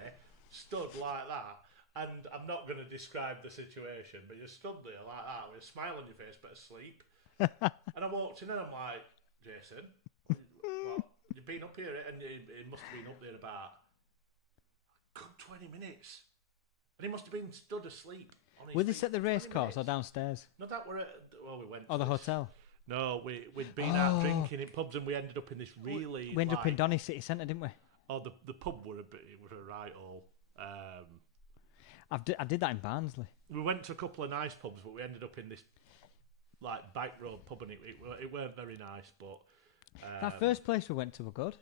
stood like that. And I'm not going to describe the situation, but you stood there like that with a smile on your face, but asleep. And I walked in and I'm like, Jason, what? You've been up here, and he must have been up there about a good 20 minutes. And he must have been stood asleep. Were this at the race course or downstairs? No, that were at... Well, we went... Or the hotel? No, we'd been out drinking in pubs and we ended up in this really... We ended up in Donny City Centre, didn't we? Oh, the pub were it was a right all. I did that in Barnsley. We went to a couple of nice pubs, but we ended up in this like bike road pub, and it weren't very nice. But that first place we went to were good.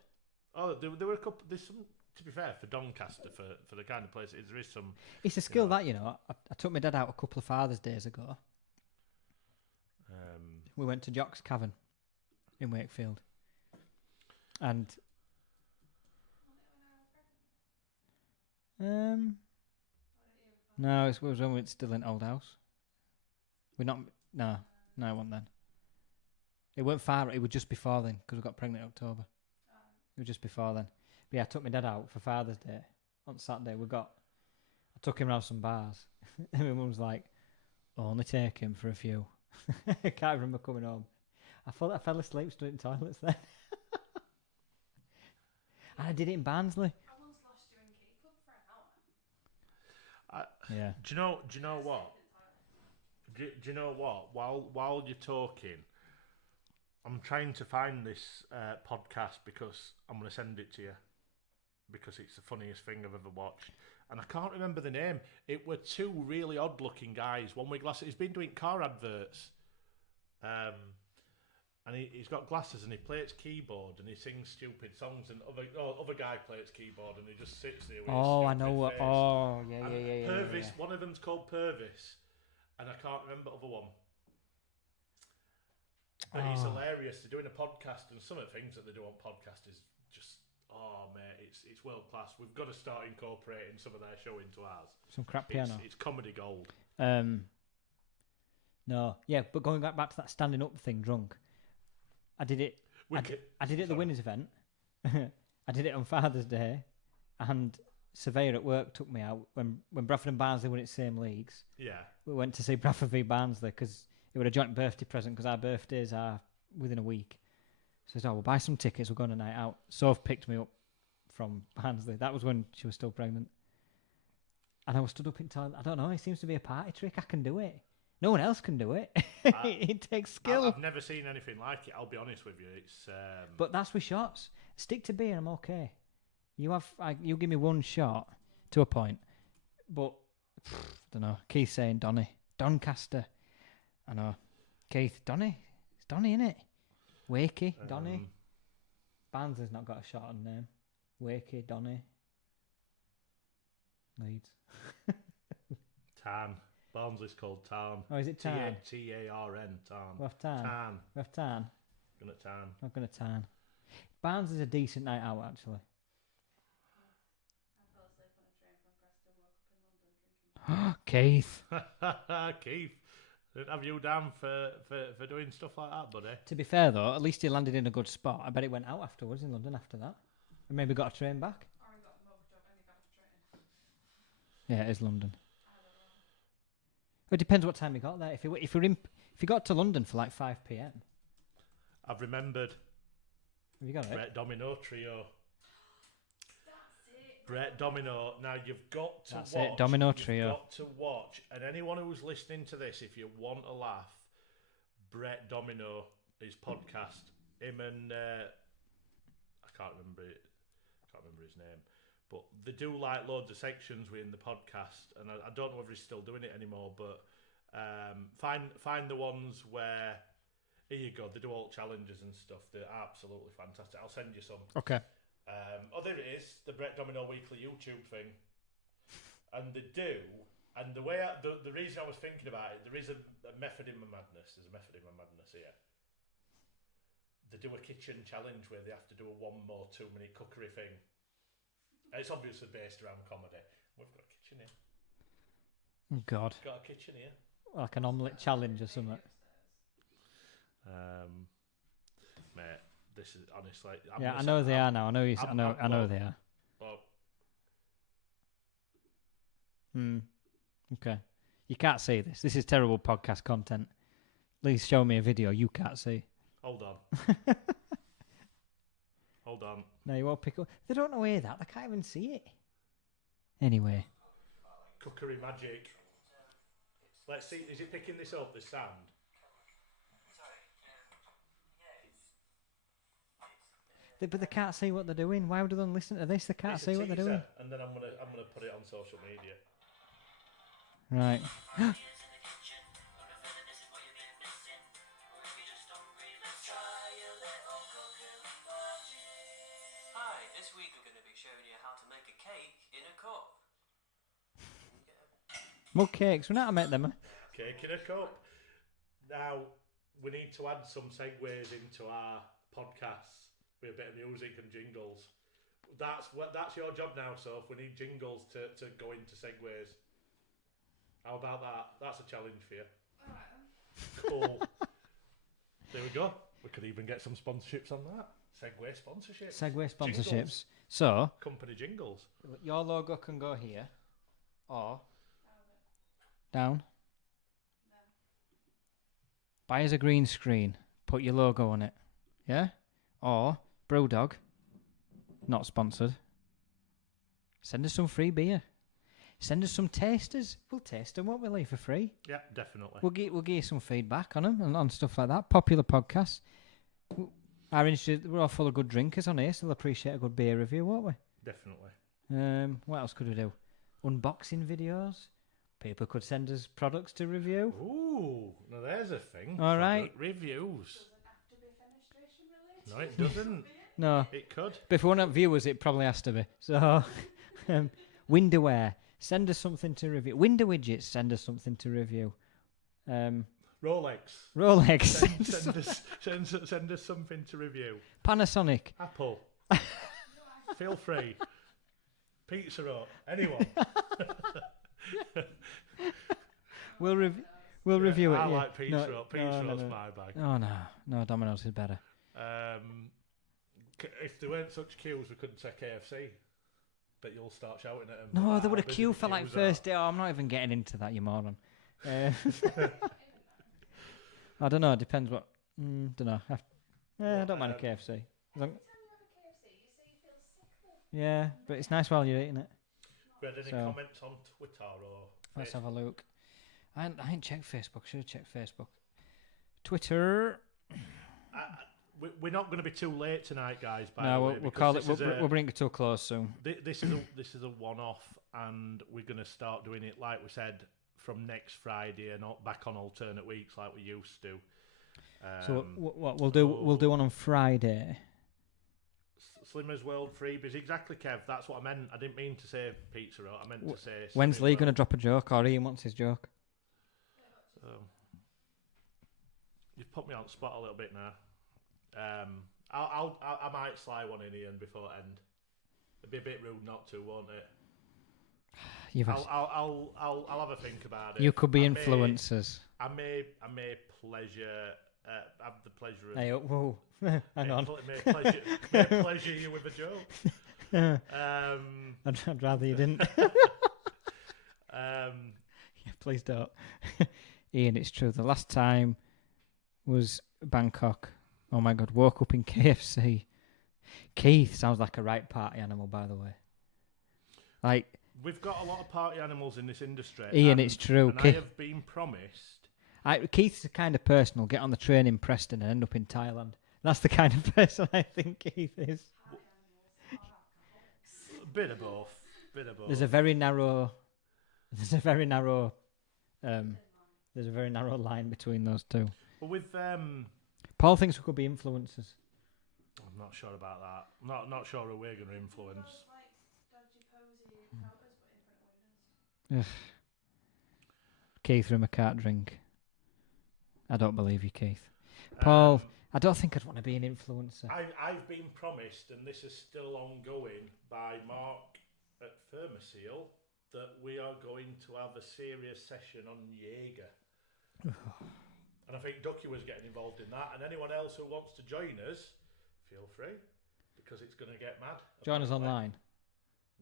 Oh, there were a couple. There's some. To be fair, for Doncaster, for the kind of place, there is some. It's a skill that I took my dad out a couple of Father's Days ago. We went to Jock's Cavern in Wakefield, and no, it was when we were still in Old House. We're not. No, it wasn't then. It weren't far. It was just before then because we got pregnant in October. It was just before then. But yeah, I took my dad out for Father's Day on Saturday. I took him around some bars, and my mum was like, "Only take him for a few." I can't remember coming home. I fell asleep stood in toilets then. And I did it in Barnsley. I once lost you in Key Club for an hour. Yeah. Do you know what? Do you know what? While you're talking, I'm trying to find this podcast because I'm going to send it to you because it's the funniest thing I've ever watched, and I can't remember the name. It were two really odd-looking guys. One with glasses. He's been doing car adverts, and he's got glasses and he plays keyboard and he sings stupid songs. And other guy plays keyboard and he just sits there. With I his know what. face. Oh, yeah. Purvis. Yeah. One of them's called Purvis, and I can't remember the other one. But it's hilarious. They're doing a podcast, and some of the things that they do on podcast is just, mate, it's world class. We've got to start incorporating some of their show into ours. Some crap piano. It's comedy gold. No, yeah, but going back to that standing up thing, drunk. I did it. I did it at the winners event. I did it on Father's Day, and Surveyor at work took me out when Bradford and Barnsley were in the same leagues. Yeah, we went to see Bradford v Barnsley because it was a joint birthday present because our birthdays are within a week. So I said, we'll buy some tickets, we'll go on a night out. Soph picked me up from Barnsley. That was when she was still pregnant. And I was stood up in toilet. I don't know, it seems to be a party trick. I can do it. No one else can do it. It takes skill. I've never seen anything like it, I'll be honest with you. It's But that's with shots. Stick to beer, I'm okay. You give me one shot to a point. But, I don't know. Keith saying Doncaster. I know. Keith, Donny. It's Donny, innit? Wakey, Donny. Barnsley's not got a shot on name. Wakey, Donny. Leeds. Tarn. Barnsley's called Tarn. Oh, is it Tarn? Tarn. Tarn. We have Tarn. Tarn. We have Tarn. Going to Tarn. I'm going to Tarn. Barnsley's a decent night out, actually. I fell asleep on a train from Preston, woke up in London drinking. Keith. Keith. Didn't have you down for doing stuff like that, buddy. To be fair, though, at least he landed in a good spot. I bet it went out afterwards in London after that. And maybe got a train back. Or he got mugged on any bad train. Yeah, it is London. I don't know. It depends what time he got there. If he got to London for like 5 p.m. I've remembered. Have you got it? Brett Domino Trio. That's it. Brett Domino. Now you've got to That's watch. it, Domino Trio. You've got to watch. And anyone who's listening to this, if you want a laugh, Brett Domino, his podcast. Him and I can't remember his name, but they do like loads of sections within the podcast, and I don't know whether he's still doing it anymore. But find the ones where. Here you go. They do all challenges and stuff. They're absolutely fantastic. I'll send you some. Okay. There it is. The Brett Domino Weekly YouTube thing. And they do. And the way the reason I was thinking about it, there is a method in my madness. There's a method in my madness here. They do a kitchen challenge where they have to do a 1 more 2 minute cookery thing. And it's obviously based around comedy. We've got a kitchen here. Oh, God. We've got a kitchen here. Like an omelette challenge or something. Mate, this is honestly. I know they are now. I know they are. Okay. You can't see this. This is terrible podcast content. Please show me a video you can't see. Hold on. Hold on. No, you won't pick up. They don't know where that. They can't even see it. Anyway. Cookery magic. Let's see. Is it picking this up? This sound. But they can't see what they're doing. Why would they listen to this? They can't It's a see what they're doing. teaser, and then I'm gonna put it on social media. Right. Hi, this week we're going to be showing you how to make a cake in a cup. Mug cakes. We're not to make them. Cake in a cup. Now we need to add some segues into our podcasts with a bit of music and jingles. That's your job now, Soph. We need jingles to go into segues. How about that? That's a challenge for you. Cool. There we go. We could even get some sponsorships on that. Segway sponsorships. Segway sponsorships. Jingles. So, Company jingles. your logo can go here, or down. Buy us a green screen. Put your logo on it. Yeah? Or, Brewdog, not sponsored. Send us some free beer. Send us some tasters. We'll taste them, won't we, Lee, for free? Yeah, definitely. We'll give you some feedback on them and on stuff like that. Popular podcasts. Our industry, we're all full of good drinkers on here, so they'll appreciate a good beer review, won't we? Definitely. What else could we do? Unboxing videos. People could send us products to review. Ooh, now there's a thing. All right. Reviews. Does it have to be fenestration related? No, it doesn't. No. It could. But if we want viewers, it probably has to be. So, Windowware. Send us something to review. Window widgets. Send us something to review. Rolex. Rolex. Send us something to review. Panasonic. Apple. Feel free. Pizza Hut. Anyone. We'll review it. I yeah. like Pizza Hut. Pizza Hut's my bag. Oh no, Domino's is better. If there weren't such queues, we couldn't say KFC. But you'll start shouting at them. No, there would a queue for like first day. Oh, I'm not even getting into that, you moron. I don't know. It depends what. Don't know. I don't mind a KFC. Every time you have a KFC, you say you feel sick though. Yeah, but it's nice while you're eating it. We had any comments on Twitter or Let's have a look. I ain't checked Facebook. Should have checked Facebook. Twitter. We're not going to be too late tonight, guys. We'll call it. We'll bring it to a close soon. This is a one-off, and we're going to start doing it like we said from next Friday and not back on alternate weeks like we used to. So what we'll do? We'll do one on Friday. Slimmers World Freebies, exactly, Kev. That's what I meant. I didn't mean to say Pizza Hut. I meant to say. When's Lee going to drop a joke, or Ian wants his joke? You've put me on the spot a little bit now. I might slide one in Ian before end. It'd be a bit rude not to, won't it? I'll have a think about it. You could be influencers. I may have the pleasure of. Hey, whoa, hang on. May pleasure you with a joke. I'd rather you didn't. Yeah, please don't. Ian, it's true. The last time was Bangkok. Oh my God, woke up in KFC. Keith sounds like a right party animal, by the way. Like, we've got a lot of party animals in this industry. Ian, it's true. And I have been promised. Keith's the kind of person who'll get on the train in Preston and end up in Thailand. That's the kind of person I think Keith is. Bit of both. There's a very narrow line between those two. But with Paul thinks we could be influencers. I'm not sure about that. Not sure who we're going to influence. Keith from a cart drink. I don't believe you, Keith. Paul, I don't think I'd want to be an influencer. I've been promised, and this is still ongoing, by Mark at Thermoseal, that we are going to have a serious session on Jaeger. And I think Ducky was getting involved in that. And anyone else who wants to join us, feel free, because it's going to get mad. Join us online?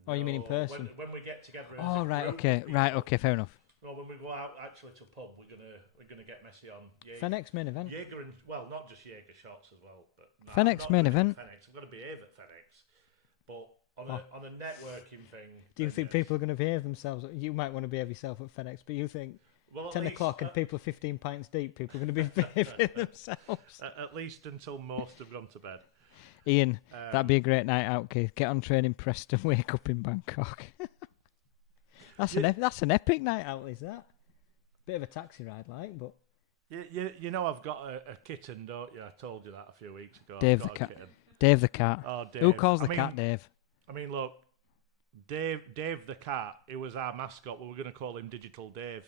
No, you mean in person? When we get together. Oh, right, okay, fair enough. Well, when we go out actually to a pub, we're gonna get messy on Jaeger. Fenex main event. Jaeger and not just Jaeger shots as well, but Fenex main event. Fenex, we've got to behave at Fenex, but on a networking thing. Do you think people are going to behave themselves? You might want to behave yourself at Fenex, but you think Well, at 10 least, o'clock and people are 15 pints deep. People are going to be behaving themselves. At least until most have gone to bed. Ian, that'd be a great night out, Keith. Get on train in Preston, wake up in Bangkok. That's an epic night out, is that? Bit of a taxi ride, like, but... You know I've got a kitten, don't you? I told you that a few weeks ago. Dave the cat. Dave the cat. Oh, Dave. Who calls the cat Dave? I mean, look, Dave the cat, it was our mascot. We were going to call him Digital Dave.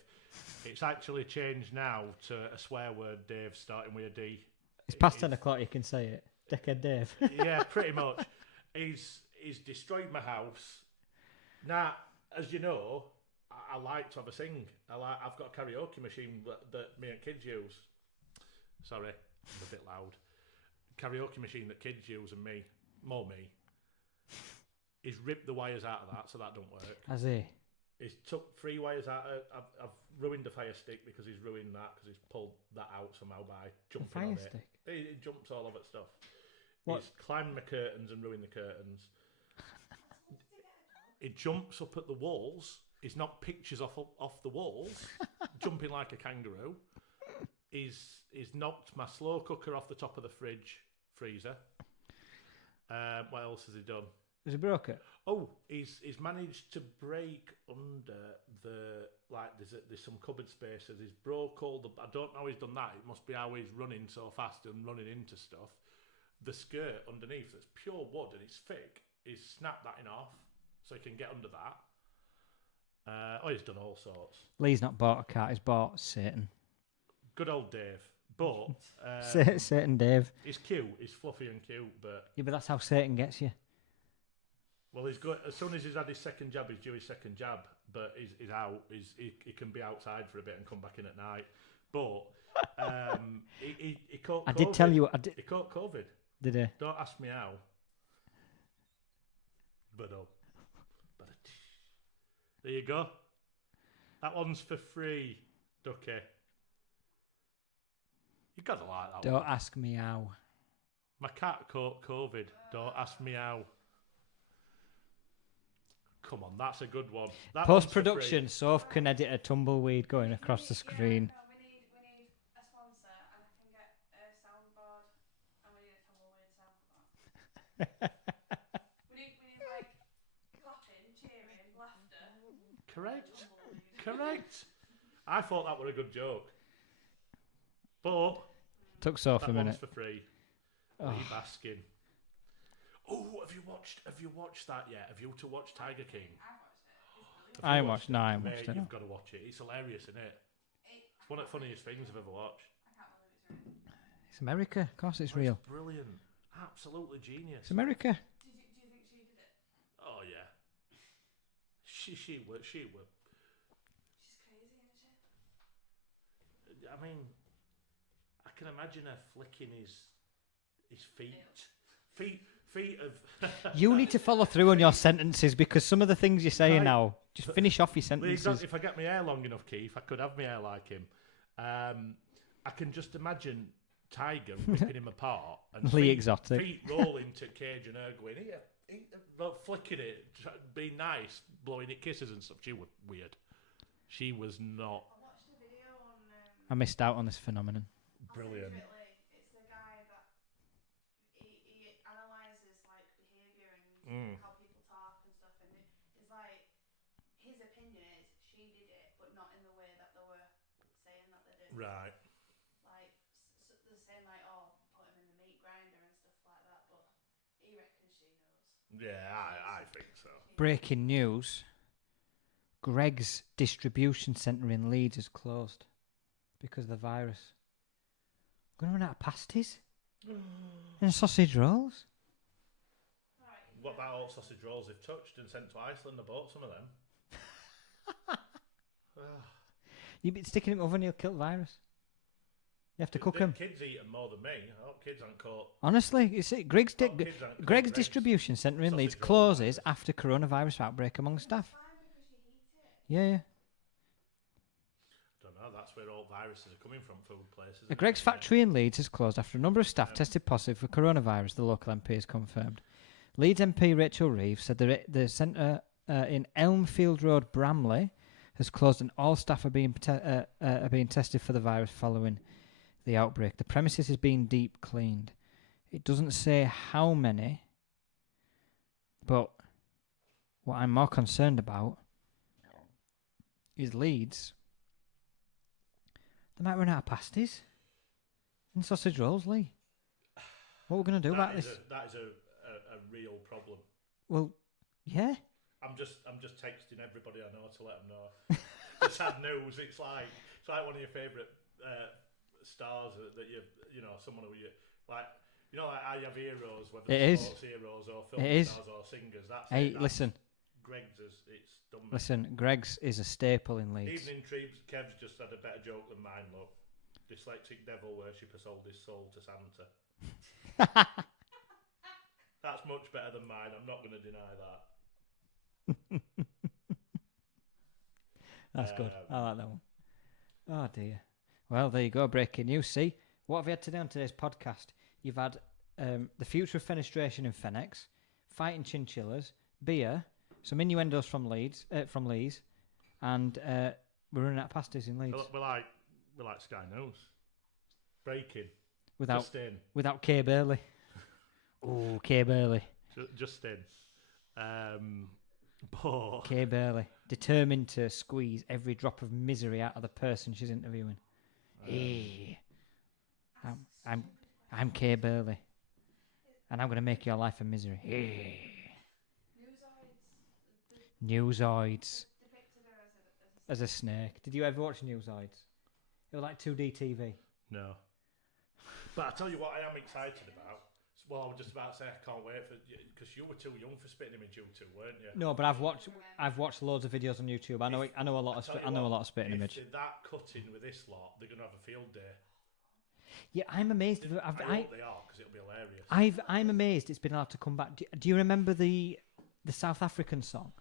It's actually changed now to a swear word, Dave, starting with a D. It's past 10 o'clock, you can say it. Dickhead Dave. Yeah, pretty much. He's destroyed my house. Now, as you know, I like to have a sing. I've got a karaoke machine that me and kids use. Sorry, I'm a bit loud. Karaoke machine that kids use and more me. He's ripped the wires out of that, so that don't work. Has he? He's took 3 wires out. I've ruined the fire stick because he's ruined that because he's pulled that out somehow by jumping on it. Stick? He jumps all over stuff. What? He's climbed my curtains and ruined the curtains. He jumps up at the walls. He's knocked pictures off the walls, jumping like a kangaroo. He's knocked my slow cooker off the top of the freezer. What else has he done? Has he broke it? Oh, he's managed to break under there's some cupboard spaces. He's broke all the. I don't know how he's done that. It must be how he's running so fast and running into stuff. The skirt underneath that's pure wood and it's thick. He's snapped that in half so he can get under that. He's done all sorts. Lee's not bought a cat. He's bought Satan. Good old Dave. But Satan Dave. He's cute. He's fluffy and cute, but yeah, but that's how Satan gets you. Well, he's good. As soon as he's had his second jab, he's due his second jab. But he's out. He can be outside for a bit and come back in at night. But he caught COVID. I did tell you. He caught COVID. Did he? Don't ask me how. But there you go. That one's for free, Ducky. You gotta like that one. Don't ask me how. My cat caught COVID. Don't ask me how. Come on, that's a good one. Post-production, Soph can edit a tumbleweed going across the screen. Yeah, no, we need a sponsor, and I can get a soundboard, and we need a tumbleweed sound for that. we need like clapping, cheering, laughter. Correct. I thought that were a good joke, but took Soph a minute. One's for free. Oh. Lee Baskin. Oh, have you watched that yet? Have you to watch Tiger King? I watched it. I haven't watched it. You've got to watch it. It's hilarious, isn't it? It's one of the funniest things I've ever watched. I can't believe it's real. It's America. Of course it's real. It's brilliant. Absolutely genius. It's America. Do you think she did it? Oh yeah. She would. She's crazy, isn't she? I mean, I can imagine her flicking his feet of. You need to follow through on your sentences because some of the things you're saying now, just finish off your sentences. If I get my hair long enough, Keith, I could have my hair like him. I can just imagine Tiger ripping him apart and Lee Exotic. feet rolling to Cage and her going, flicking it, being nice, blowing it kisses and stuff. She was weird. She was not. I watched a video on. I missed out on this phenomenon. Brilliant. It's the guy that he analyzes like behaviour and how people talk and stuff, and it's like his opinion is she did it, but not in the way that they were saying that they did. Right. Like they're saying like, oh, put him in the meat grinder and stuff like that, but he reckons she knows. Yeah, I think so. Breaking news. Greg's distribution centre in Leeds is closed because of the virus. Going to run out of pasties and sausage rolls. What about all sausage rolls they've touched and sent to Iceland? I bought some of them. You've been sticking in the oven, you'll kill the virus. You have to cook them. Kids eat them more than me. I hope kids aren't caught. Honestly, you see, Greg's distribution centre in Leeds closes after coronavirus outbreak among staff. Yeah. Don't know. That's where all viruses are coming from. Food places. The Greg's factory in Leeds has closed after a number of staff tested positive for coronavirus. The local MP has confirmed. Leeds MP Rachel Reeves said the centre in Elmfield Road, Bramley, has closed and all staff are being tested for the virus following the outbreak. The premises is being deep cleaned. It doesn't say how many, but what I'm more concerned about is Leeds. They might run out of pasties and sausage rolls, Lee. What are we going to do about this? That is a real problem. Well, yeah. I'm just texting everybody I know to let them know. The sad news. It's like one of your favourite stars that you know, someone who you like. You know, like I have heroes, whether it's sports heroes or film stars or singers. That's listen. Greg's it's done. Listen, Greg's is a staple in Leeds. Evening Trees, Kev's just had a better joke than mine, look. Dyslexic devil worshipper sold his soul to Santa. That's much better than mine. I'm not going to deny that. That's good. I like that one. Oh, dear. Well, there you go. Breaking news. See? What have you had today on today's podcast? You've had the future of fenestration in Fenex, fighting chinchillas, beer, some innuendos from Leeds, and we're running out of pasties in Leeds. We're like Sky News. Breaking. Without Kay Burley. Oh, Kay Burley. Just in. But Kay Burley, determined to squeeze every drop of misery out of the person she's interviewing. Hey, I'm Kay Burley, and I'm going to make your life a misery. Hey. Newsoids. Depicted her as a snake. Did you ever watch Newsoids? It was like 2D TV. No. But I tell you what, I am excited about. Well, I was just about to say I can't wait for because you were too young for spitting image, you two, weren't you? No, but I've watched loads of videos on YouTube. I know a lot of spitting image. If they're that cutting with this lot, they're gonna have a field day. Yeah, I'm amazed. I hope they are because it'll be hilarious. I'm amazed it's been allowed to come back. Do you remember the South African song?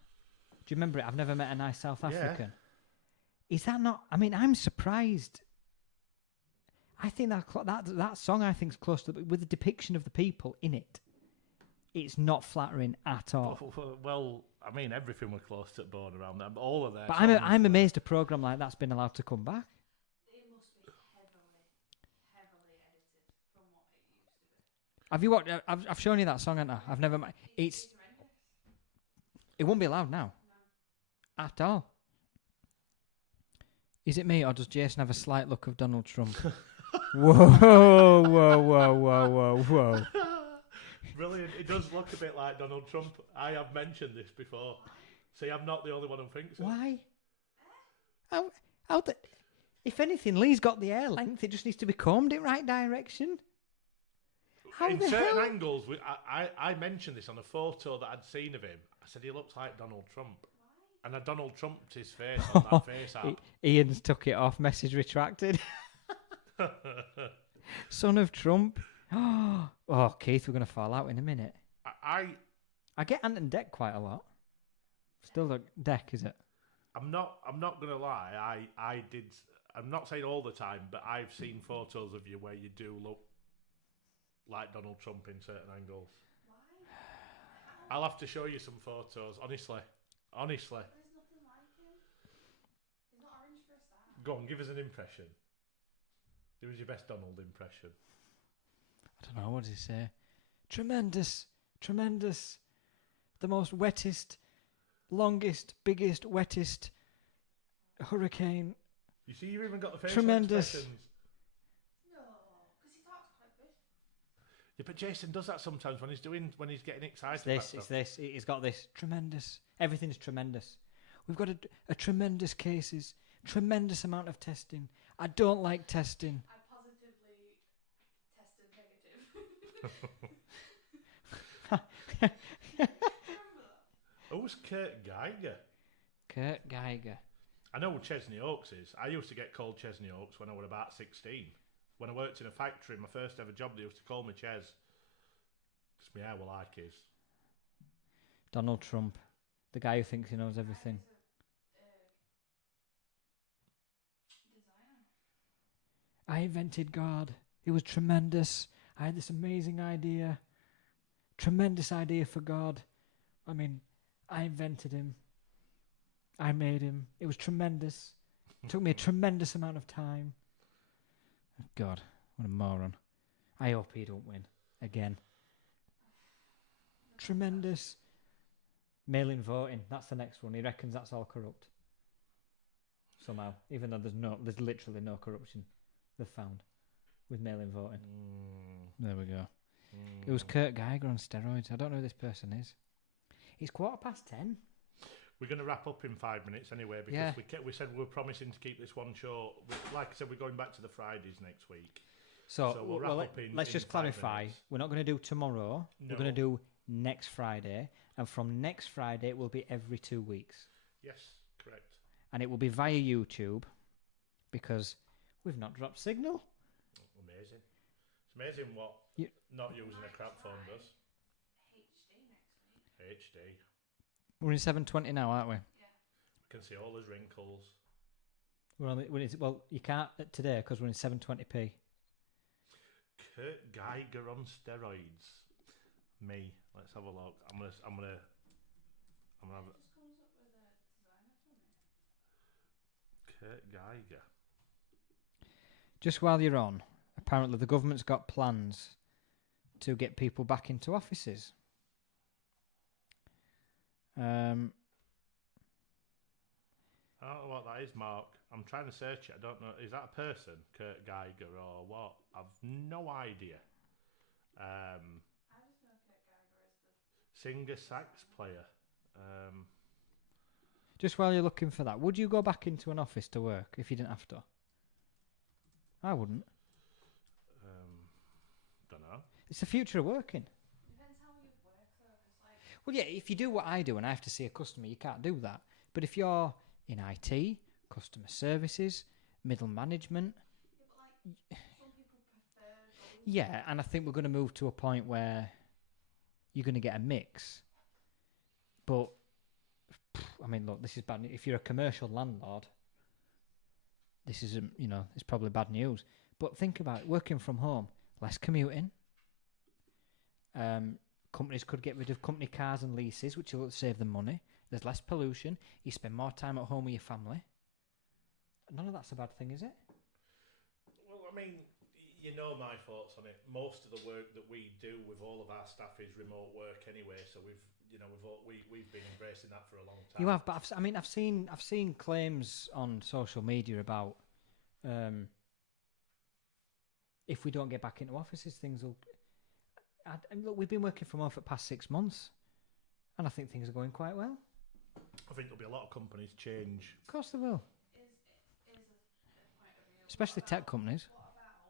Do you remember it? I've never met a nice South African. Is that not? I mean, I'm surprised. I think that song I think is close to with the depiction of the people in it. It's not flattering at all. Well, I mean, everything was close to the bone around them. All of that. But I'm amazed a program like that's been allowed to come back. It must be heavily edited from what it used to be. Have you watched? I've shown you that song, haven't I? I've never. It won't be allowed now. No. At all. Is it me, or does Jason have a slight look of Donald Trump? Whoa. Brilliant. It does look a bit like Donald Trump. I have mentioned this before. See, I'm not the only one who thinks it. Why? If anything, Lee's got the hair length. It just needs to be combed in right direction. In certain angles, I mentioned this on a photo that I'd seen of him. I said he looks like Donald Trump. And I Donald Trumped his face on that face app. Ian's took it off. Message retracted. Son of Trump. Oh, Keith, we're going to fall out in a minute. I get Ant and Dec quite a lot. Still the Dec, is it? I'm not going to lie. I did. I'm not saying all the time, but I've seen photos of you where you do look like Donald Trump in certain angles. Why? I'll have to show you some photos, honestly. There's nothing like him. He's not orange for a start. Go on, give us an impression. Give us your best Donald impression. I don't know, what does he say? Tremendous. The most wettest, longest, biggest, wettest hurricane. You see, you've even got the facial Tremendous. expressions. No, because he talks quite good. Yeah, but Jason does that sometimes when he's getting excited. It's this. He's got this. Tremendous. Everything's tremendous. We've got a tremendous cases. Tremendous amount of testing. I don't like testing. I positively tested negative. Who's Kurt Geiger? Kurt Geiger. I know who Chesney Oaks is. I used to get called Chesney Oaks when I was about 16. When I worked in a factory, my first ever job, they used to call me Ches. Because my hair were like his. Donald Trump. The guy who thinks he knows everything. I invented God. It was tremendous. I had this amazing idea. Tremendous idea for God. I mean, I invented him. I made him. It was tremendous. It took me a tremendous amount of time. God, what a moron. I hope he don't win again. Tremendous. Mail-in voting, that's the next one. He reckons that's all corrupt. Somehow. Even though there's literally no corruption they've found with mail-in voting. There we go. It was Kurt Geiger on steroids. I don't know who this person is. It's 10:15. We're going to wrap up in 5 minutes anyway, because we said we were promising to keep this one short. Like I said, we're going back to the Fridays next week. So we'll wrap up let's just clarify. minutes. We're not going to do tomorrow. No. We're going to do next Friday. And from next Friday, it will be every 2 weeks. Yes, correct. And it will be via YouTube, because we've not dropped signal. Amazing. It's amazing what not using a crap phone does. HD next week. HD. We're in 720 now, aren't we? Yeah. We can see all his wrinkles. Well, you can't today because we're in 720p. Kurt Geiger on steroids. Me. Let's have a look. I'm gonna have It just comes up with a designer for me. Kurt Geiger. Just while you're on, apparently the government's got plans to get people back into offices. I don't know what that is, Mark. I'm trying to search it. I don't know. Is that a person, Kurt Geiger, or what? I've no idea. I just know Kurt Geiger is the Singer, sax player. Just while you're looking for that, would you go back into an office to work if you didn't have to? I wouldn't. Don't know. It's the future of working. depends how you work though, because like Well, yeah, if you do what I do and I have to see a customer, you can't do that. But if you're in IT, customer services, middle management, yeah, but like some people prefer going. yeah, and I think we're going to move to a point where you're going to get a mix. But, I mean, look, this is bad. If you're a commercial landlord, this is, it's probably bad news. But think about it, working from home, less commuting. Companies could get rid of company cars and leases, which will save them money. There's less pollution. You spend more time at home with your family. None of that's a bad thing, is it? Well, I mean, you know my thoughts on it. Most of the work that we do with all of our staff is remote work anyway. So we've been embracing that for a long time. You have, but I've seen claims on social media about if we don't get back into offices, things will. And look, we've been working from home for the past 6 months, and I think things are going quite well. I think there'll be a lot of companies change. Of course, they will, Is a point of view. especially tech companies. What about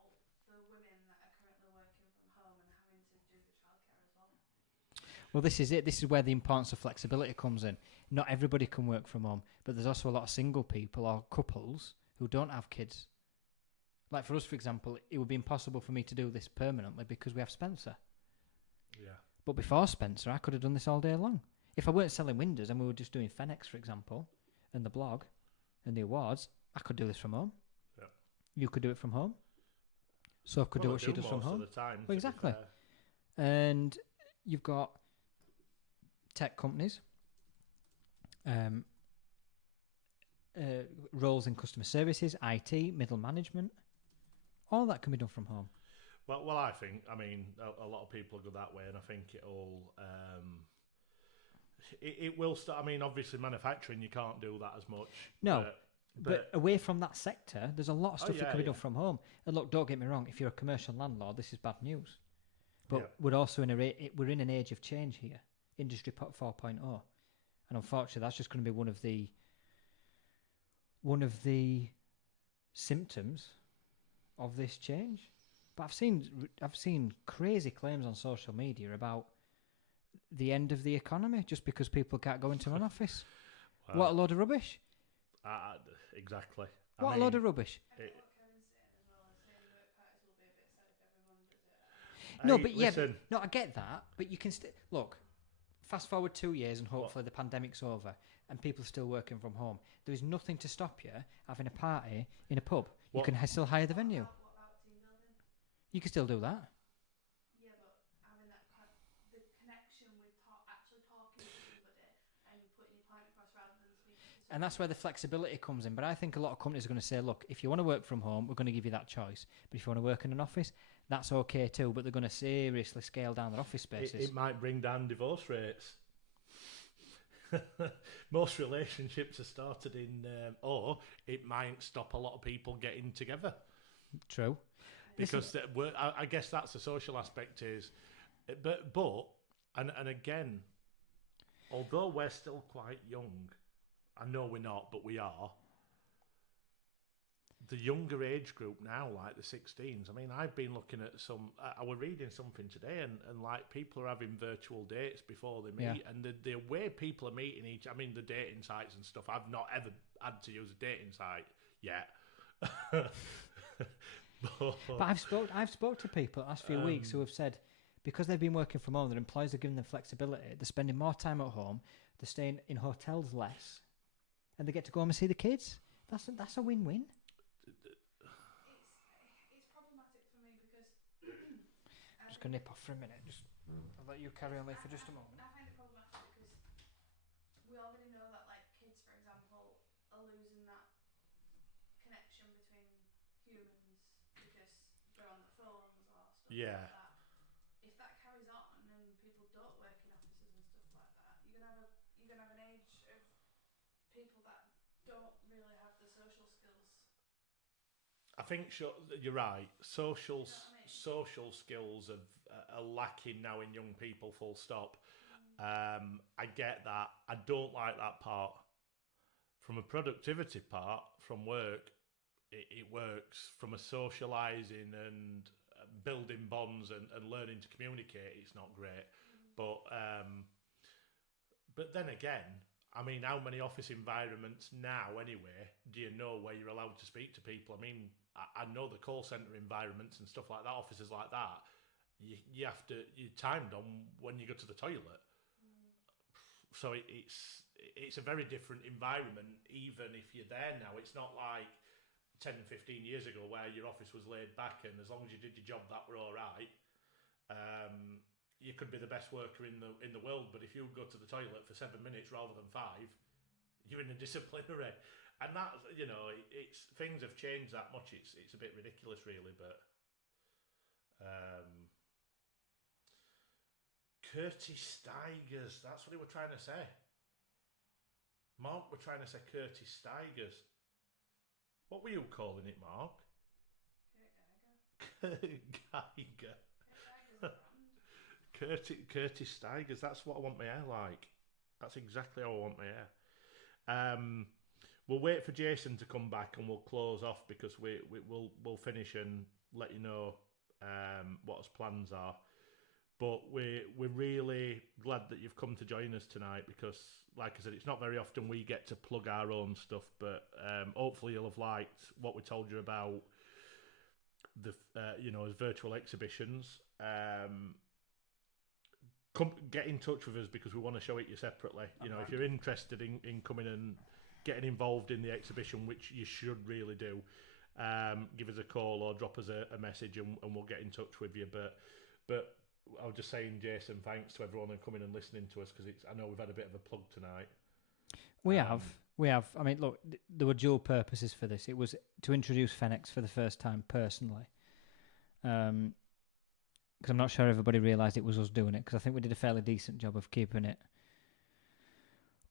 the women that are currently working from home and having to do the childcare as well? Well, this is it. This is where the importance of flexibility comes in. Not everybody can work from home, but there's also a lot of single people or couples who don't have kids. Like for us, for example, it would be impossible for me to do this permanently because we have Spencer. Yeah. But before Spencer, I could have done this all day long. If I weren't selling windows and we were just doing Fenex, for example, and the blog and the awards, I could do this from home. Yeah. You could do it from home. So could do what she does from home. Most of the time, Well, exactly. And you've got tech companies, roles in customer services, IT, middle management. All that can be done from home. Well, I think, a lot of people go that way, and I think it will start. I mean, obviously, manufacturing, you can't do that as much. No, but away from that sector, there's a lot of stuff that can be done from home. And look, don't get me wrong, if you're a commercial landlord, this is bad news. But we're also we're in an age of change here, Industry 4.0. And unfortunately, that's just going to be one of the symptoms of this change. But I've seen crazy claims on social media about the end of the economy just because people can't go into an office. Wow. What a load of rubbish! Exactly. What a load of rubbish! What Kevin's saying as well is saying work parties will be a bit sad if everyone does it. No, I get that. But you can look. Fast forward 2 years, and hopefully the pandemic's over, and people are still working from home. There is nothing to stop you having a party in a pub. You can still hire the venue. What about team building? You can still do that. Yeah, but having that the connection with actually talking to somebody and putting your point across rather than speaking to And that's where the flexibility comes in. But I think a lot of companies are going to say, look, if you want to work from home, we're going to give you that choice. But if you want to work in an office, that's okay too. But they're going to seriously scale down their office spaces. It might bring down divorce rates. Most relationships are started in, or it might stop a lot of people getting together. True. Because I guess that's the social aspect is, but and again, although we're still quite young, I know we're not, but we are. The younger age group now, like the 16s. I mean, I've been looking at some. I was reading something today, and like people are having virtual dates before they meet, and the way people are meeting I mean, the dating sites and stuff. I've not ever had to use a dating site yet. But I've spoke to people the last few weeks who have said because they've been working from home, their employers are giving them flexibility. They're spending more time at home. They're staying in hotels less, and they get to go home and see the kids. That's a win-win. It's problematic for me because I'm just gonna nip off for a minute. I'll let you carry on there for just a moment. I find it problematic because we already know that like kids, for example, are losing that connection between humans because they're on the phones or stuff like that. If that carries on and people don't work in offices and stuff like that, you're gonna have an age of people that don't really have the social skills. I think you're right. Social You know what I mean? social skills are lacking now in young people. Full stop. I get that. I don't like that part. From a productivity part, from work, it works. From a socialising and building bonds and learning to communicate, it's not great. But then again, I mean, how many office environments now, anyway, do you know where you're allowed to speak to people? I mean, I know the call centre environments and stuff like that, offices like that, you're timed on when you go to the toilet. So it's a very different environment, even if you're there now. It's not like 10, 15 years ago where your office was laid back and as long as you did your job, that were all right. You could be the best worker in the world, but if you go to the toilet for 7 minutes rather than 5, you're in a disciplinary. And that, it's things have changed that much. It's a bit ridiculous, really. But Curtis Steigers, that's what he were trying to say. Mark were trying to say Curtis Steigers. What were you calling it, Mark? Geiger. Curtis Steigers, that's what I want my hair like. That's exactly how I want my hair. We'll wait for Jason to come back and we'll close off because we'll finish and let you know what his plans are. But we're really glad that you've come to join us tonight because, like I said, it's not very often we get to plug our own stuff. But hopefully you'll have liked what we told you about the his virtual exhibitions. Get in touch with us because we want to show it you separately. If you're interested in coming and getting involved in the exhibition, which you should really do, give us a call or drop us a message and we'll get in touch with you. But I was just saying, Jason, thanks to everyone who's coming and listening to us because I know we've had a bit of a plug tonight. We have. I mean, look, there were dual purposes for this. It was to introduce Fenex for the first time personally. Because I'm not sure everybody realised it was us doing it, because I think we did a fairly decent job of keeping it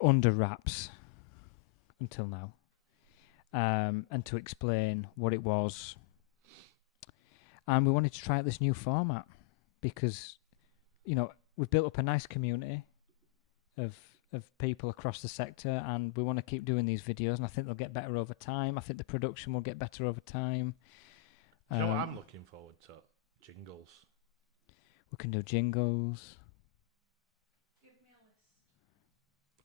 under wraps until now. And to explain what it was. And we wanted to try out this new format because, we've built up a nice community of people across the sector, and we want to keep doing these videos, and I think they'll get better over time. I think the production will get better over time. You know what I'm looking forward to? Jingles. We can do jingles. Give me a list.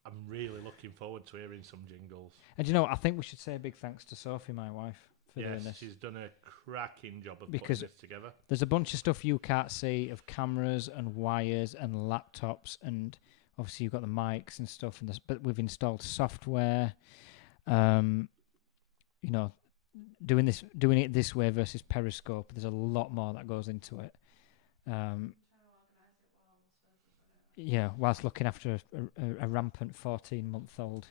I'm really looking forward to hearing some jingles. And I think we should say a big thanks to Sophie, my wife, for doing this. She's done a cracking job of putting this together. There's a bunch of stuff you can't see of cameras and wires and laptops, and obviously you've got the mics and stuff, but we've installed software. Doing it this way versus Periscope, there's a lot more that goes into it. Whilst looking after a rampant 14-month-old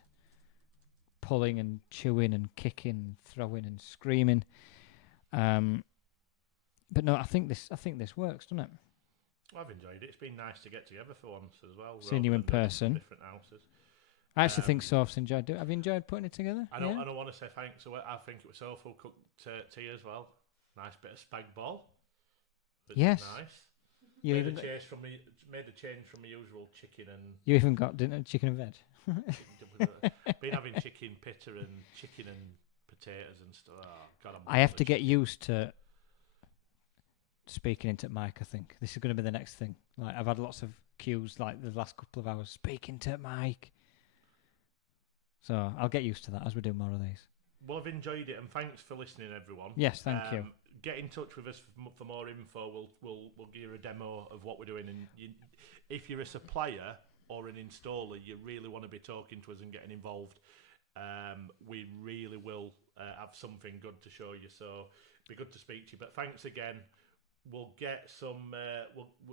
pulling and chewing and kicking, throwing and screaming. But no, I think this works, doesn't it? Well, I've enjoyed it. It's been nice to get together for once as well. Seeing you in person. Different houses. I actually think Soph's enjoyed doing it. Have you enjoyed putting it together? I don't want to say thanks. So I think it was Soph who cooked tea as well. Nice bit of spag bol. Yes. Nice. You made even a change from my usual chicken and... You even got chicken and veg? Been having chicken pitta and chicken and potatoes and stuff. Oh, God, I have to get used to speaking into mic, I think. This is going to be the next thing. Like, I've had lots of cues, like, the last couple of hours, speaking to mic. So I'll get used to that as we do more of these. Well, I've enjoyed it, and thanks for listening, everyone. Yes, thank you. Get in touch with us for more info. We'll give you a demo of what we're doing, and if you're a supplier or an installer, you really want to be talking to us and getting involved. We really will have something good to show you. So it'd be good to speak to you. But thanks again. We'll get some.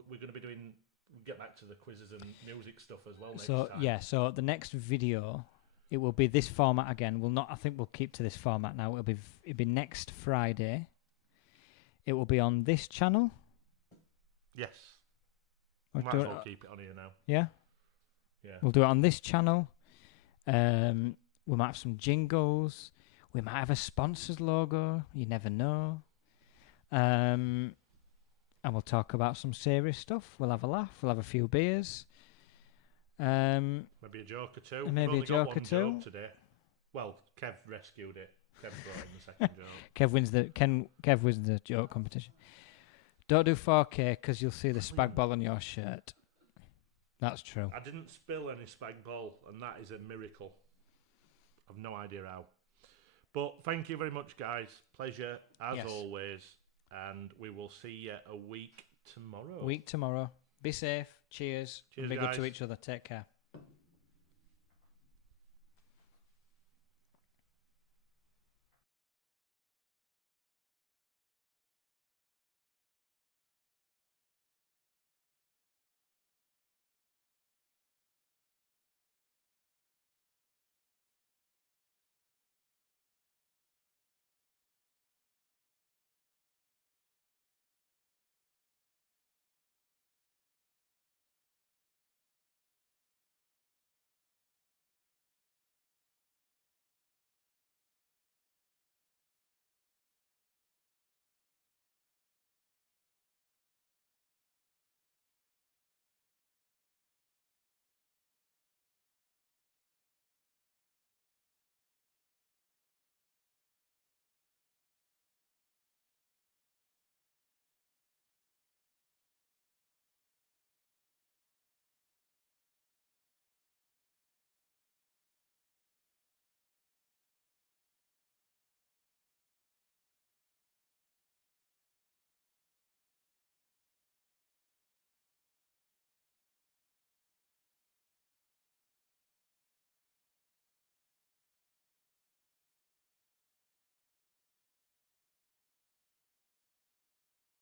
We're going to be doing. We'll get back to the quizzes and music stuff as well. Next time. So the next video, it will be this format again. I think we'll keep to this format now. It'll be next Friday. It will be on this channel. Yes. Might as well keep it on here now. Yeah. Yeah. We'll do it on this channel. We might have some jingles. We might have a sponsor's logo. You never know. And we'll talk about some serious stuff. We'll have a laugh. We'll have a few beers. Maybe a joke or two. Maybe a joke or two. Joke today. Well, Kev rescued it. Kev brought in the second joke. Kev wins the joke competition. Don't do 4K because you'll see the spag ball on your shirt. That's true. I didn't spill any spag bol, and that is a miracle. I've no idea how. But thank you very much, guys. Pleasure, as always. And we will see you a week tomorrow. Be safe. Cheers. And be good to each other. Take care.